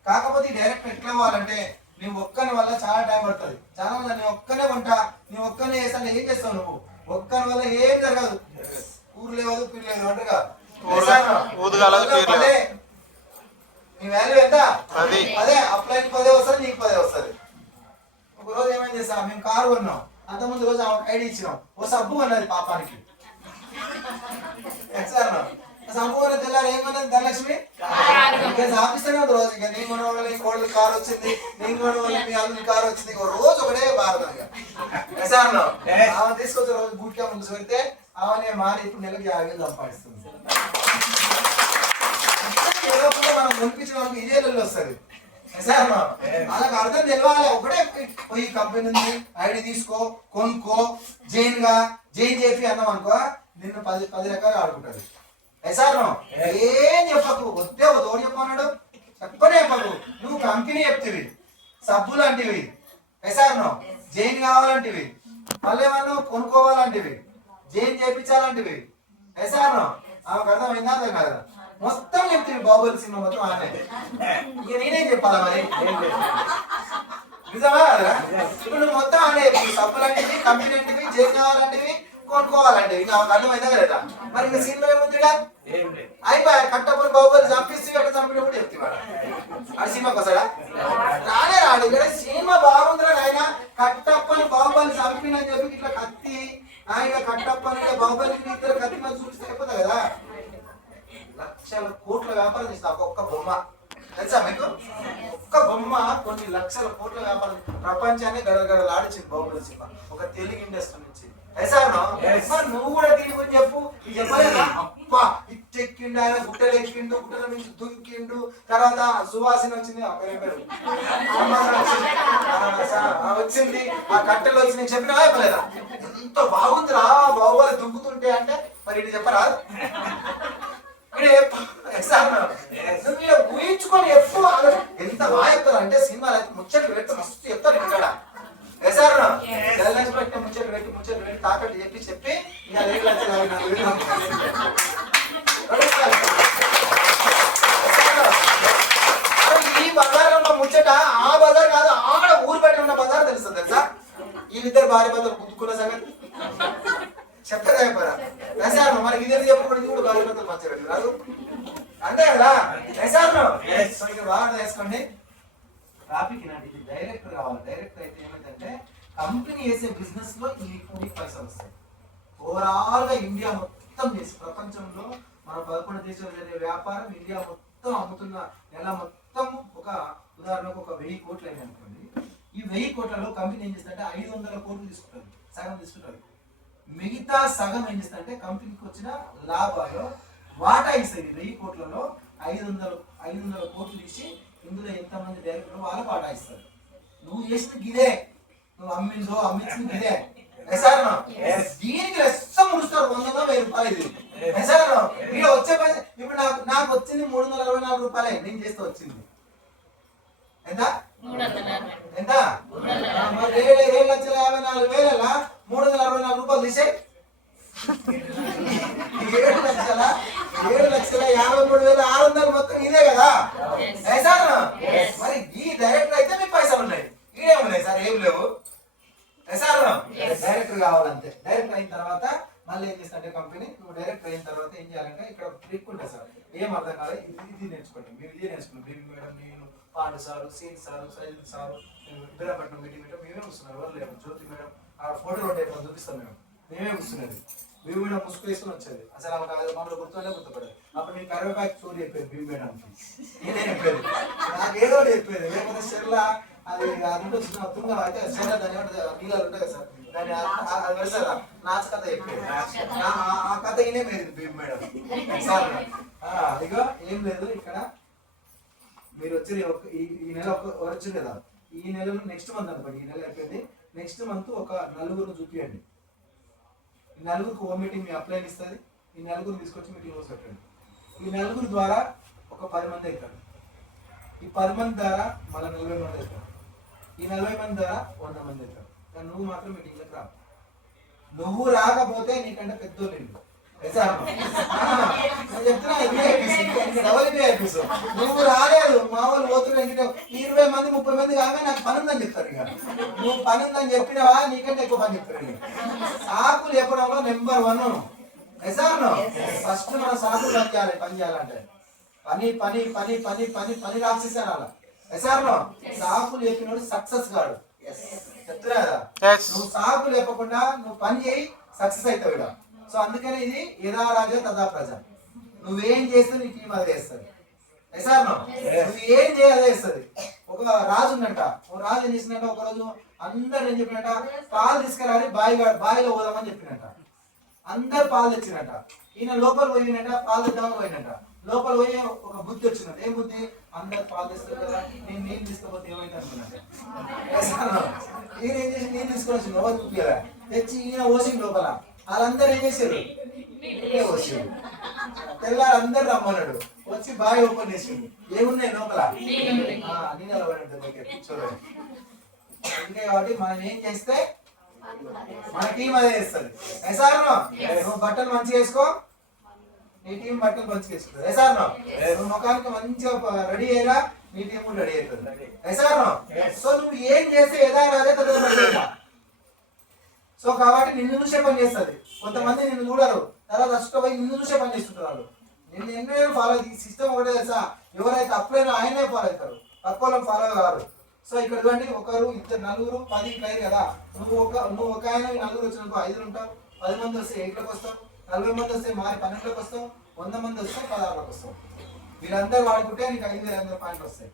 కాకపోతే ఈ డైరెక్ట్ ఎట్లా అవ్వాలంటే నువ్వు ఒక్కని వల్ల చాలా టైం పడుతుంది. చాలా మంది నేను ఒక్కనే ఉంటా, నేను ఒక్కనే చేస్తాను. ఏం చేస్తావు నువ్వు? ఒక్కని వల్ల ఏం జరగదు. ఊరు లేవదు, పీరు లేదు అంటారుగా. నీ వాల్యూ ఎంత? అదే అప్లైన్ 10 వస్తుంది, నీకు 10 వస్తుంది. ఒక రోజు ఏమేం చేస్తాం, మేము కారు కొన్నాం. అంతకుముందు రోజు ఐడి ఇచ్చినాం. ఓ సబ్బు అన్నది పాపానికి. సబ్బు అన్న తెల్లారు ఏమన్నది ధనలక్ష్మి ఆఫీసర్ కదా రోజు. ఇక నీ మన వాళ్ళ కోళ్ళ కారు వచ్చింది, నీ మన వాళ్ళ మీ అల్లుని కారు వచ్చింది. రోజు ఒకటే భారతం. ఆమె తీసుకొచ్చే రోజు బూట్ క్యాంప్ ముందు పెడితే ఆమెనే మారి ఇప్పుడు నెలకి 50,000 సంపాదిస్తుంది. మనం కొనిపించిన వాళ్ళకి ఇదే నెలలు వస్తుంది. వాళ్ళకి అర్థం తెలియాలి. ఒకటే పోయి కంపెనీ ఉంది, ఐడి తీసుకో, కొనుక్కో, జైన్ చేపి అన్నాం అనుకో, నిన్ను 10 రకాలు ఆడుకుంటుంది. ఏం చెప్పకు, వద్దే తోడు చెప్పన్నాడు, చెప్పనే చెప్పకు. నువ్వు కంపెనీ చెప్తివి, సబ్బు లాంటివి, జైన్ కావాలంటివి, మళ్ళీ ఏమన్నా కొనుక్కోవాలంటివి, జైన్ చేయించాలంటివి. ఆమెకు అర్థమైందా? అర్థం కదా, మొత్తం చెప్తివి. బాహుబలి సినిమా మొత్తం ఆనే. ఇక నేనేం చెప్పాలా మరి? నిజమా కదా? ఇప్పుడు నువ్వు మొత్తం ఆనే చెప్పి, సబ్బు లాంటివి, కంపెనీ లాంటివి, జైన్ కావాలంటివి, కొనుక్కోవాలంటే ఇంకా అర్థమైందా కదా? మరి ఇంకా సినిమా ఏముందిగా? అయిపోయి కట్టప్పుడు బాహుబలి చంపిస్తే అక్కడ చంపిన కూడా చెప్తాడు. ఆ సినిమాకి వస్తాడా? రాడు. ఇక్కడ సినిమా బాగుందిరా ఆయన, కట్టప్పని బాహుబలి చంపినని చెప్పి ఇట్లా కత్తి ఆయన కట్టప్పని బాహుబలి ఇద్దరు కత్తి మీద చూపిస్తే అయిపోతుంది కదా. లక్షల కోట్ల వ్యాపారం చేస్తా ఒక్క బొమ్మ. తెలుసా మీకు? ఒక్క బొమ్మ కొన్ని లక్షల కోట్ల వ్యాపారం, ప్రపంచాన్ని గడగడలాడిచింది బాహుబలి సినిమా ఒక తెలుగు ఇండస్ట్రీ నుంచి. నువ్వు కూడా దీని గురించి చెప్పు. ఇది చెప్పలేదా? అబ్బా ఇట్టెక్కిండు ఆయన, గుట్టలు ఎక్కిండు, గుట్టల నుంచి దుంకిండు, తర్వాత సువాసన వచ్చింది, వచ్చింది, ఆ కట్టెలు వచ్చింది చెప్పినా అయిపోలేదా? ఇంత బాగుందిరా బాహుబలి దుంకుతుంటే అంటే మరి ఇది చెప్పరా? నువ్వు ఊహించుకొని ఎప్పుడు ఎంత బాగా చెప్తారు అంటే సినిమాలు అయితే ముచ్చట్లు పెడితే మస్తు చెప్తారు ఇక్కడ. ముచ్చట్లు పెట్టి తాకట్టు చెప్పి ఇంకా 2,00,000 ఈ బజార్లో ముచ్చట ఆ బజార్ కాదు, ఆడ ఊరు బయట ఉన్న బజార్ తెలుస్తుంది. తెలుసా? వీళ్ళిద్దరు భార్య భర్తలు గుద్దుకున్న సంగతి చెప్తారా? చెప్పారా? మరి ఇద్దరు చెప్పకూడదు, కూడా భార్య భర్తలు మంచిగా రాదు అంతే కదా. బాగా వేసుకోండి. ట్రాఫిక్ ఇలాంటి డైరెక్టర్ కావాలి. డైరెక్టర్ అయితే ఏమైందంటే కంపెనీ చేసే బిజినెస్ లో ఈ పైసలు వస్తాయి. ఓవరాల్ గా ఇండియా మొత్తం చేసి ప్రపంచంలో మన 11 దేశాలు జరిగే వ్యాపారం ఇండియా మొత్తం అమ్ముతున్న నెల మొత్తం ఒక ఉదాహరణకు ఒక 1,000 కోట్లు అయినాయి అనుకోండి. ఈ 1,000 కోట్లలో కంపెనీ ఏం చేస్తుందంటే 500 కోట్లు తీసుకుంటుంది, సగం తీసుకుంటుంది. మిగతా సగం ఏం చేస్తుందంటే కంపెనీకి వచ్చిన లాభాలు వాటా ఇస్తుంది. 1,000 కోట్లలో 500 కోట్లు తీసి ఇందులో ఎంతమంది డైరెక్టర్ వాళ్ళ వాటా ఇస్తారు. నువ్వు చేసిన గిదే, నువ్వు అమ్మించింది గిదే. దీనికి లెస్స ముడుస్తారు 100,000 రూపాయలు. ఇది మీరు వచ్చే పైసా ఇప్పుడు నాకు వచ్చింది 364 రూపాయలే. నేను చేస్తే వచ్చింది ఎంత? 7,54,000 364 రూపాయలు తీసేయి. 7,53,600 మొత్తం ఇదే కదా. మరి ఈ డైరెక్టర్ అయితే మీకు పైసలు ఉన్నాయి, ఇదేమున్నాయి సార్? ఏం లేవు. డైరెక్టర్ కావాలంతే. డైరెక్టర్ అయిన తర్వాత మళ్ళీ ఏం చేస్తుంటే కంపెనీ, నువ్వు డైరెక్టర్ అయిన తర్వాత ఏం చేయాలంటే ఇక్కడ ట్రిక్ ఉంటుంది సార్. ఏం అర్థం కాదు, ఇది నేర్చుకోండి. మీరు ఇదే నేర్చుకున్నాం. బీబీ మేడం, నేను, పాండు సారు, సీన్ సారు, సైజు సారు, ఇద్దరపట్నం మీటింగ్ మేమే కూర్చున్నారు. ఎవరు లేరు. జ్యోతి మేడం ఆ ఫోటో రోడ్ చూపిస్తాం, మేమే కూర్చున్నది. బీబీ మేడం ముసుగు వేసుకొని వచ్చేది. అసలు ఆమె మమ్మల్ని గుర్తుపడదు. అప్పుడు నేను కరివేపాకు స్టోరీ చెప్పేది బీబీ మేడంకి. నేనే చెప్పేది, నాకు ఏదో ఒకటి చెప్పేది. లేకపోతే చెర్ల అది ఉంటుంది తుంగ అయితే చెర్ల దాని నీళ్ళు ఉంటాయి కదా సార్, దాన్ని అది పెడతారా నాచ కథ చెప్పేది. ఆ కథ ఈయనే పోయింది బీబీ మేడం సార్. ఇక ఏం లేదు, ఇక్కడ మీరు వచ్చి ఈ నెల వచ్చింది కదా, ఈ నెలలో నెక్స్ట్ మంత్ అనుకోండి, ఈ నెల అయిపోయింది. నెక్స్ట్ మంత్ ఒక నలుగురు చూపియండి. ఈ నలుగురికి హోమ్ మీటింగ్ మీ అప్లైన్ ఇస్తుంది. ఈ నలుగురు తీసుకొచ్చి మీటింగ్ రోజు పెట్టండి. ఈ నలుగురు ద్వారా ఒక 10 మంది అవుతారు. ఈ 10 మంది ద్వారా మళ్ళీ 40 మంది అవుతారు. ఈ 40 మంది ద్వారా 100 మంది అవుతారు. కానీ నువ్వు మాత్రం మీటింగ్లోకి రా. నువ్వు రాకపోతే నీకంటే పెద్దోళ్ళు నువ్వు రాలేదు, మా వాళ్ళు పోతున్నా 20 మంది 30 మంది కాగా నాకు పని ఉందని చెప్తారు. ఇక నువ్వు పని ఉందని చెప్పినవా నీకంటే ఎక్కువ పని చెప్తారు. సాకులు చెప్పడంలో నెంబర్ 1 ఎసార్నో. ఫస్ట్ మన సాకులు పని చేయాలంటే పని పని పని పని పని పని రాక్షసాను అలా ఎసార్నో. సాకులు చెప్పినోడు సక్సెస్ కాడు, చెప్తున్నా కదా. నువ్వు సాకులు చెప్పకుండా నువ్వు పని చేయి, సక్సెస్ అవుతావు ఇక్కడ. సో అందుకని ఇది యథా రాజా తదా ప్రజ. నువ్వేం చేస్తే నీ టీం అదే చేస్తుంది. ఎసార్నో, నువ్వు ఏం చేయాలి చేస్తుంది. ఒక రాజు ఉన్నట్ట, ఒక రాజు ఏం చేసినట్ట, ఒక రోజు అందరు ఏం చెప్పినట్ట, పాలు తీసుకురాని బావిలో పోదామని చెప్పినట్ట. అందరు పాలు తెచ్చినట్ట. ఈయన లోపల పోయినట్ట, పాలు తెద్దామని పోయినట్ట. లోపల పోయి ఒక బుద్ధి వచ్చినట్టు. ఏం బుద్ధి? అందరు పాలు తెస్తారు కదా, నేను నీళ్ళు తీసుకోపోతే ఏమైతే అనుకున్నట్ట. ఈయన ఏం చేసి నీళ్ళు తీసుకొని వచ్చింది, ఎవరు చూపించారా తెచ్చి ఈయన ఓసింది లోపల. వాళ్ళందరూ ఏం చేశారు, తెల్లారు అందరు రమ్మన్నాడు. వచ్చి బావి ఓపెన్ చేసిండు. ఏమున్నాయి లోపల? నీళ్ళలో చూడండి. అందుకే కాబట్టి మనం ఏం చేస్తే మన టీం అదే చేస్తుంది. ఎసార్నో, నువ్వు బట్టలు మంచిగా వేసుకో, నీ టీం బట్టలు మంచిగా వేసుకుంటుంది. ఎసార్నో, నువ్వు ముఖానికి మంచిగా రెడీ అయ్యారా, నీ టీం కూడా రెడీ అవుతుంది. ఎసార్నో. సో నువ్వు ఏం చేస్తే యథారాజే తదా. సో కాబట్టి నిన్ను చూసే పని చేస్తుంది. కొంతమంది నిన్ను చూడరు, తర్వాత నష్టపోయి నిన్ను చూసే పని చేస్తుంటారు. నిన్ను ఎన్నో ఫాలో అవుతుంది. సిస్టమ్ ఒకటే తెలుసా, ఎవరైతే అప్లైనా ఆయనే ఫాలో అవుతారు, తక్కువ ఫాలో కాదు. సో ఇక్కడ చూడండి, ఒకరు ఇద్దరు నలుగురు 10 ఇట్లయి కదా. నువ్వు ఒక ఆయన నలుగురు వచ్చినప్పుడు 5 ఉంటావు. 10 మంది వస్తే 8లకు వస్తావు. 40 మంది వస్తే మారి 12లకు వస్తావు. 100 మంది వస్తే 16లకు వస్తావు. వీళ్ళందరూ వాడుకుంటే నీకు 5,500 పాయింట్లు వస్తాయి.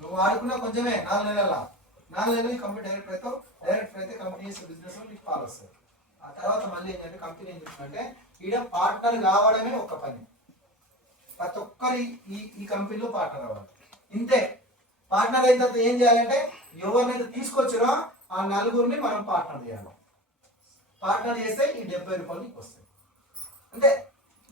నువ్వు వాడుకున్నా కొంచెమే. 4 నెలల కంపెనీ డైరెక్టర్ అవుతావు. డైరెక్టర్ అయితే కంపెనీస్ బిజినెస్ నీకు పాలు వస్తాయి. ఆ తర్వాత మళ్ళీ ఏంటంటే కంపెనీ ఏం చెప్తుందంటే, ఈడ పార్ట్నర్ కావడమే ఒక పని. ప్రతి ఒక్కరి ఈ కంపెనీలో పార్ట్నర్ అవ్వాలి. ఇంతే. పార్ట్నర్ అయిన తర్వాత ఏం చేయాలంటే, ఎవరినైతే తీసుకొచ్చిరో ఆ నలుగురిని మనం పార్ట్నర్ చేయాలి. పార్ట్నర్ చేస్తే ఈ 70 రూపాయలు నీకు వస్తాయి. అంటే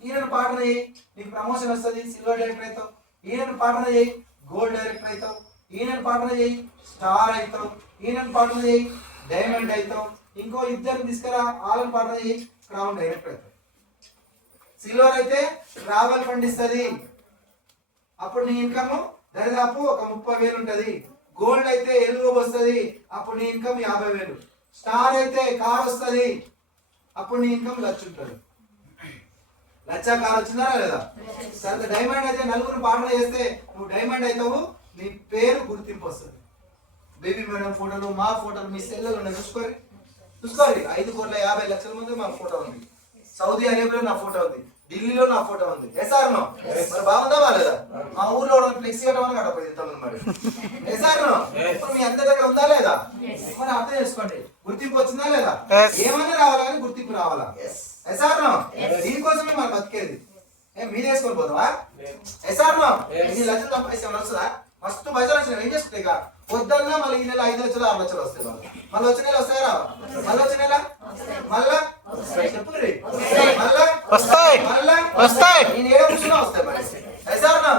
ఈయనను పార్ట్నర్ చేయి, నీకు ప్రమోషన్ వస్తుంది, సిల్వర్ డైరెక్టర్ అవుతావు. ఈయనను పార్ట్నర్ చేయి, గోల్డ్ డైరెక్టర్ అవుతావు. ఈయనను పార్ట్నర్ చేయి, స్టార్ అవుతావు. ఈయనను పార్ట్నర్ చేయి, డైమండ్ అవుతావు. ఇంకో ఇద్దరిని తీసుకురా, వాళ్ళని పార్ట్నర్ చేయి, క్రౌన్ డైరెక్టర్ అవుతావు. సిల్వర్ అయితే ట్రావెల్ ఫండ్ ఇస్తుంది, అప్పుడు నీ ఇన్కమ్ దరిదాపు ఒక 30,000 ఉంటుంది. గోల్డ్ అయితే ఎలుగు వస్తుంది, అప్పుడు నీ ఇన్కమ్ 50,000. స్టార్ అయితే కార్ వస్తుంది, అప్పుడు నీ ఇన్కమ్ 1,00,000 ఉంటుంది. 1,00,000 కార్ వచ్చిందా లేదా? సరే, డైమండ్ అయితే నలుగురు పార్ట్నర్ చేస్తే నువ్వు డైమండ్ అవుతావు, నీ పేరు గుర్తింపు వస్తుంది. బేబీ మేడం ఫోటోలు, మా ఫోటోలు, మీ సెల్లు ఉన్నాయి, చూసుకోరు 5,50,00,000 మంది మా ఫోటో ఉంది. సౌదీ అరేబియాలో నా ఫోటో ఉంది, ఢిల్లీలో నా ఫోటో ఉంది. ఎసార్నో, మరి బాగుందా లేదా? మా ఊర్లో ఫ్లెక్సీ కట్టమని కట్టపోయింది మరి. ఎసార్నో, ఇప్పుడు మీ అందరి దగ్గర ఉందా లేదా? మరి అర్థం చేసుకోండి, గుర్తింపు వచ్చిందా లేదా? ఏమైనా రావాలా కానీ గుర్తింపు రావాలా? ఎసార్నో, దీనికోసమే మనం బతికేది. మీరు వేసుకొని పోతావా? ఎసార్నో, 1,00,000 సంపాదిస్తే వస్తుందా? మస్తు పైసలు వచ్చినా ఏం చేసుకుంటే ఇక వద్దన్నా మళ్ళీ ఈ నెల 5 లక్షలు 6 లక్షలు వస్తాయి. మళ్ళీ వచ్చే నెల వస్తాయి రా? మళ్ళీ వచ్చే నెల మళ్ళా చెప్పు మళ్ళా వస్తాయి. నేను ఏదో కూర్చున్నా వస్తాయి మరి. ఎసార్నో,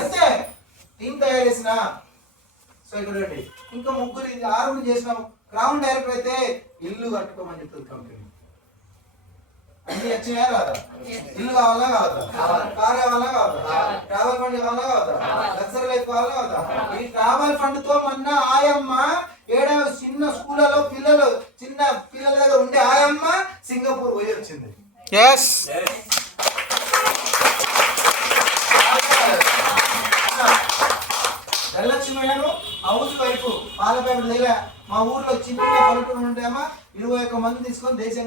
అంతే టీం తయారు చేసిన. సో ఇక్కడ రండి, ఇంకా 6 చేసినాం. క్రౌన్ డైరెక్టర్ అయితే ఇల్లు కట్టుకోమని చెప్తుంది కంపెనీ. అన్ని వచ్చినాయా కాదా? ఇల్లు కావాలా కావద్దా? కార్ కావాలా కావద్దా? ట్రావెల్ ఫండ్ కావాలా కావద్దా? లగ్జరీ లైఫ్ కావాలా కావద్దా? ఈ ట్రావెల్ ఫండ్ తో మొన్న ఆయమ్మ చిన్న స్కూళ్ళలో చిన్న పిల్లల దగ్గర ఉండే ఆయమ్మ సింగపూర్ పోయి వచ్చింది. ధనలక్ష్మి మేడం హౌస్ వైఫ్ పాల ప్యాకెట్ లేదా మా ఊర్లో చిన్న పల్లెటూరు ఉంటాయమ్మా 21 మంది తీసుకొని దేశం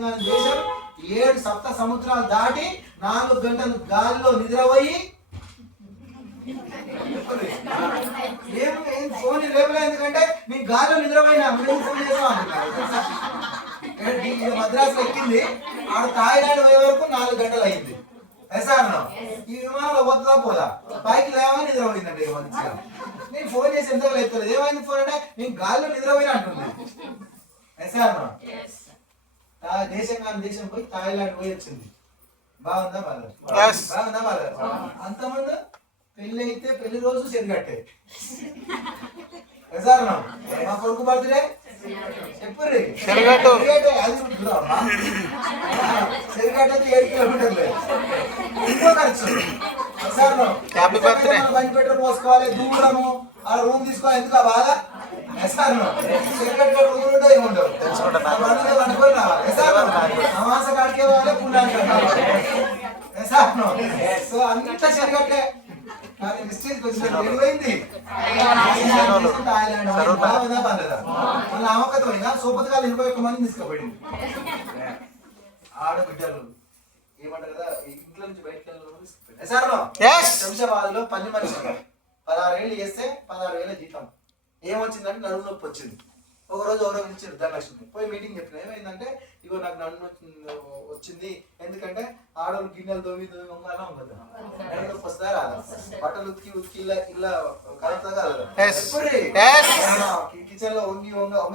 7 సప్త సముద్రాలు దాటి 4 గంటలు గాలిలో నిద్రపోయి ఏం ఫోన్ లేవలే ఎందుకంటే మీకు గాలిలో నిద్రపోయినా ఫోన్ చేసాం మద్రాసులో ఎక్కింది ఆడ థాయిలాండ్ పోయే వరకు 4 గంటలు అయింది ఈ విమానంలో పోతుందా పోదా పైకి లేవని నిద్రపోయిందంటే ఇక మంచిగా నేను ఫోన్ చేసి ఎంత లేపుతుంది ఏమైంది ఫోన్ అంటే నేను గాలిలో నిద్రపోయినా అంటుంది దేశం పోయి థాయిలాండ్ పోయి వచ్చింది బాగుందా బాగా అంతమంది పెళ్లి అయితే పెళ్లి రోజు చెరిగట్టే మా కొడుకు బర్త్డే చెప్పుర్రి అది చెరిగట్టు 7 కిలోమీటర్లే ఇంకో ఖర్చు బండి పెట్రోల్ పోసుకోవాలి దూరము ఆ రూమ్ తీసుకోవాలి ఎందుకు ఆ బాధ చెరిగట్టు రూమ్ ఉండవు ఏమి ఉండవు వండుకొని రావాలి అమాస కాడికే పోవాలి పుణ్యానికి సో అంత చెరిగట్టే సోపతికాలు 21 మంది తీసుకుపోయింది ఆడబిడ్డలు ఏమంటారు కదా ఇంట్లో నుంచి బయటకు శంషాబాద్ లో 10 మనిషి 16 ఏళ్ళు చేస్తే 16,000 జీతం ఏమొచ్చిందంటే నడుము నొప్పి వచ్చింది. ఒక రోజు ఎవరో పిలిచారు ధనలక్ష్మి పోయి మీటింగ్ చెప్పిన ఏమైందంటే ఇగో నాకు నడుము వచ్చింది ఎందుకంటే ఆడవాళ్ళు గిన్నెలు దొవి అలా ఉండదు నడుము నొప్పి వస్తా రాదా బట్టలు ఉతికి ఇలా కలుపుతా కిచెన్ లో వంగి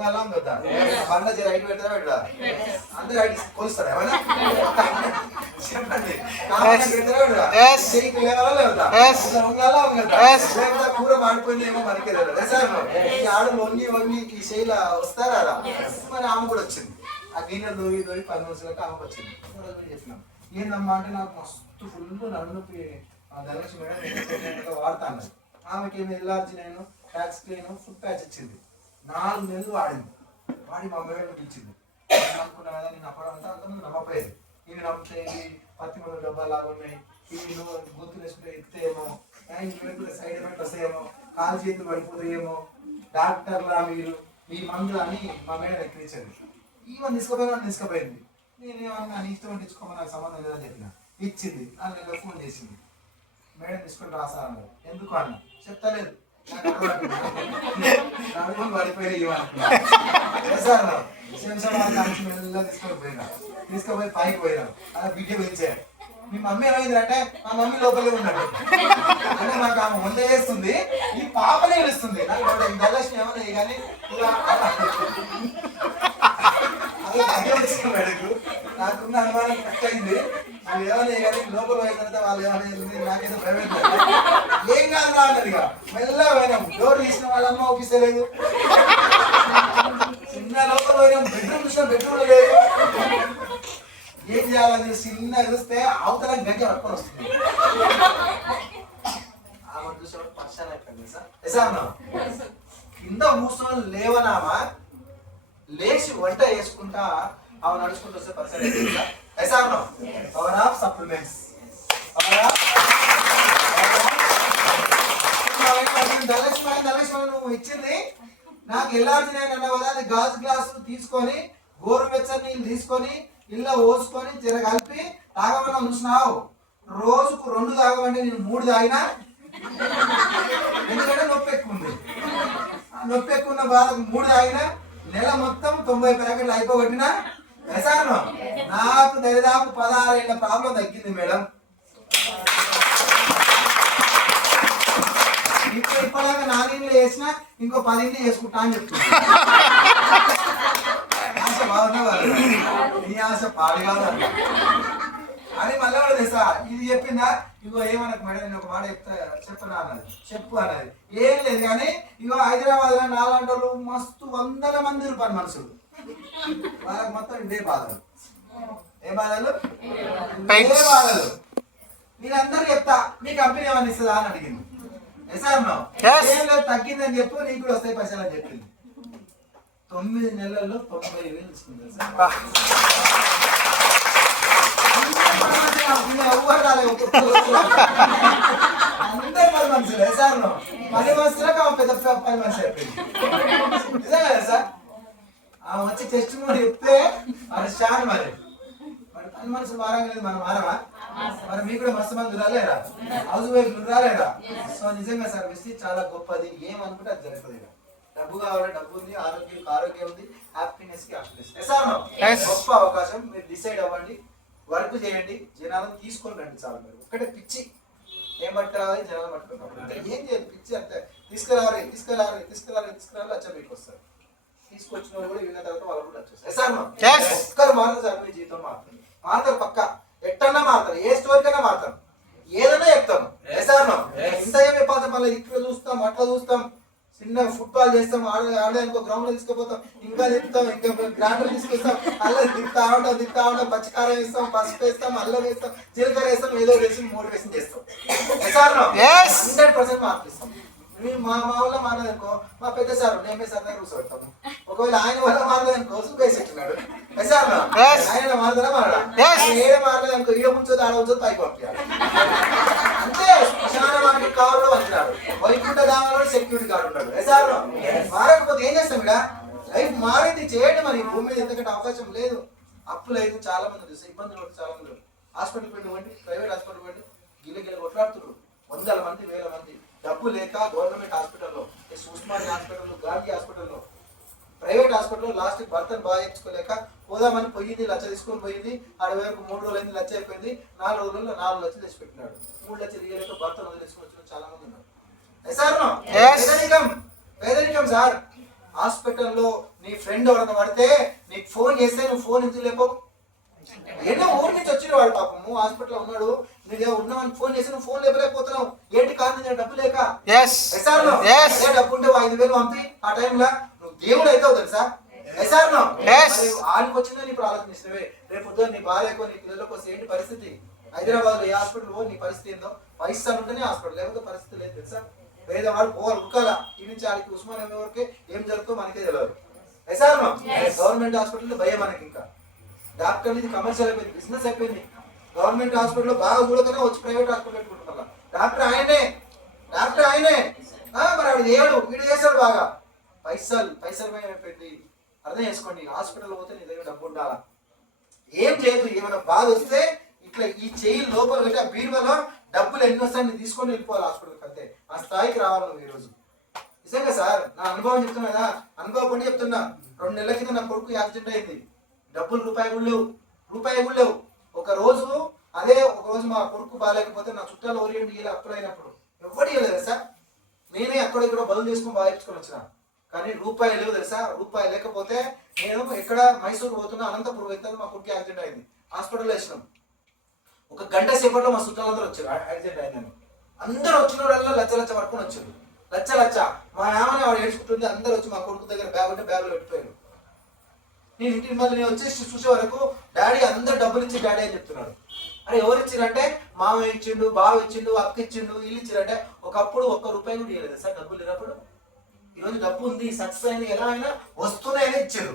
అలా ఉందా బండ రైట్ పెడతా పెట్టా అందరూ రైట్ కొలుస్తారా ఏమైనా చెప్పండి కూర మాడిపోయింది ఏమో మనకి ఈ ఆడలు వంగి ఈ శైలి వస్తారా మరి ఆమె కూడా వచ్చింది ఆ గిన్నెలు దోవి 10 రోజులకి ఆమెకు వచ్చింది చెప్పినాం ఏందమ్మా అంటే నాకు మస్తు ఫుల్ నడునొప్పి ధనలక్ష్మి మేడం వాడతాను ఆమెకి ఏమి ఎల్లార్జీ నేను ట్యాక్స్ క్లీన్ ఫుడ్ ప్యాచ్ ఇచ్చింది 4 నెలలు వాడింది వాడి మా మేడం ఇచ్చింది అనుకున్నా కదా నేను అప్పుడంతా అంతమంది నమ్మపోయేది ఇవి నమ్మితే ఇవి 10 మంది డబ్బాలు లాగా ఉన్నాయి ఇవి గొంతులు వేసుకుంటే ఎక్కితేమో సైడ్ ఎఫెక్ట్ వస్తాయేమో కాలు చేతులు పడిపోతాయేమో డాక్టర్లా మీరు ఈ మందులు అని మా మేడం ఎక్కించింది ఈవెన్ తీసుకుపోయింది నేను ఏమన్నా నీ ఇష్టం తెచ్చుకోమని నాకు సంబంధం లేదని చెప్పిన ఇచ్చింది అందులో ఫోన్ చేసింది మేడం తీసుకొని రాసాను ఎందుకు అన్న చెప్తలేదు పడిపోయి తీసుకుపోయి పైకి పోయినా అలా బిడ్డ పెంచాను మీ మమ్మీ ఏమైందంటే మా మమ్మీ లోపలే ఉన్నాడు అంటే నాకు ఆమె వంట చేస్తుంది ఈ పాపనే పిలుస్తుంది నాకు ధనలక్ష్మి ఏమన్నా కానీ అదే వచ్చిన మేడకు నాకున్న అనుమానం కరెక్ట్ అయింది నువ్వు ఏమన్నా కానీ లోపల పోయిన తర్వాత వాళ్ళు ఏమన్నా నాకేదో ప్రైవేట్ ఏం కాదు రా అన్నదిగా మెల్లగా పోయినాం డోర్ తీసిన వాళ్ళమ్మ ఒప్పిస్తలేదు చిన్న లోపల పోయినాం బెడ్రూమ్ చూసిన బెడ్రూమ్ లేదు ఏం చేయాలని చిన్న చూస్తే అవతల గంట పట్టుకొని వస్తుంది ఆమె చూసేవాడు పర్షన్ అయిపోయింది సార్ కింద కూర్చొని లేవనామా లేచి వంట వేసుకుంటా ఆమె నడుచుకుంటూ వస్తే పర్సన్ అయిపోయింది sir power of supplements Dhanalakshmi నువ్వు ఇచ్చింది నాకు ఎల్లార్జీ నేను అన్నావు కదా అది గాజు గ్లాసు తీసుకొని గోరువెచ్చని నీళ్ళు తీసుకొని ఇల్లు పోసుకొని కలిపి తాగమన్నా చూసినావు రోజుకు 2 తాగమంటే నేను 3 తాగినా ఎందుకంటే నొప్పి ఎక్కువ ఉంది నొప్పి ఎక్కువ ఉన్న బాధకు 3 తాగినా నెల మొత్తం 90 ప్యాకెట్లు అయిపోగొట్టినా నాకు దరిదాపు 16 ఏళ్ళ ప్రాబ్లం తగ్గింది మేడం ఇప్పుడు ఇప్పటిదాకా 4 ఇండ్లు వేసినా ఇంకో 10 ఇండ్లు చేసుకుంటా అని చెప్తున్నా ఆశ బాగున్నా నీ ఆశ పాడు కాదు అని మళ్ళీ కూడా తెలుసా ఇది చెప్పిందా ఇగో ఏమనకు మేడం నేను ఒక మాట చెప్పనా అన్నది చెప్పు అన్నది ఏం లేదు కానీ ఇగో హైదరాబాద్ లో 4 గంటలు మస్తు 100 మంది రూపాయలు మనుషులు వాళ్ళకి మొత్తం ఇదే బాధలు ఏ బాధలు మీరందరూ చెప్తా మీ కంపెనీ ఏమన్నా ఇస్తుందా అని అడిగింది ఏం లేదు తగ్గిందని చెప్పు నీకు కూడా వస్తాయి పైసలు అని చెప్పింది 9 నెలల్లో 90,000 తీసుకుంది ఎవరు రాలేదు అందరూ 10 మనుషులు పని మనుషులకు ఆమె పెద్ద పని మనిషి అయిపోయింది. నిజంగా కదా సార్? ఆమె వచ్చి టెస్ట్ కూడా చెప్తే అది షాన్ మరి పని మనుషులు మారలేదు, మనం మారమా? మరి మీకు కూడా మస్తు మంది రాలేరా? హౌస్ వైఫ్ రాలేరా? సో నిజంగా సార్ విసిట్ చాలా గొప్పది. ఏమనుకుంటే అది జరుగుతుంది. డబ్బు కావాలి, డబ్బు ఉంది, ఆరోగ్యం ఉంది, హ్యాపీనెస్ కి హ్యాపీనెస్. గొప్ప అవకాశం. మీరు డిసైడ్ అవ్వండి, వర్క్ చేయండి, జనాలను తీసుకొని రండి. చాలు మీరు ఒక్కటే పిచ్చి ఏం పట్టుకురావాలి, జనాలు పట్టుకున్నాం ఏం చేయాలి? పిచ్చి అంతే. తీసుకురావాలి వచ్చా మీకు వస్తారు. తీసుకొచ్చిన వాళ్ళు కూడా విన్న తర్వాత వాళ్ళు కూడా వచ్చేస్తారు. ఒక్కరు మారుతారు సార్, మీ జీవితం మారుతారు పక్క. ఎట్టన్నా మారుతారు, ఏ స్టోరీ కన్నా మారుతాం, ఏదైనా చెప్తాం. ఇంత ఏం చెప్పాలి? మళ్ళీ ఇక్కడ చూస్తాం, అట్లా చూస్తాం, చిన్న ఫుట్బాల్ చేస్తాం, ఆడడానికి గ్రౌండ్ లో తీసుకుపోతాం, ఇంకా తిప్పుతాం, ఇంకా గ్రాండ్ తీసుకొస్తాం, అల్లం తిప్పుతా ఉంటాం, పచ్చికారం వేస్తాం, పసుపు వేస్తాం, అల్లం వేస్తాం, జీలకర్ర వేస్తాం, ఏదో వేసి మోటివేషన్ చేస్తాం. 100% మార్పిస్తాం. మా ఊళ్ళో మారదనుకో, మా పెద్ద సార్ ఎంఏ సార్ దగ్గర కూర్చోబెడతాము. ఒకవేళ ఆయన వల్ల మారదనుకో సుఖేస్తున్నాడు. ఆయన మారదా మారడా? ఏడే మారలేదనుకో, ఈడ ఉంచొద్దు, ఆడ ఉంచొద్దు, పైకి పంపించాలి. అంతే. శ్మశానానికి కావాలి వచ్చినాడు, వైకుంఠ ధామంలో సెక్యూరిటీ గార్డు ఉన్నాడు. మారకపోతే ఏం చేస్తాం? ఇక్కడ లైఫ్ మారింది, చేయండి. మరి భూమి మీద ఎందుకంటే అవకాశం లేదు. అప్పు లేదు, చాలా మంది ఇబ్బందులు, చాలా మంది హాస్పిటల్ పెట్టుకోండి, ప్రైవేట్ హాస్పిటల్ పెట్టి గిల్ల కొట్లాడుతున్నారు. 100 మంది 1000 మంది డబ్బు లేక గవర్నమెంట్ హాస్పిటల్లో, ఉస్మానియా హాస్పిటల్లో, గాంధీ హాస్పిటల్లో, ప్రైవేట్ హాస్పిటల్లో లాస్ట్ భర్తను బాగా ఎక్కించుకోలేక పోదామని పోయింది. 1 లక్ష తీసుకొని పోయింది. 3 రోజులు అయింది, 1 లక్ష అయిపోయింది. 4 రోజుల్లో 4 లక్షలు తెచ్చి పెట్టినాడు. 3 లక్షలు ఇయ్యలేక భర్తను వదిలేసుకొని వచ్చిన చాలా మంది ఉన్నారు. పేదరికం సార్. హాస్పిటల్లో నీ ఫ్రెండ్ ఎవరైనా పడితే నీకు ఫోన్ చేస్తే నువ్వు ఫోన్ ఎందుకు లేకపో? ఎన్నో ఊరి నుంచి వచ్చిన వాడు పాపము హాస్పిటల్లో ఉన్నాడు, నువ్వు ఉన్నామని ఫోన్ చేసి నువ్వు ఫోన్ లేకపోతున్నావు. ఏంటి కారణం? డబ్బు లేక. డబ్బు ఉంటే 5,000 పంపి ఆ టైంలో నువ్వు దేవుడు అవుతావు తెలుసా? ఆడికి వచ్చిందని ఇప్పుడు ఆలోచిస్తున్నావే, రేపు పొద్దున్న నీ భార్యకో నీ పిల్లలకు వస్తే ఏంటి పరిస్థితి? హైదరాబాద్ లో ఏ హాస్పిటల్ పో, నీ పరిస్థితి ఏందో. పైసా ఉంటేనే హాస్పిటల్, లేకపోతే పరిస్థితి లేదు తెలుసా? పేదవాడు పోవాలి ఉరకాల. ఈ నుంచి ఆడికి ఉస్మానియా వరకే ఏం జరుగుతుందో మనకే తెలియదు. గవర్నమెంట్ హాస్పిటల్ భయం మనకి. ఇంకా డాక్టర్ ఇది కమర్షియల్ అయిపోయింది, బిజినెస్ అయిపోయింది. గవర్నమెంట్ హాస్పిటల్లో బాగా చూడకనే వచ్చి ప్రైవేట్ హాస్పిటల్ పెట్టుకుంటున్నా. డాక్టర్ ఆయనే. మరి ఆవిడ దేవుడు, వీడు చేశాడు బాగా. పైసలు అయిపోయింది. అర్థం చేసుకోండి. హాస్పిటల్ పోతే నీ దగ్గర డబ్బు ఉండాలా? ఏం చేయదు. ఏమైనా బాధ వస్తే ఇట్లా ఈ చెయ్యి లోపల పెట్టి ఆ బీరువాలో డబ్బులు ఎన్ని వస్తాయని తీసుకొని వెళ్ళిపోవాలి హాస్పిటల్కి. అంతే. ఆ స్థాయికి రావాలి నువ్వు ఈరోజు. నిజంగా సార్, నా అనుభవం చెప్తున్నా కదా, అనుభవం పండి చెప్తున్నా. 2 నెలల కింద నా కొడుకు యాక్సిడెంట్ అయింది. డబ్బులు రూపాయి కూడా లేవు. ఒక రోజు మా కొడుకు బాగాలేకపోతే నా చుట్టాలు ఓరియంట్ ఇయ్యాలి. అప్పుడైనప్పుడు ఎవరు ఇవ్వలేదు సార్. నేనే అక్కడెక్కడో బదులు చేసుకొని బాగా ఇచ్చుకొని వచ్చిన. కానీ రూపాయి లేవు తెలుసా? రూపాయి లేకపోతే నేను ఎక్కడ మైసూరు పోతున్నా, అనంతపురం వెళ్తాను. మా కొడుకు యాక్సిడెంట్ అయింది. హాస్పిటల్లో వేసినాం. 1 గంట సేపట్లో మా చుట్టాలందరూ వచ్చారు. యాక్సిడెంట్ అయిందని అందరూ వచ్చిన వాళ్ళ లచ్చ పట్టుకొని వచ్చారు. లచ్చ మా ఆమె ఆవిడ ఏడ్చుకుంటుంది. అందరూ వచ్చి మా కొడుకు దగ్గర బ్యాగ్ ఉంటే బ్యాగులో పెట్టిపోయారు. నేను ఇంటికి మళ్ళీ నేను వచ్చేసి చూసే వరకు డాడీ అందరు డబ్బులు ఇచ్చి డాడీ అని చెప్తున్నాడు. అరే ఎవరు ఇచ్చిందంటే మామ ఇచ్చిండు, బావ ఇచ్చిండు, అక్క ఇచ్చిండు, వీళ్ళు ఇచ్చారంటే. ఒకప్పుడు 1 రూపాయి కూడా ఇవ్వలేదు సార్ డబ్బులు లేనప్పుడు. ఈరోజు డబ్బు ఉంది, సక్సెస్ అయింది, ఎలా అయినా వస్తున్నాయని ఇచ్చారు.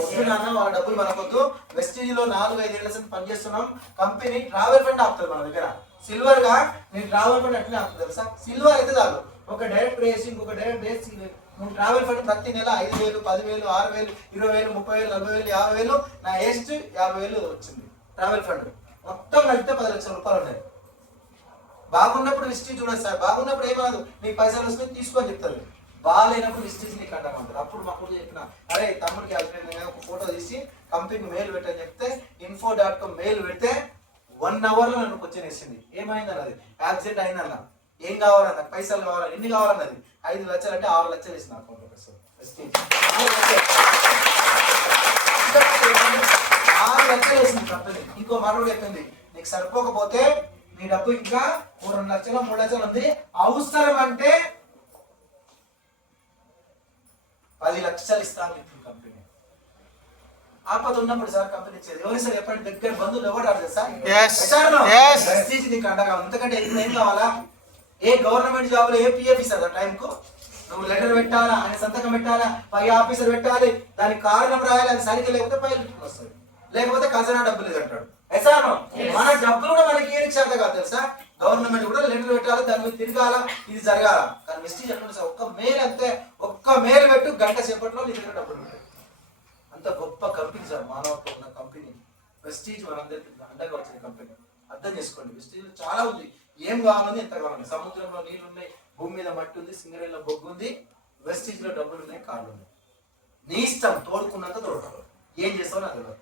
వస్తున్నాను వాళ్ళ డబ్బులు మనకొద్దు. వెస్టీజ్లో 4-5 ఏళ్ల నుంచి పనిచేస్తున్నాం. కంపెనీ ట్రావెల్ ఫండ్ ఆపుతుంది మన దగ్గర. సిల్వర్ గా నేను ట్రావెల్ ఫండ్ అట్లనే ఆపుతుంది తెలుసా? సిల్వర్ అయితే చాలు. ఒక డైరెక్ట్ వేసి ఇంకొక డైరెక్ట్ వేసి నువ్వు ట్రావెల్ ఫండ్ ప్రతి నెల 5,000, 10,000, 6,000, 20,000, 30,000, 40,000, 50,000. నా ఏస్ట్ 50,000 వచ్చింది ట్రావెల్ ఫండ్. మొత్తం కలిపితే 10 లక్షల రూపాయలు ఉన్నాయి. బాగున్నప్పుడు విస్టిజ్ చూడదు సార్. బాగున్నప్పుడు ఏమనదు, నీకు పైసలు వస్తే తీసుకొని చెప్తారు. బాగాలేనప్పుడు విస్టిజ్ నీకు అంటామంటారు. అప్పుడు మా కూడా చెప్పిన, అరే తమ్ముడికి యాక్సిడెంట్ ఒక ఫోటో తీసి కంపెనీకి మెయిల్ పెట్టని చెప్తే info.com మెయిల్ పెడితే 1 అవర్లో నన్ను క్వశ్చన్ వేసింది. ఏమైందని? అది యాక్సిడెంట్ అయిందన్న. ఏం కావాలన్న? పైసలు కావాలని. ఎన్ని కావాలన్నది? 5 లక్షలు అంటే 6 లక్షలు వేసిన అకౌంట్లో. 6 లక్షలు వేసింది కంపెనీ. ఇంకో మాటలు చెప్పింది, నీకు సరిపోకపోతే నీ డబ్బు ఇంకా 2 లక్షలు 3 లక్షలు ఉంది, అవసరం అంటే 10 లక్షలు ఇస్తాను కంపెనీ. ఆపద ఉన్నప్పుడు సార్ కంపెనీ ఇచ్చేది. ఎవరు సార్ ఎప్పటి దగ్గర బంధువులు ఎవరు రాదు సార్. నీకు అండగా. ఎందుకంటే ఏం కావాలా? ఏ గవర్నమెంట్ జాబ్లో ఏ పిఎఫ్ ఇస్తారు టైంకు. నువ్వు లెటర్ పెట్టాలా, ఆయన సంతకం పెట్టాలా, పై ఆఫీసర్ పెట్టాలి, దానికి కారణం రాయాలి. అది సరిగ్గా లేకపోతే పై వస్తుంది, లేకపోతే ఖజానా డబ్బులు అంటాడు. మన డబ్బులు కూడా మనకి ఏ చేత కాదు తెలుసా? గవర్నమెంట్ కూడా లెటర్ పెట్టాలి, దాని మీద తిరగాల, ఇది జరగాల. కానీ వెస్టీజ్ ఎట్లా సార్, ఒక్క మెయిల్ అంతే, ఒక్క మెయిల్ పెట్టు, గంట సేపట్లో నీ దగ్గర డబ్బులు ఉంటాయి. అంత గొప్ప కంపెనీ సార్, మానవత్వం ఉన్న కంపెనీ వెస్టీజ్. మనందరికి అండగా వచ్చిన కంపెనీ. అర్థం చేసుకోండి, వెస్టీజ్ చాలా ఉంది. ఏం కావాలని ఎంత కావాలి. సముద్రంలో నీళ్ళు ఉన్నాయి, భూమి మీద మట్టి ఉంది, సింగరేణిలో బొగ్గు ఉంది, వెస్టీజ్ లో డబ్బులు ఉన్నాయి, కార్లు ఉన్నాయి. నీ ఇష్టం, తోడుకున్నంత తోడుకోవాలి. ఏం చేస్తావు నాకు తెలియదు.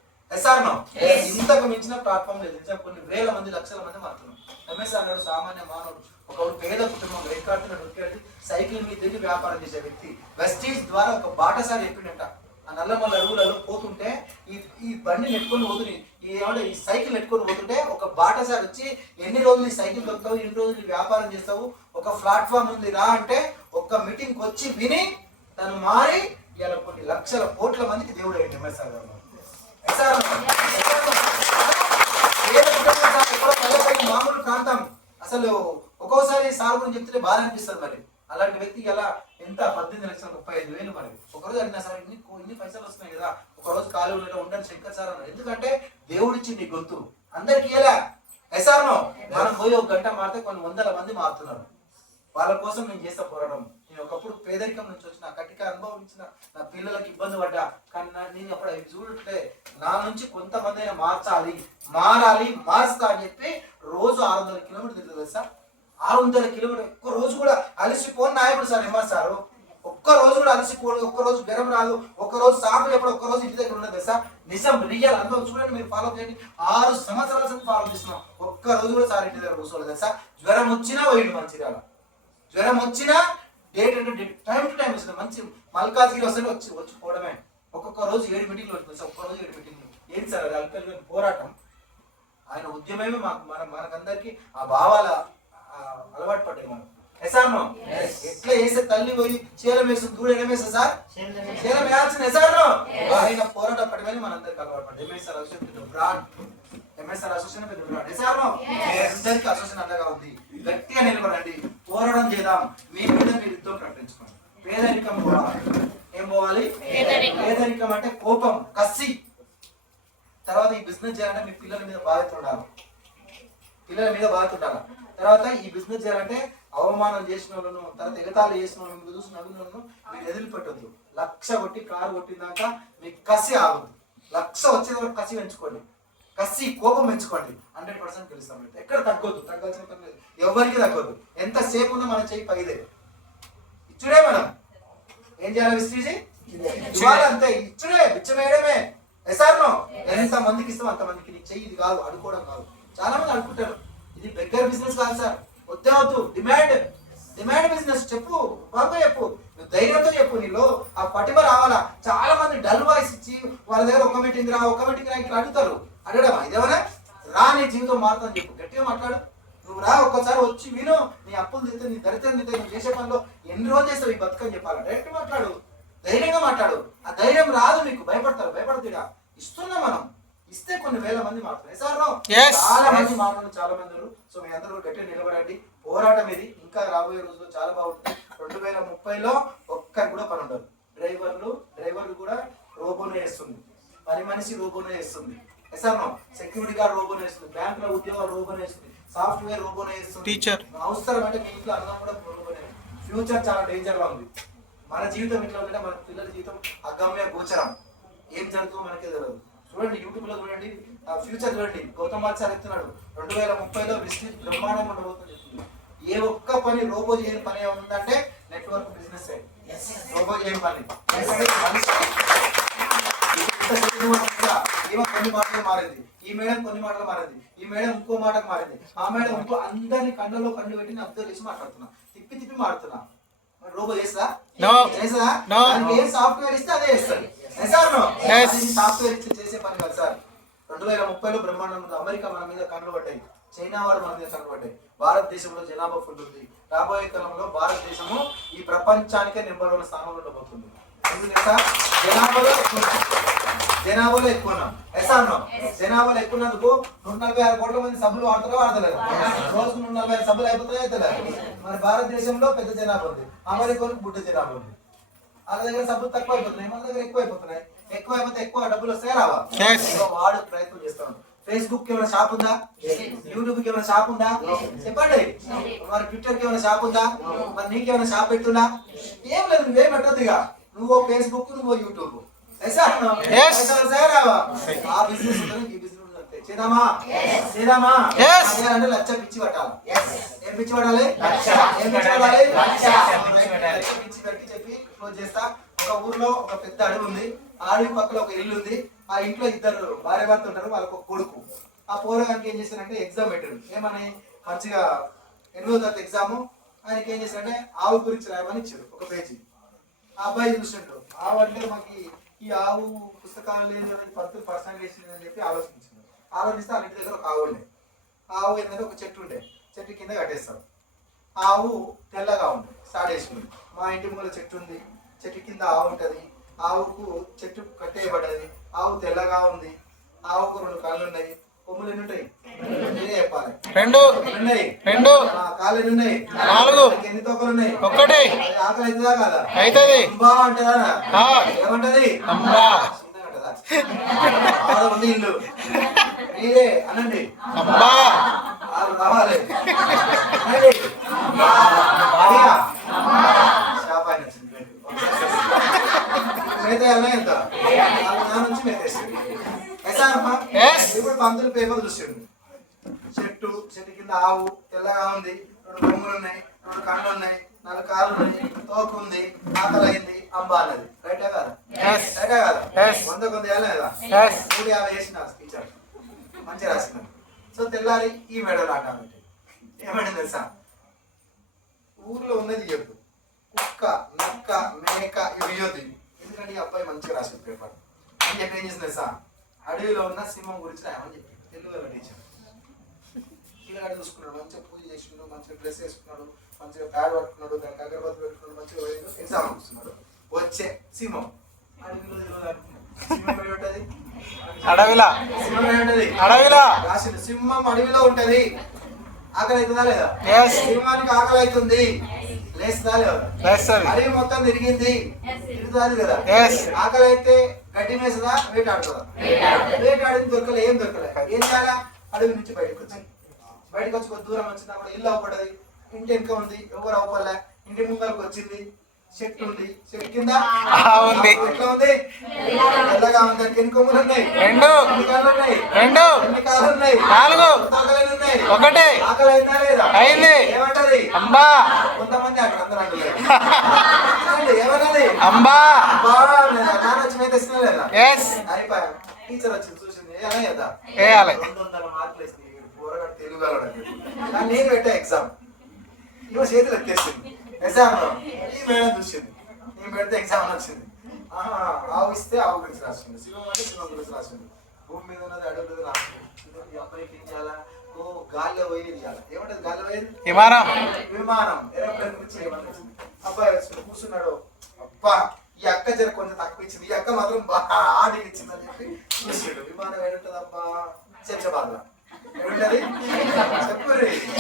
ఇంతకు మించిన ప్లాట్ఫామ్ లేదు. కొన్ని వేల మంది, లక్షల మంది మారుతున్నాం. ఎంఎస్ఆర్ గారు సామాన్య మానవుడు, ఒక పేద కుటుంబం, రేట్ సైకిల్ మీద తిరిగి వ్యాపారం చేసే వ్యక్తి. వెస్టీజ్ ద్వారా ఒక బాటసారి చెప్పిండట. ఆ నల్లమల్ల అడుగులలో పోతుంటే ఈ బండి నెట్టుకొని పోతుంది, ఈ సైకిల్ నెట్టుకొని పోతుంటే ఒక బాటసారి వచ్చి, ఎన్ని రోజులు ఈ సైకిల్ దొరుకుతావు, ఎన్ని రోజులు వ్యాపారం చేస్తావు, ఒక ప్లాట్ఫామ్ ఉంది రా అంటే ఒక్క మీటింగ్ వచ్చి విని తను మారి ఇలా కొన్ని లక్షల కోట్ల మందికి దేవుడు అయ్యింది ఎంఎస్ఆర్ గారు. మామూలు ప్రాంతం. అసలు ఒక్కోసారి సార్ గురించి చెప్తే బాధ అనిపిస్తుంది. మరి అలాంటి వ్యక్తికి ఎలా ఎంత 18,35,000 మరి ఒకరోజు అడిగినా సార్ ఇన్ని పైసలు వస్తున్నాయి కదా, ఒకరోజు కాలువలో ఉండని శంకర్ సార్ అన్నారు. ఎందుకంటే దేవుడిచ్చింది గొంతు అందరికి ఎలా ఎసార్నో. మనం పోయి ఒక గంట మారితే కొన్ని వందల మంది మారుతున్నారు. వాళ్ళ కోసం నేను చేస్తా పోరాటం. నేను ఒకప్పుడు పేదరికం నుంచి వచ్చిన, కటిక అనుభవించిన, నా పిల్లలకు ఇబ్బంది పడ్డా. కానీ నేను అప్పుడు అవి చూడంటే నా నుంచి కొంతమంది అయినా మారాలి, మారుస్తా అని చెప్పి రోజు 600 కిలోమీటర్లు తిరుగుతుంది సార్. 600 కిలోమీటర్ ఒక్క రోజు కూడా అలసిపోని నాయకుడు సార్ ఎంఆర్ సారు. ఒక్క రోజు కూడా అలసిపోడు, ఒక్క రోజు గెరం రాదు, ఒక్క రోజు సాగు ఎప్పుడు, ఒక్క రోజు ఇంటి దగ్గర ఉండదు సార్. నిజం, రియల్ అనుభవం చూడండి, మీరు ఫాలో చేయండి. 6 సంవత్సరాల నుంచి ఫాలో చేస్తున్నాం. ఒక్క రోజు కూడా సార్ ఇంటి దగ్గర కూర్చోలేదు సార్. జ్వరం వచ్చినా పోయిండు మంచిర్యాల, జ్వరం వచ్చినా డేట్ అంటే డేట్, టైం టు టైం వస్తుంది. మంచి మల్కాజ్గిరి వస్తే వచ్చి పోవడమే. ఒక్కొక్క రోజు 7 మీటింగ్లు వస్తుంది సార్, ఒక్క రోజు 7 మీటింగ్లు. ఏంటి సార్ అది? అల్పల్లి పోరాటం. ఆయన ఉద్యమమే మనకందరికి ఆ భావాల అలవాటు పడ్డాయి. మనం ఎసార్నో ఎట్లా వేసే తల్లి పోయి చీలం వేసి దూడేయడం వేసా సార్, చీలం వేయాల్సిన ఎసార్నో ఆయన పోరాట పడమని మనందరికి అలవాటు పడ్డాయి. MSR association brand, MSR association పెద్ద బ్రాండ్. ఎసార్నో అందరికి అసోసియేషన్ అండగా ఉంది. గట్టిగా నిలబడండి, పోరాటం చేద్దాం. మీ మీద మీరు యుద్ధం ప్రకటించుకోండి. పేదరికం పోవాలి. ఏం పోవాలి? పేదరికం అంటే కోపం, కసి. తర్వాత ఈ బిజినెస్ చేయాలంటే మీ పిల్లల మీద బాధ్యత ఉండాలి, తర్వాత ఈ బిజినెస్ చేయాలంటే అవమానం చేసిన వాళ్ళను, తర్వాత ఎగతాళి చేసిన వాళ్ళను చూసి నవ్వులను మీరు ఎదురు పెట్టద్దు. 1,00,000 కొట్టి కారు కొట్టినాక మీకు కసి ఆగదు. 1,00,000 వచ్చేది కసి పెంచుకోండి, కసి కోపం పెంచుకోండి. 100% గెలుస్తాం. ఎక్కడ తగ్గొద్దు, తగ్గాల్సిన పని లేదు, ఎవరికి తగ్గొద్దు. ఎంతసేపు ఉన్నా మన చెయ్యి పైదే. ఇచ్చుడే మనం ఏం చేయాలి? విస్ట్రీజీ ఇవ్వాలి, అంతే. ఇచ్చుడే, బిచ్చమేయడమే. ఎసార్నో ఎంత మందికి ఇస్తాం అంతమందికి. నీ చెయ్యి ఇది కాదు, అడుకోవడం కాదు. చాలా మంది అడుకుంటారు. ఇది బెగ్గర్ బిజినెస్ కాదు సార్, వద్దు. Demand business. చెప్పు బాగా, చెప్పు, ధైర్యంతో చెప్పు. నీలో ఆ పటిమ రావాలా. చాలా మంది డల్ వాయిస్ ఇచ్చి వాళ్ళ దగ్గర ఒక మీటింగ్ రా ఇట్లా అడుగుతారు. అడగడమా ఇదేమన్నా? రా, నీ జీవితం మారుతుందని చెప్పు. గట్టిగా మాట్లాడు. నువ్వు రా, ఒక్కసారి వచ్చి విను. నీ అప్పులు తింటే, నీ దరిద్రం తింటే, నువ్వు చేసే పనిలో ఎన్ని రోజులు చేస్తావు ఈ బతుకని చెప్పాలి. డైరెక్ట్ మాట్లాడు, ధైర్యంగా మాట్లాడు. ఆ ధైర్యం రాదు మీకు, భయపడతారా? ఇస్తున్నా మనం. ఇస్తే కొన్ని వేల మంది మారుతున్నారు సార్. చాలా మంది మారుతున్నారు, చాలా మంది. సో మీ అందరూ గట్టిగా నిలబడండి. పోరాటం ఇది ఇంకా రాబోయే రోజుల్లో చాలా బాగుంటుంది. 2030లో ఒక్కరు కూడా పని ఉండదు. డ్రైవర్లు కూడా రోబోనే వేస్తుంది, పని మనిషి రోబోనే వేస్తుంది. ఎసార్నో సెక్యూరిటీ గార్డ్ రోబోనే వేస్తుంది, బ్యాంకుల ఉద్యోగాలు రోబోనే వేస్తుంది, సాఫ్ట్వేర్ రోబోనే వేస్తుంది. టీచర్ అవసరం అంటే మీ ఇంట్లో అన్నం కూడా రోబోనే. ఫ్యూచర్ చాలా డేంజర్ గా ఉంది. మన జీవితం ఎట్లా ఉందంటే మన పిల్లల జీవితం అగమ్య గోచరం. ఏం జరుగుతుందో మనకే తెలియదు. చూడండి, యూట్యూబ్ లో చూడండి, ఫ్యూచర్ చూడండి. గౌతమ్ బాద్ సార్ చెప్తున్నాడు 2030లో విస్తృత బ్రహ్మాండం ఉండబోతుంది. ఏ ఒక్క పని రోబో చేయని పని ఏముందంటే నెట్వర్క్ బిజినెస్. రోబో చేయని పని కొన్ని మాటలు మారింది, ఈ మేడం కొన్ని మాటలు మారింది, ఈ మేడం ఇంకో మాటకు మారింది, ఆ మేడం ఇంకో. అందరినీ కళ్ళలో కళ్ళు పెట్టి అబ్జర్వ్ చేసి మాట్లాడుతున్నా, తిప్పి మాడుతున్నా. రోబో చేస్తా ఏం సాఫ్ట్వేర్ ఇస్తే అదే చేస్తాడు. సాఫ్ట్వేర్ ఇచ్చి చేసే పని కాదు సార్. 2030లో బ్రహ్మాండం. అమెరికా మన మీద కన్ను పడ్డాయి, చైనా వాడు మన మీద కన్ను పడ్డాయి. భారతదేశంలో జనాభా ఫుల్ ఉంది. రాబోయే కాలంలో భారతదేశము ఈ ప్రపంచానికే నెంబర్ 1 స్థానంలో ఉండబోతుంది. జనాభాలో ఎక్కువ జనాభాలో ఎక్కువన్నందుకు 146 కోట్ల మంది సభ్యులు వాడతలేదు. రోజుకు 146 సభ్యులు అయిపోతాయి. మరి భారతదేశంలో పెద్ద జనాభా ఉంది, అమెరికాలో బుడ్డ జనాభా ఉంది. వాళ్ళ దగ్గర సభ్యులు తక్కువ అయిపోతున్నాయి, మన దగ్గర ఎక్కువ అయిపోతున్నాయి. ఎక్కువ అయిపోతే ఎక్కువ డబ్బులు వస్తాయి రావా? వాడు ప్రయత్నం చేస్తాను. ఫేస్బుక్ కి ఏమైనా షాప్ ఉందా? యూట్యూబ్ కి ఏమైనా షాప్ ఉందా? చెప్పండి. మరి ట్విట్టర్ కి ఏమైనా షాప్ ఉందా? మరి నీకేమైనా షాప్ పెడుతున్నా? ఏం లేదు, నువ్వేం పెట్టద్దు. ఇక నువ్వు ఫేస్బుక్, నువ్వు యూట్యూబ్. ఆ బిజినెస్ ఈ బిజినెస్ చేద్దామా? చేద్దామా అంటే లక్ష పిచ్చి పట్టాలి. ఏం పిచ్చి పట్టాలి? ఏం పిచ్చి పట్టాలి? పిచ్చి పెట్టి చెప్పి క్లోజ్ చేస్తా. ఒక ఊర్లో ఒక పెద్ద అడవి ఉంది. ఆ అడవి పక్కన ఒక ఇల్లు ఉంది. ఆ ఇంట్లో ఇద్దరు భార్య భర్త ఉంటారు, వాళ్ళకు ఒక కొడుకు. ఆ పోరగానికి ఏం చేశారంటే ఎగ్జామ్ పెట్టారు. ఏమని మంచిగా 8వ తరగతి ఎగ్జామ్. ఆయనకి ఏం చేశారంటే ఆవు గురించి రాయమని ఇచ్చారు ఒక పేజీ. ఆ అబ్బాయి చూసినట్టు ఆవు అంటే మాకు ఈ ఆవు పుస్తకాలు లేదు పంతులు పర్సనల్ చేసిందని చెప్పి ఆలోచించారు. ఆలోచిస్తే వాళ్ళ ఇంటి దగ్గర ఒక ఆవు ఉండే. ఆవు ఏంటంటే ఒక చెట్టు ఉండే, చెట్టు కింద కట్టేస్తారు. ఆవు తెల్లగా ఉంది, సాడేసుకుంది. మా ఇంటి ముందు చెట్టు ఉంది, చెట్టు కింద ఆవు ఉంటుంది. ఆవుకు చెట్టు కట్టేయబడ్డది. ఆవు తెల్లగా ఉంది. ఆవుకు 2 కళ్ళు ఉన్నాయి. కొమ్ములు ఎన్ని ఉంటాయి? నేనే చెప్పాలి. 2 ఉన్నాయి. 2 కాళ్ళు ఎన్ని ఉన్నాయి? 4. ఎన్ని తోకలు ఉన్నాయి? 1. ఆకలి అవుతుందా కాదా? అవుతుంది. అంబా అంటారా? ఏమంటది? అంబా ఉంది. ఇల్లు మీరే అనండి. అంబా రావాలి. ఇప్పుడు పంతులు పేపర్ చూసాడు. చెట్టు కింద ఆవు తెల్లగా ఉంది, 2 కొమ్ములు ఉన్నాయి, 2 కళ్ళు ఉన్నాయి, 4 కాళ్ళు ఉన్నాయి, తోకు ఉంది, ఆకలి అయింది, అంబా అన్నది. రైటా కదా? రైటా కదా? 100 కొంత వేయాలి కదా? 350 వేసిన టీచర్ మంచిగా రాసినారు. సో తెల్లారి ఈ మెడలు ఆట ఏమంటే తెలుసా? ఊర్లో ఉన్నది చెప్పు. కుక్క, నక్క, మేక ఇవి ఇవ్వద్దు. ఎందుకంటే ఈ అబ్బాయి మంచిగా రాసింది పేపర్ అని చెప్పి ఏం చేసింది తెలుసా? అడవిలో ఉన్న సింహం గురించి రాయమని చెప్పి తెలుగులో టీచర్. పిల్లగాడు చూసుకున్నాడు, మంచిగా పూజ చేస్తున్నాడు, మంచిగా డ్రెస్ వేసుకున్నాడు, మంచిగా ప్యాడ్ పట్టుకున్నాడు, దానికి అగరబత్తి పెట్టుకున్నాడు, మంచిగా ఎగ్జామ్ చూస్తున్నాడు. వచ్చే సింహం అడవిలో ఉంటది. అడవిలా సింహం ఏముంటది? అడవిలా రాసిండు. సింహం అడవిలో ఉంటది. ఆకలి అవుతుందా లేదా? సింహానికి ఆకలి అవుతుంది, లేస్తుందా లేదా? అడవి మొత్తం తిరిగింది, తిరుగుతుంది కదా. ఆకలి అయితే గడ్డి మేసదా, వేటాడుతుందా? వేటాడింది, దొరకలే. ఏం దొరకలే. ఏం చేయాలా? అడవి నుంచి బయటకు వచ్చింది. బయటకు వచ్చి కొద్ది దూరం వచ్చింది. అక్కడ ఇల్లు అవ్వబడ్డది. ఇంటి వెనుక ఉంది, ఎవరు అవ్వలే. ఇంటి ముందరకు వచ్చింది. చెట్టు ఉంది, చెట్టు కింద ఎట్లా ఉంది? తెల్లగా ఉంది. దానికి ఎన్ని కొమ్ములు ఉన్నాయి? 2. ఎన్ని కాళ్ళు ఉన్నాయి? 2. ఎన్ని కాళ్ళు ఉన్నాయి? 4. ఆకలి ఉన్నాయి? 1. ఆకలి అయినా లేదా? అయింది. ఏమంటది? అంబా. కొంతమంది అక్కడ అందరూ అంటున్నారు ఏమన్నది? అంబా. నాన్న వచ్చి మీద తెస్తున్నా లేదా? అయిపోయా. టీచర్ వచ్చింది, చూసింది. ఏమన్నా కదా 200 మార్కులు వేసింది. పోరగాడు తెలుగు వాళ్ళని నేను పెట్టా ఎగ్జామ్. ఇవ్వ చేతులు ఎత్తేసింది. ఎగ్జామ్ ఈ మేడం చూసింది. నేను పెడితే ఎగ్జామ్ వచ్చింది. ఆవు ఇస్తే ఆవు గురించి రాసింది, సింహం అంటే సింహం గురించి రాసింది. భూమి మీద ఉన్నది అడవులు రాసింది. ఈ అబ్బాయికి ఏం చేయాలా? గాల్లో పోయేది చేయాలి. ఏమంటది గాల్లో పోయేది? విమానం, ఏరోప్లేన్ గురించి ఏమన్నా. అబ్బాయి వచ్చి కూర్చున్నాడు. అబ్బా ఈ అక్క జర కొంచెం తక్కువ ఇచ్చింది, ఈ అక్క మాత్రం బాగా ఇచ్చిందని చెప్పి చూసాడు. విమానం ఏడుంటది అబ్బా? శంషాబాద్. ఏముంటది?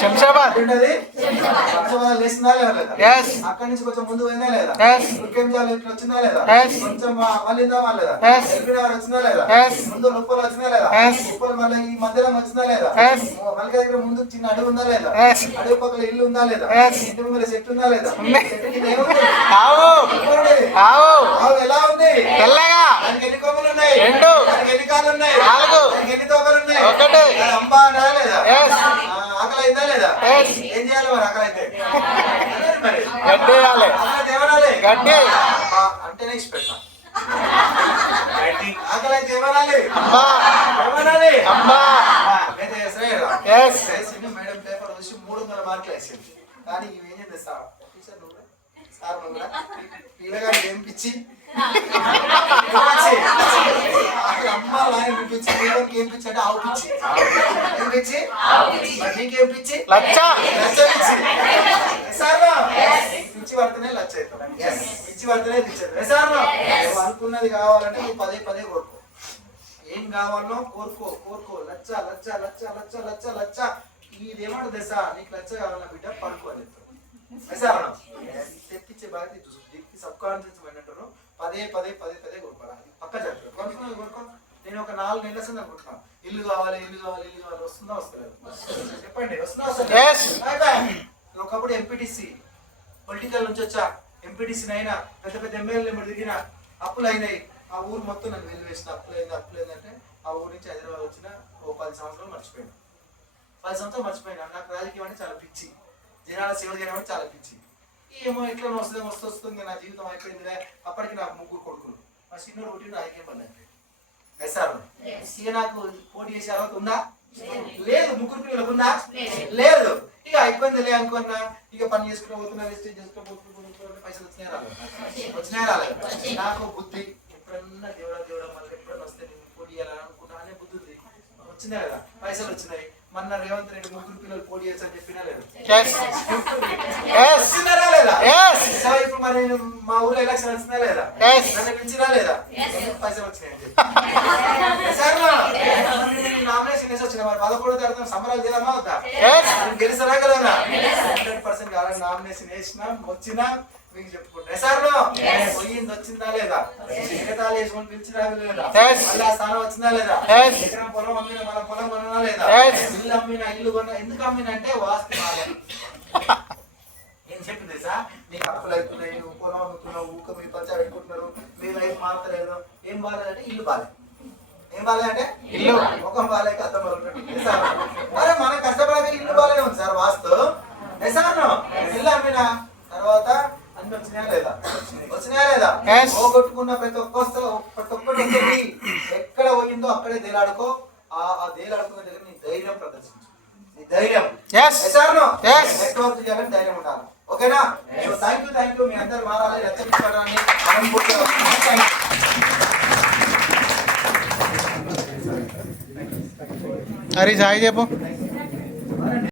శంషాబాద్ లేచిందా లేదా? అక్కడి నుంచి కొంచెం ముందు పోయిందా లేదా? ఇట్లా వచ్చిందా లేదా? కొంచెం మళ్ళీందా లేదా? వచ్చిందా లేదా? ముందు రూపాయలు వచ్చిందా లేదా? రూపాయలు మళ్ళీ ఈ మధ్యలో వచ్చిందా లేదా? మళ్ళీ దగ్గర ముందు చిన్న అడవి ఉందా లేదా? అడవి పక్కన ఇల్లు ఉందా లేదా? ఇంటి ముందు చెట్టు ఉందా లేదా? ఆవు ఎలా ఉంది? దానికి ఎన్ని కొమ్ములు ఉన్నాయి? దానికి ఎన్ని కాళ్ళు ఉన్నాయి? దానికి ఎన్ని తోకలు ఉన్నాయి? అంబా అనా లేదా? ఆకలి అయిందా లేదా? ఏం చేయాలి మరి ఆకలి అయితే? గడ్డి అంటేనే ఇచ్చి పెట్టా. ఆకలి అయితే ఏమనాలి? ఏమనాలి? మేడం పేపర్ చూసి 300 మార్కులు వేసింది. కానీ ఇవేం చేస్తా టీచర్ సార్ పిల్లగాడు ఏం పిచ్చి అమ్మ ఏం పిచ్చి ఏం పిచ్చి అంటే ఆవు పిచ్చి. ఏం పిచ్చి? నీకేం పిచ్చి? లచ్చ పిచ్చి. పిచ్చి పడితేనే లచ్చ అవుతాం. పిచ్చి పడితేనే పిచ్చి. అనుకున్నది కావాలంటే నువ్వు పదే పదే కోరుకో. ఏం కావాలో కోరుకో కోరుకో. లచ్చ లచ్చ లచ్చ లచ్చ లచ్చ లచ్చ. ఇదేమంటే దశ నీకు లచ్చ కావాలన్న బిడ్డ పడుకోవాలి. తెప్పించే బాధ్యత చూసుకో. సబ్ కాన్షియస్ ఏంటంటారు, పదే పదే పదే పదే కోరుకోవాలి. పక్క జరుగుతుంది. కోరుకో నేను ఒక 4 నెలల సంది అనుకుంటున్నాను ఇల్లు కావాలి వస్తుందా వస్తలేదు చెప్పండి వస్తుందా వస్తలేదు ఒకప్పుడు ఎంపీటీసీ పొలిటికల్ నుంచి వచ్చా ఎంపీటీసీ అయినా పెద్ద ఎమ్మెల్యేలు తిరిగిన అప్పులు అయినాయి ఆ ఊరు మొత్తం నన్ను వెలివేసిన అప్పులేదంటే ఆ ఊరు నుంచి హైదరాబాద్ వచ్చిన ఓ 10 సంవత్సరాలు మర్చిపోయాను 10 సంవత్సరాలు మర్చిపోయినా నాకు రాజకీయం అంటే చాలా పిచ్చి జనాల సేవ చేయడం అంటే చాలా పిచ్చి ఏమో ఎట్లా వస్తుంది నా జీవితం అయిపోయిందిలే అప్పటికి నాకు 3 కొడుకులు మా చిన్నోడు ఒకటి రాజకీయం పని అయిపోయింది సార్ ఇక నాకు పోటీ చేసే అర్హత ఉందా లేదు 3 పిల్లలకు ఉందా లేదు ఇక అయిపోయిందిలే అనుకున్నా ఇక పని చేసుకుంటూ పోతున్నా వేస్టేజ్ చేసుకుంటూ పైసలు వచ్చినాయా రాలేదు నాకు బుద్ధి ఎప్పుడన్నా దేవుడా మళ్ళీ ఎప్పుడన్నా వస్తే నేను పోటీ చేయాలని అనుకున్నా అనే బుద్ధి ఉంది వచ్చినాయి కదా పైసలు వచ్చినాయి మొన్న రేవంత్ రెడ్డి 3 పిల్లలు పోటీ చేస్తారని చెప్పినా లేదు వచ్చిందా లేదా ఇప్పుడు మరి నేను మా ఊర్లో ఎలక్షన్ వచ్చినా లేదా నన్ను పిలిచినా లేదా పైసలు వచ్చినాయి నామినేషన్ వేసి వచ్చిన మరి 11వ తారీఖున సంబరాలు చేద్దామా వద్దా గెలిచినా కదా 100% కావాలి నామినేషన్ వేసినా వచ్చినా మీకు చెప్పుకుంటా సార్ పోయింది వచ్చిందా లేదా మిగతాలు వేసుకొని పిలిచినా లేదా మళ్ళీ ఆ స్థానం వచ్చిందా లేదా ఎకరం పొలం అమ్మిన మన పొలం కొన్నా లేదా ఇల్లు అమ్మిన ఇల్లు కొన్నా ఎందుకు అమ్మిన అంటే వాస్తు ఏం చెప్పింది సార్ నీకు అప్పులు అవుతున్నాయి నువ్వు పొలం అమ్ముతున్నావు ఊక మీ పంచా పెట్టుకుంటున్నారు మీ లైఫ్ మారతలేదు ఏం బాగాలేదంటే ఇల్లు బాగాలేదు ఏం బాగాలేదంటే ఇల్లు ముఖం బాగాలేక అర్థం బాగుంటుంది సార్ అరే మనం కష్టపడే ఇల్లు బాగానే ఉంది సార్ వాస్తు సార్ ఇల్లు అమ్మిన తర్వాత అన్ని వచ్చినాయా లేదా పోగొట్టుకున్న ప్రతి ఒక్కటి ఎక్కడ పోయిందో అక్కడే దేలాడుకో ఆ దేలాడుకున్న దగ్గర నీ ధైర్యం ప్రదర్శించు నీ ధైర్యం నెట్వర్క్ చేయాలని ధైర్యం ఉండాలి ఓకేనా సో థ్యాంక్ యూ మీ అందరు మారాలి రచ్చపడాలని హరీష్ హాయ్ చెప్పు